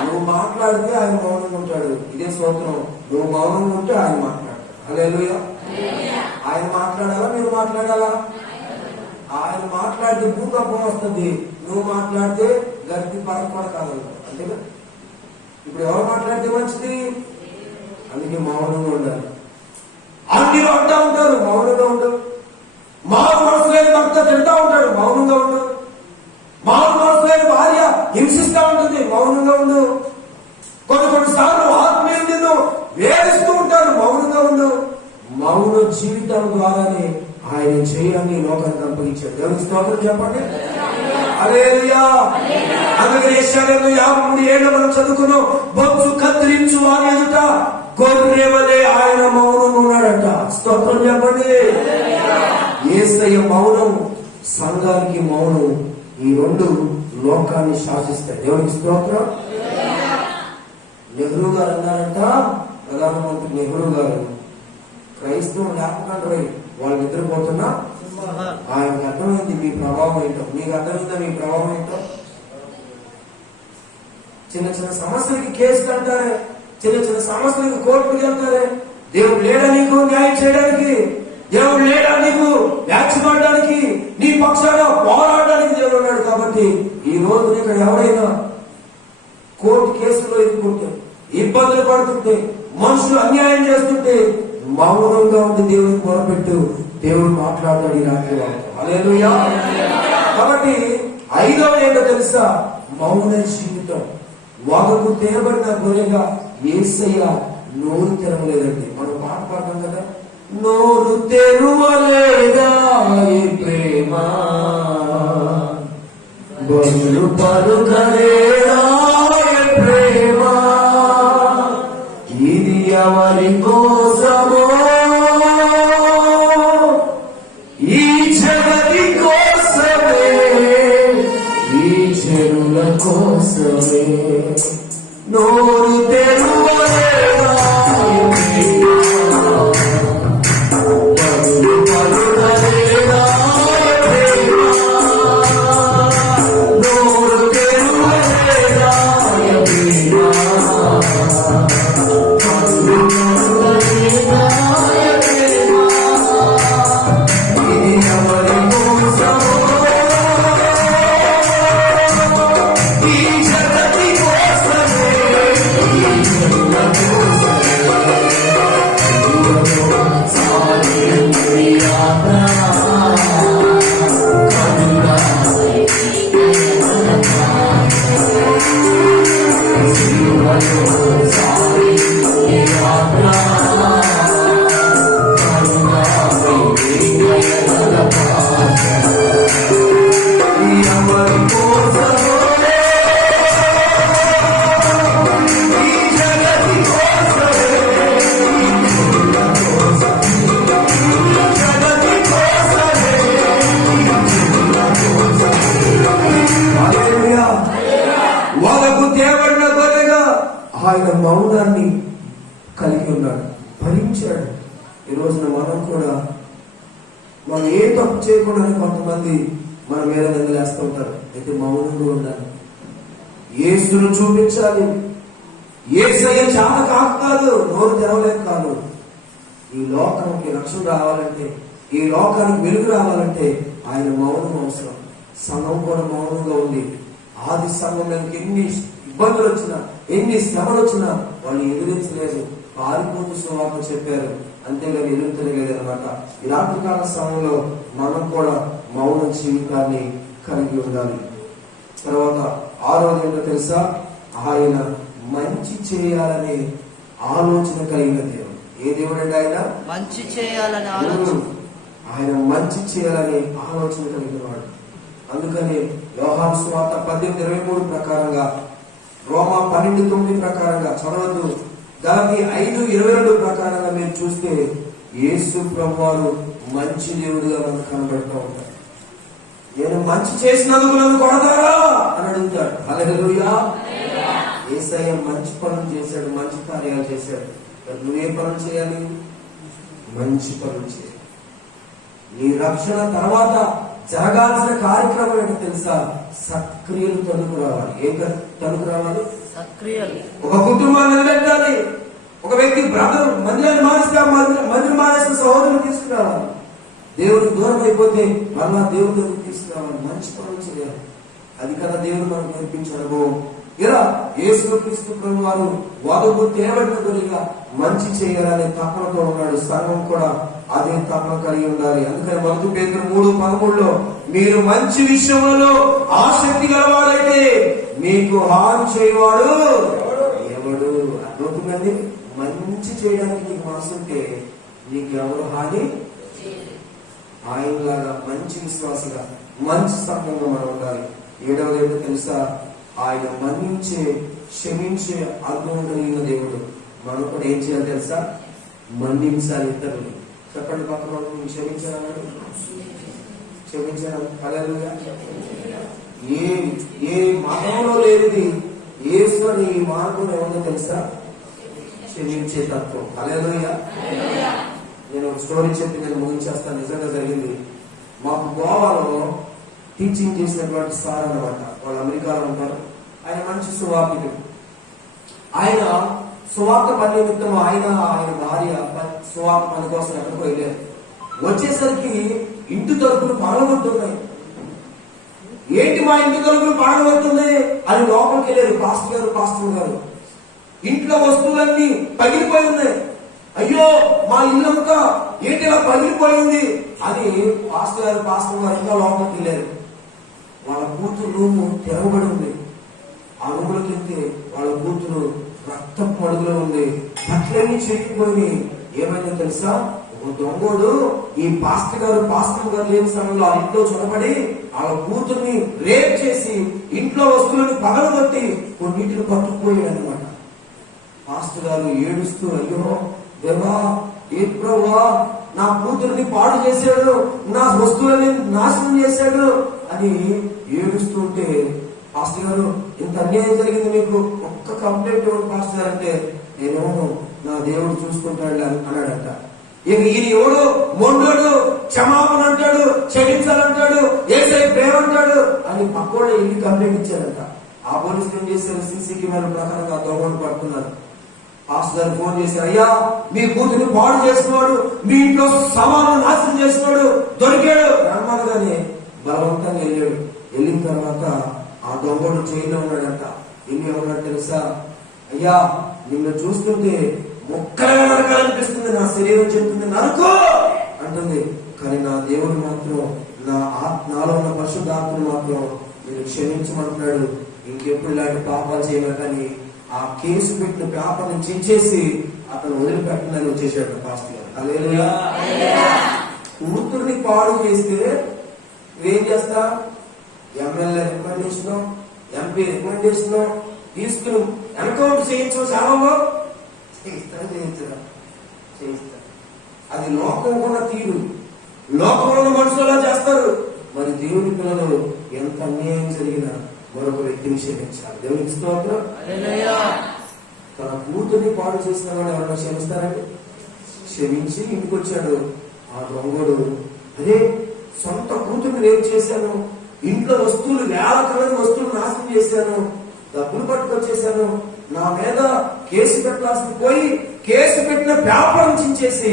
నువ్వు మాట్లాడితే ఆయన మౌనంగా ఉంటాడు. ఇదే స్తోత్రం. నువ్వు మౌనంగా ఉంటే ఆయన మాట్లాడతాడు. హల్లెలూయా. ఆయన మాట్లాడాలా, మీరు మాట్లాడాలా? ఆయన మాట్లాడితే భూకంపం వస్తుంది, నువ్వు మాట్లాడితే గట్టి పరపడ కాదు. అంతేగా. ఇప్పుడు ఎవరు మాట్లాడితే మంచిది? అందుకే మౌనంగా ఉండాలి. అన్ని అంటా ఉంటారు, మౌనంగా ఉండవు. మారు మనసు లేని భర్త తింటా ఉంటాడు, మౌనంగా ఉండు. మారు మనసు లేని భార్య హింసిస్తా ఉంటుంది, మౌనంగా ఉండు. కొన్నిసార్లు ఆత్మీయులు నిన్ను వేధిస్తూ ఉంటారు, మౌనంగా ఉండు. మౌన జీవితం ద్వారానే ఆయన చేయాలని లోకానికి అప్పగించాడు. దేవుని స్తోత్రం చెప్పండి. హల్లెలూయా. అందుకని యెషయా 53:7 మనం చదువుకున్నాం. బొచ్చు కత్తిరించు వారి ఎదుట గొర్రె వలె ఆయన మౌనం ఉన్నాడట. స్తోత్రం చెప్పండి. యేసయ్య మౌనం, సంఘానికి మౌనం, ఈ రెండు లోకాన్ని శాసిస్తాయి. దేవునికి స్తోత్రం. నెహ్రూ గారు అన్నారంట, ప్రధానమంత్రి నెహ్రూ గారు, క్రైస్తవం లేకుండా వాళ్ళు నిద్రపోతున్నా ఆయనకు అర్థమైంది మీ ప్రభావం ఏంటో. మీకు అర్థమైందా మీ ప్రభావం ఏంటో? చిన్న చిన్న సమస్యలకి కేసు కడతారే, చిన్న చిన్న సమస్యలకి కోర్టుకి వెళ్తారే. దేవుడు లేడా నీకు న్యాయం చేయడానికి? దేవుడు లేడా నీకు వ్యాఖ్యపడడానికి, నీ పక్షాన పోరాడడానికి దేవుడు ఉన్నాడు. కాబట్టి ఈ రోజు ఇక్కడ ఎవరైనా కోర్టు కేసులో ఎదుర్కొంటే, ఇబ్బందులు పడుతుంటే, మనుషులు అన్యాయం చేస్తుంటే మౌనంగా ఉండి దేవుడికి మొరపెట్టు, దేవుడు మాట్లాడతాడు ఈ రాత్రి. హల్లెలూయా. కాబట్టి 5వ ఏంటో తెలుసా? మౌన జీవితం. వాగకు తేబడిన గొర్రెగా యేసయ్య నోరు తెరవలేదండి. మనం పాట పాడతాం కదా, నోరు తెరువలేదా ఈ ప్రేమ, బదులు పలుకలేదా ఈ ప్రేమ, ఇది ఎవరి కోసమో, ఈ జగతి కోసమే, ఈ చెరుల కోసమే. నోరు తెరువలేదా ఆయన మౌనాన్ని కలిగి ఉన్నాడు, భరించాడు. ఈ రోజున మనం కూడా మనం ఏ తప్పు చేయకుండా కొంతమంది మన మీద నిందలేస్తూ ఉంటారు. అయితే మౌనంగా ఉండాలి, యేసును చూపించాలి. యేసయ్య చాలా కాదు, నోరు తెరవలేక కాదు. ఈ లోకానికి రక్షణ రావాలంటే, ఈ లోకానికి వెలుగు రావాలంటే ఆయన మౌనం అవసరం. సంఘం కూడా మౌనంగా ఉంది. ఆది సంఘం ఎన్ని ఇబ్బందులు వచ్చినా, ఎన్ని శ్రమలు వచ్చినా వాళ్ళు ఎదిరించలేదు, పారిపోతూ సువార్త చెప్పారు, అంతేగాని ఎదురుతలేదు అనమాట. ఈ రాత్రికాల సమయంలో మనం కూడా మౌన జీవితాన్ని కలిగి ఉండాలి. తర్వాత 6వది ఏంటో తెలుసా? ఆయన మంచి చేయాలనే ఆలోచన కలిగిన దేవుడు. ఏ దేవుడు అంటే ఆయన మంచి చేయాలని ఆలోచన, ఆయన మంచి చేయాలనే ఆలోచన కలిగిన వాడు. అందుకని యోహాను సువార్త 18:23 ప్రకారంగా, రోమా 12:9 ప్రకారంగా చదవద్దు, గలతీ 5:22 ప్రకారంగా మీరు చూస్తే యేసు ప్రభువారు మంచి దేవుడిగా మనకు కనబడుతూ ఉంటారు. నేను మంచి చేసినందుకు నన్ను కొడతారా అని అడుగుతాడు. హల్లెలూయా. యేసయ్య మంచి పనులు చేశాడు, మంచి కార్యాలు చేశాడు. మరి నువ్వే పనులు చేయాలి? మంచి పనులు చేయాలి. నీ రక్షణ తర్వాత జరగాల్సిన కార్యక్రమం ఏంటో తెలుసా? సత్క్రియలు తణుకు రావాలి. ఏం తణుకు రావాలి? సత్క్రియలు. ఒక కుటుంబాన్ని నిలబెట్టాలి. ఒక వ్యక్తి బ్రదర్ మందిరాన్ని మానేస్తే మందిరం మానేసిన సహోదరులు తీసుకురావాలి. దేవుడికి దూరం అయిపోతే మళ్ళా దేవుడి దగ్గర తీసుకురావాలి. మంచి పనులు చేయాలి. అది కదా దేవుడు మనకు నేర్పించిన అనుభవం. ఇలా యేసుక్రీస్తు ప్రభు వారు వధువు తేబడిన గురిగా మంచి చేయాలనే తపనతో ఉన్నాడు. సంఘం కూడా అదే తపన కలిగి ఉండాలి. అందుకని 1 పేతురు 3:13 మీరు మంచి విషయంలో ఆసక్తి గలవారైతే మీకు హాని చేయవాడు ఎవడు? అర్థమవుతుందండి? మంచి చేయడానికి నీకు మనసు ఉంటే నీకు ఎవరు హాని? ఆయనలాగా మంచి విశ్వాసగా మంచి సంఘంగా మనం ఉండాలి. 7వది ఏంటో తెలుసా? ఆయన మన్నించే క్షమించే ఆత్మ కలిగిన దేవుడు. మనం కూడా ఏం చేయాలి తెలుసా? మన్నించాలి ఇతరులు. చెప్పండి, పక్కన క్షమించాలని క్షమించాలి. హల్లెలూయా. ఏ మతంలో లేనిది యేసుని ఈ మార్గం ఏముందో తెలుసా? క్షమించే తత్వం. హల్లెలూయా. నేను ఒక స్టోరీ చెప్పి నేను ముగించేస్తాను. నిజంగా జరిగింది. మాకు గోవాలో టీచింగ్ చేసినటువంటి సార్ అన్నమాట. వాళ్ళు అమెరికాలో ఉంటారు. ఆయన మంచి సువార్తికుడు. ఆయన సువార్త పని నిమిత్తం ఆయన భార్య సువార్త పని కోసం ఎక్కడికి వెళ్ళారు. వచ్చేసరికి ఇంటి తలుపులు పగలగొట్టున్నాయి. ఏంటి మా ఇంటి తలుపులు పగలగొట్టున్నాయి అని లోపలికి వెళ్ళారు పాస్టర్ గారు. ఇంట్లో వస్తువులన్నీ పగిలిపోయి ఉన్నాయి. అయ్యో మా ఇల్లంతా ఏంటి ఇలా పగిలిపోయింది అని పాస్టర్ గారు ఇంకా లోపలికి వెళ్ళారు. వాళ్ళ కూతురు రూము తెరవబడి ఉంది. ఆ రూములకి వెళ్తే వాళ్ళ కూతురు రక్తం పడుగులో ఉంది. బట్టలన్నీ చెక్కిపోయి ఏమైందో తెలుసా? ఒక దొంగోడు ఈ పాస్టర్ గారు లేని సమయంలో ఆ ఇంట్లో చొరబడి వాళ్ళ కూతుర్ని రేప్ చేసి ఇంట్లో వస్తువులను పగలగొట్టి కొన్నింటిని పట్టుకుపోయాడు అనమాట. పాస్టర్ గారు ఏడుస్తూ, అయ్యో దేవా, ఏ ప్రభువా, నా కూతురిని పాడు చేశాడు, నా వస్తువులని నాశనం చేశాడు అని ఏడుస్తుంటే, పాస్టర్ గారు ఇంత అన్యాయం జరిగింది, మీకు ఒక్క కంప్లైంట్ ఇవ్వండి పాస్టర్ గారు అంటే, నేను నా దేవుడు చూసుకుంటాడు అన్నాడంట. ఇక ఈయన ఎవడు మొండోడు, క్షమాపణ అంటాడు, క్షమించాలంటాడు, ఏసై ప్రేమ అంటాడు అని పక్కోళ్ళు వెళ్ళి కంప్లైంట్ ఇచ్చారంట. ఆ పోలీసులు ఏం చేశారు? సీసీ కెమెరా ప్రకారంగా దొంగలు పడుతున్నారు. పాస్టర్ గారు ఫోన్ చేశారు, అయ్యా మీ కూతురిని పాడు చేస్తున్నాడు, మీ ఇంట్లో సామాన్లు నాశనం చేస్తున్నాడు, దొరికాడు రమ్మనగానే బలవంతంగా వెళ్ళాడు. వెళ్ళిన తర్వాత ఆ దొంగడు జైల్లో ఉన్నాడంట. ఏమి ఉన్నాడు తెలుసా? అయ్యా నిన్ను చూస్తుంటే మొక్కలుగా నరకాలనిపిస్తుంది, నా శరీరం చెప్తుంది నరకు అంటుంది. కానీ నా దేవుడు మాత్రం నాలో ఉన్న పరిశుద్ధాత్మను మాత్రం నేను క్షమించమంటున్నాడు. ఇంకెప్పుడు ఇలాంటి పాపాలు చేయలేదని ఆ కేసు పెట్టిన పేపర్ని చించేసి అతను వదిలిపెట్టనని వచ్చేసాడు పాస్టర్ గారు. హల్లెలూయా. కూతుర్ని పాడు చేస్తే ఏం చేస్తా? ఎమ్మెల్యే రికమెండేషన్, ఎంపీ రికమెండేషన్ తీసుకుని ఎన్కౌంటర్ చేయించు, సేవలో చేయిస్తా. అది లోకం కూడా తీరు. లోకంలో మనుషులు చేస్తారు. మరి దేవుని పిల్లలు ఎంత అన్యాయం జరిగినా మరొక వ్యక్తిని క్షమించాలి. దేవునికి స్తోత్రం. తన కూతుర్ని పాడు చేసిన వాడు ఎవరైనా క్షమిస్తారండి? క్షమించి ఇంటికి వచ్చాడు ఆ దొంగడు. అదే సొంత కూతుర్ని రేపు చేశాను, ఇంట్లో వస్తువులు వేల కొలది వస్తువులు నాశనం చేశాను, డబ్బులు పట్టుకొచ్చేసాను, నా మీద కేసు పెట్టాల్సి పోయి కేసు పెట్టిన పేపర్ చించేసి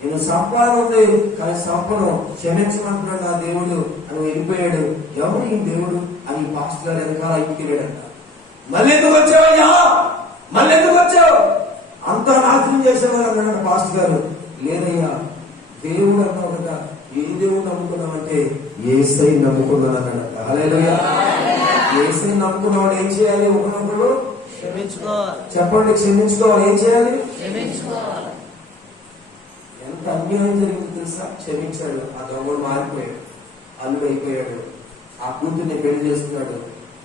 నేను సంపాదన ఉంది కానీ సంపను క్షమించమంటున్నాడు నా దేవుడు అని వెళ్ళిపోయాడు. ఎవరు ఈ దేవుడు అని పాస్టర్ గారు వెనకాల ఇంటికి వెళ్ళాడంట. మళ్ళీ ఎందుకు వచ్చావయ్యా, మళ్ళీ ఎందుకు వచ్చావు, అంతా నాశనం చేసేవారు అన్నాడు పాస్టర్ గారు. లేదయ్యా, దేవుడు అన్నావు కదా, ఏ దేవుడు నమ్ముకున్నామంటే యేసై నమ్ముకున్నాను అన్నాడంట. హల్లెలూయా. యేసై నమ్ముకున్నాడు ఏం చేయాలి? ఒకనొకడు క్షమించుకోవాలి. చెప్పండి, క్షమించుకోవాలి. ఏం చేయాలి? క్షమించుకోవాలి. ఎంత అన్యాయం జరిగింది తెలుసా? క్షమించాడు. ఆ దొంగడు మారిపోయాడు, అల్లుడు అయిపోయాడు, ఆ కూతుర్ని పెళ్లి చేసుకున్నాడు,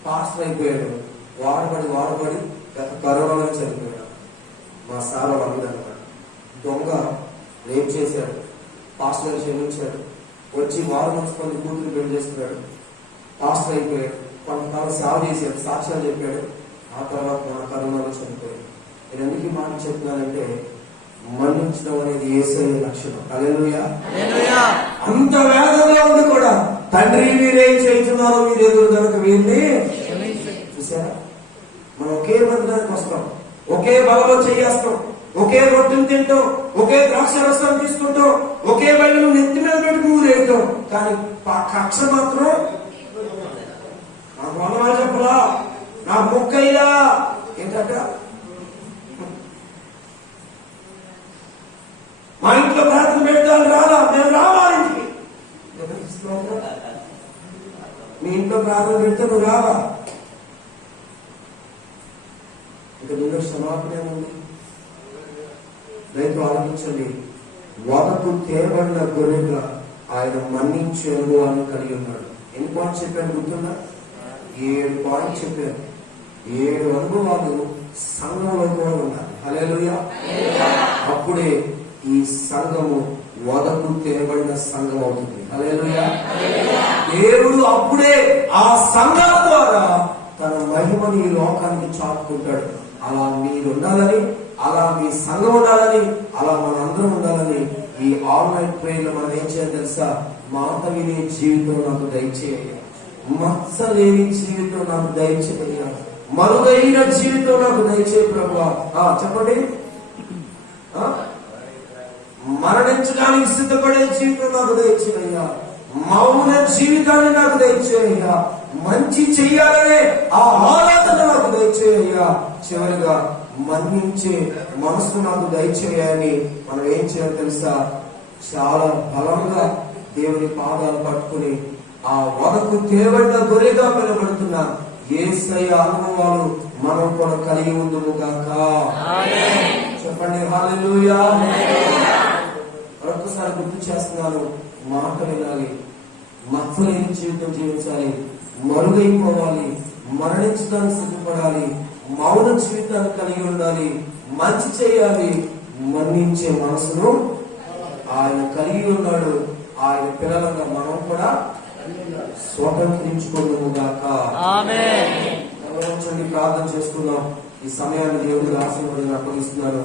పాస్టర్ అయిపోయాడు. వాడబడి గత కరోనాలో చనిపోయాడు. మా సార్ అల్లుడన్నమాట. దొంగ రేప్ చేశాడు, పాస్టర్ క్షమించాడు, వచ్చి వారు మంచుకొని కూతురు పెళ్లి చేసుకున్నాడు, పాస్టర్ అయిపోయాడు. కొంతకాలం సేవ చేశాడు, సాక్ష్యాలు చెప్పాడు, ఆ తర్వాత మన కరోనాలో చనిపోయాడు. నేను ఎందుకు ఈ మాట చెప్తున్నానంటే, మన్నించడం అనేది యేసయ్య లక్షణం. హల్లెలూయా. హల్లెలూయా. అంత వేదనలో ఉంది కూడా, తండ్రి మీరేం చేస్తున్నారో మీరు ఎదురు కనుక వీరిని చూసారా. మనం ఒకే మందిరానికి వస్తాం, ఒకే బలలో చేయేస్తాం, ఒకే రొట్టెలు తింటాం, ఒకే ద్రాక్ష రసం తీసుకుంటాం, ఒకే బయలు నెత్తి మీద పెట్టుకు ఊరేగుతాం. కానీ కక్ష మాత్రం నాకు వందనాలు చెప్పలా, నాకు మొక్కయ్యా ఏంటంట, మా ఇంట్లో ప్రార్థన పెడతాను రాలా, మేము రావాలి ఇంటికి. మీ ఇంట్లో ప్రార్థన పెడితే నువ్వు రావా? ఇక నిన్ను క్షమాపణ ఏముంది? రైతు ఆలోచించండి. వదకు తేబడిన గొర్రెగా ఆయన మన్నించే అనుభవాన్ని కలిగి ఉన్నాడు. ఎన్ని పాయింట్స్ చెప్పాను గుర్తుందా? 7 పాయింట్స్ చెప్పాను. 7 అనుభవాలు సంఘంలో కూడా ఉన్నాయి. హల్లెలూయా. అప్పుడే ఈ సంఘము వదకు తేబడిన సంఘం అవుతుంది. హల్లెలూయా. దేవుడు అప్పుడే ఆ సంఘం ద్వారా తన మహిమని ఈ లోకానికి చాటుకుంటాడు. అలా మీరు ఉండాలని, అలా మీ సంఘం ఉండాలని, అలా మనందరం ఉండాలని ఈ ఆన్లైన్ ప్రేయర్ లో మనం ఏం చేయాలి తెలుసా? మాట వినే జీవితం నాకు దయచేయ, మత్స లేని జీవితం నాకు దయచేయ, మరుగైన జీవితం నాకు దయచేయ ప్రభువా. చెప్పండి. మరణించడానికి సిద్ధపడే జీవితం నాకు దయచేయ్యా, మౌన జీవితాన్ని నాకు దయచేయ్యా, మంచి చెయ్యాలనే ఆ ఆరాధన నాకు దయచేయ్యా, చివరిగా మన్నించే మనసు నాకు దయచేయాలని మనం ఏం చేయాలి తెలుసా? చాలా బలంగా దేవుని పాదాలు పట్టుకుని ఆ వదకు తేబడిన గొర్రెగా పిలువబడుతున్న యేసయ్య అనుభవాలు మనం కూడా కలిగి ఉందుము గాక. చెప్పండి హల్లెలూయా. మరొకసారి గుర్తు చేస్తున్నాను, మాట వినాలి, మత్సలేని జీవితం జీవించాలి, మరుగైపోవాలి, మరణించడానికి సిద్ధపడాలి, మౌన జీవితాన్ని కలిగి ఉండాలి, మంచి చేయాలి, మన్నించే మనసును ఆయన కలిగి ఉన్నాడు. ఆయన పిల్లలుగా మనం కూడా స్వతంత్రించుకుందాము గాక. ఆమేన్. ప్రార్థన చేసుకుందాం. ఈ సమయాన్ని దేవుడు ఆశీర్వాదాన్ని అప్పగిస్తున్నాడు.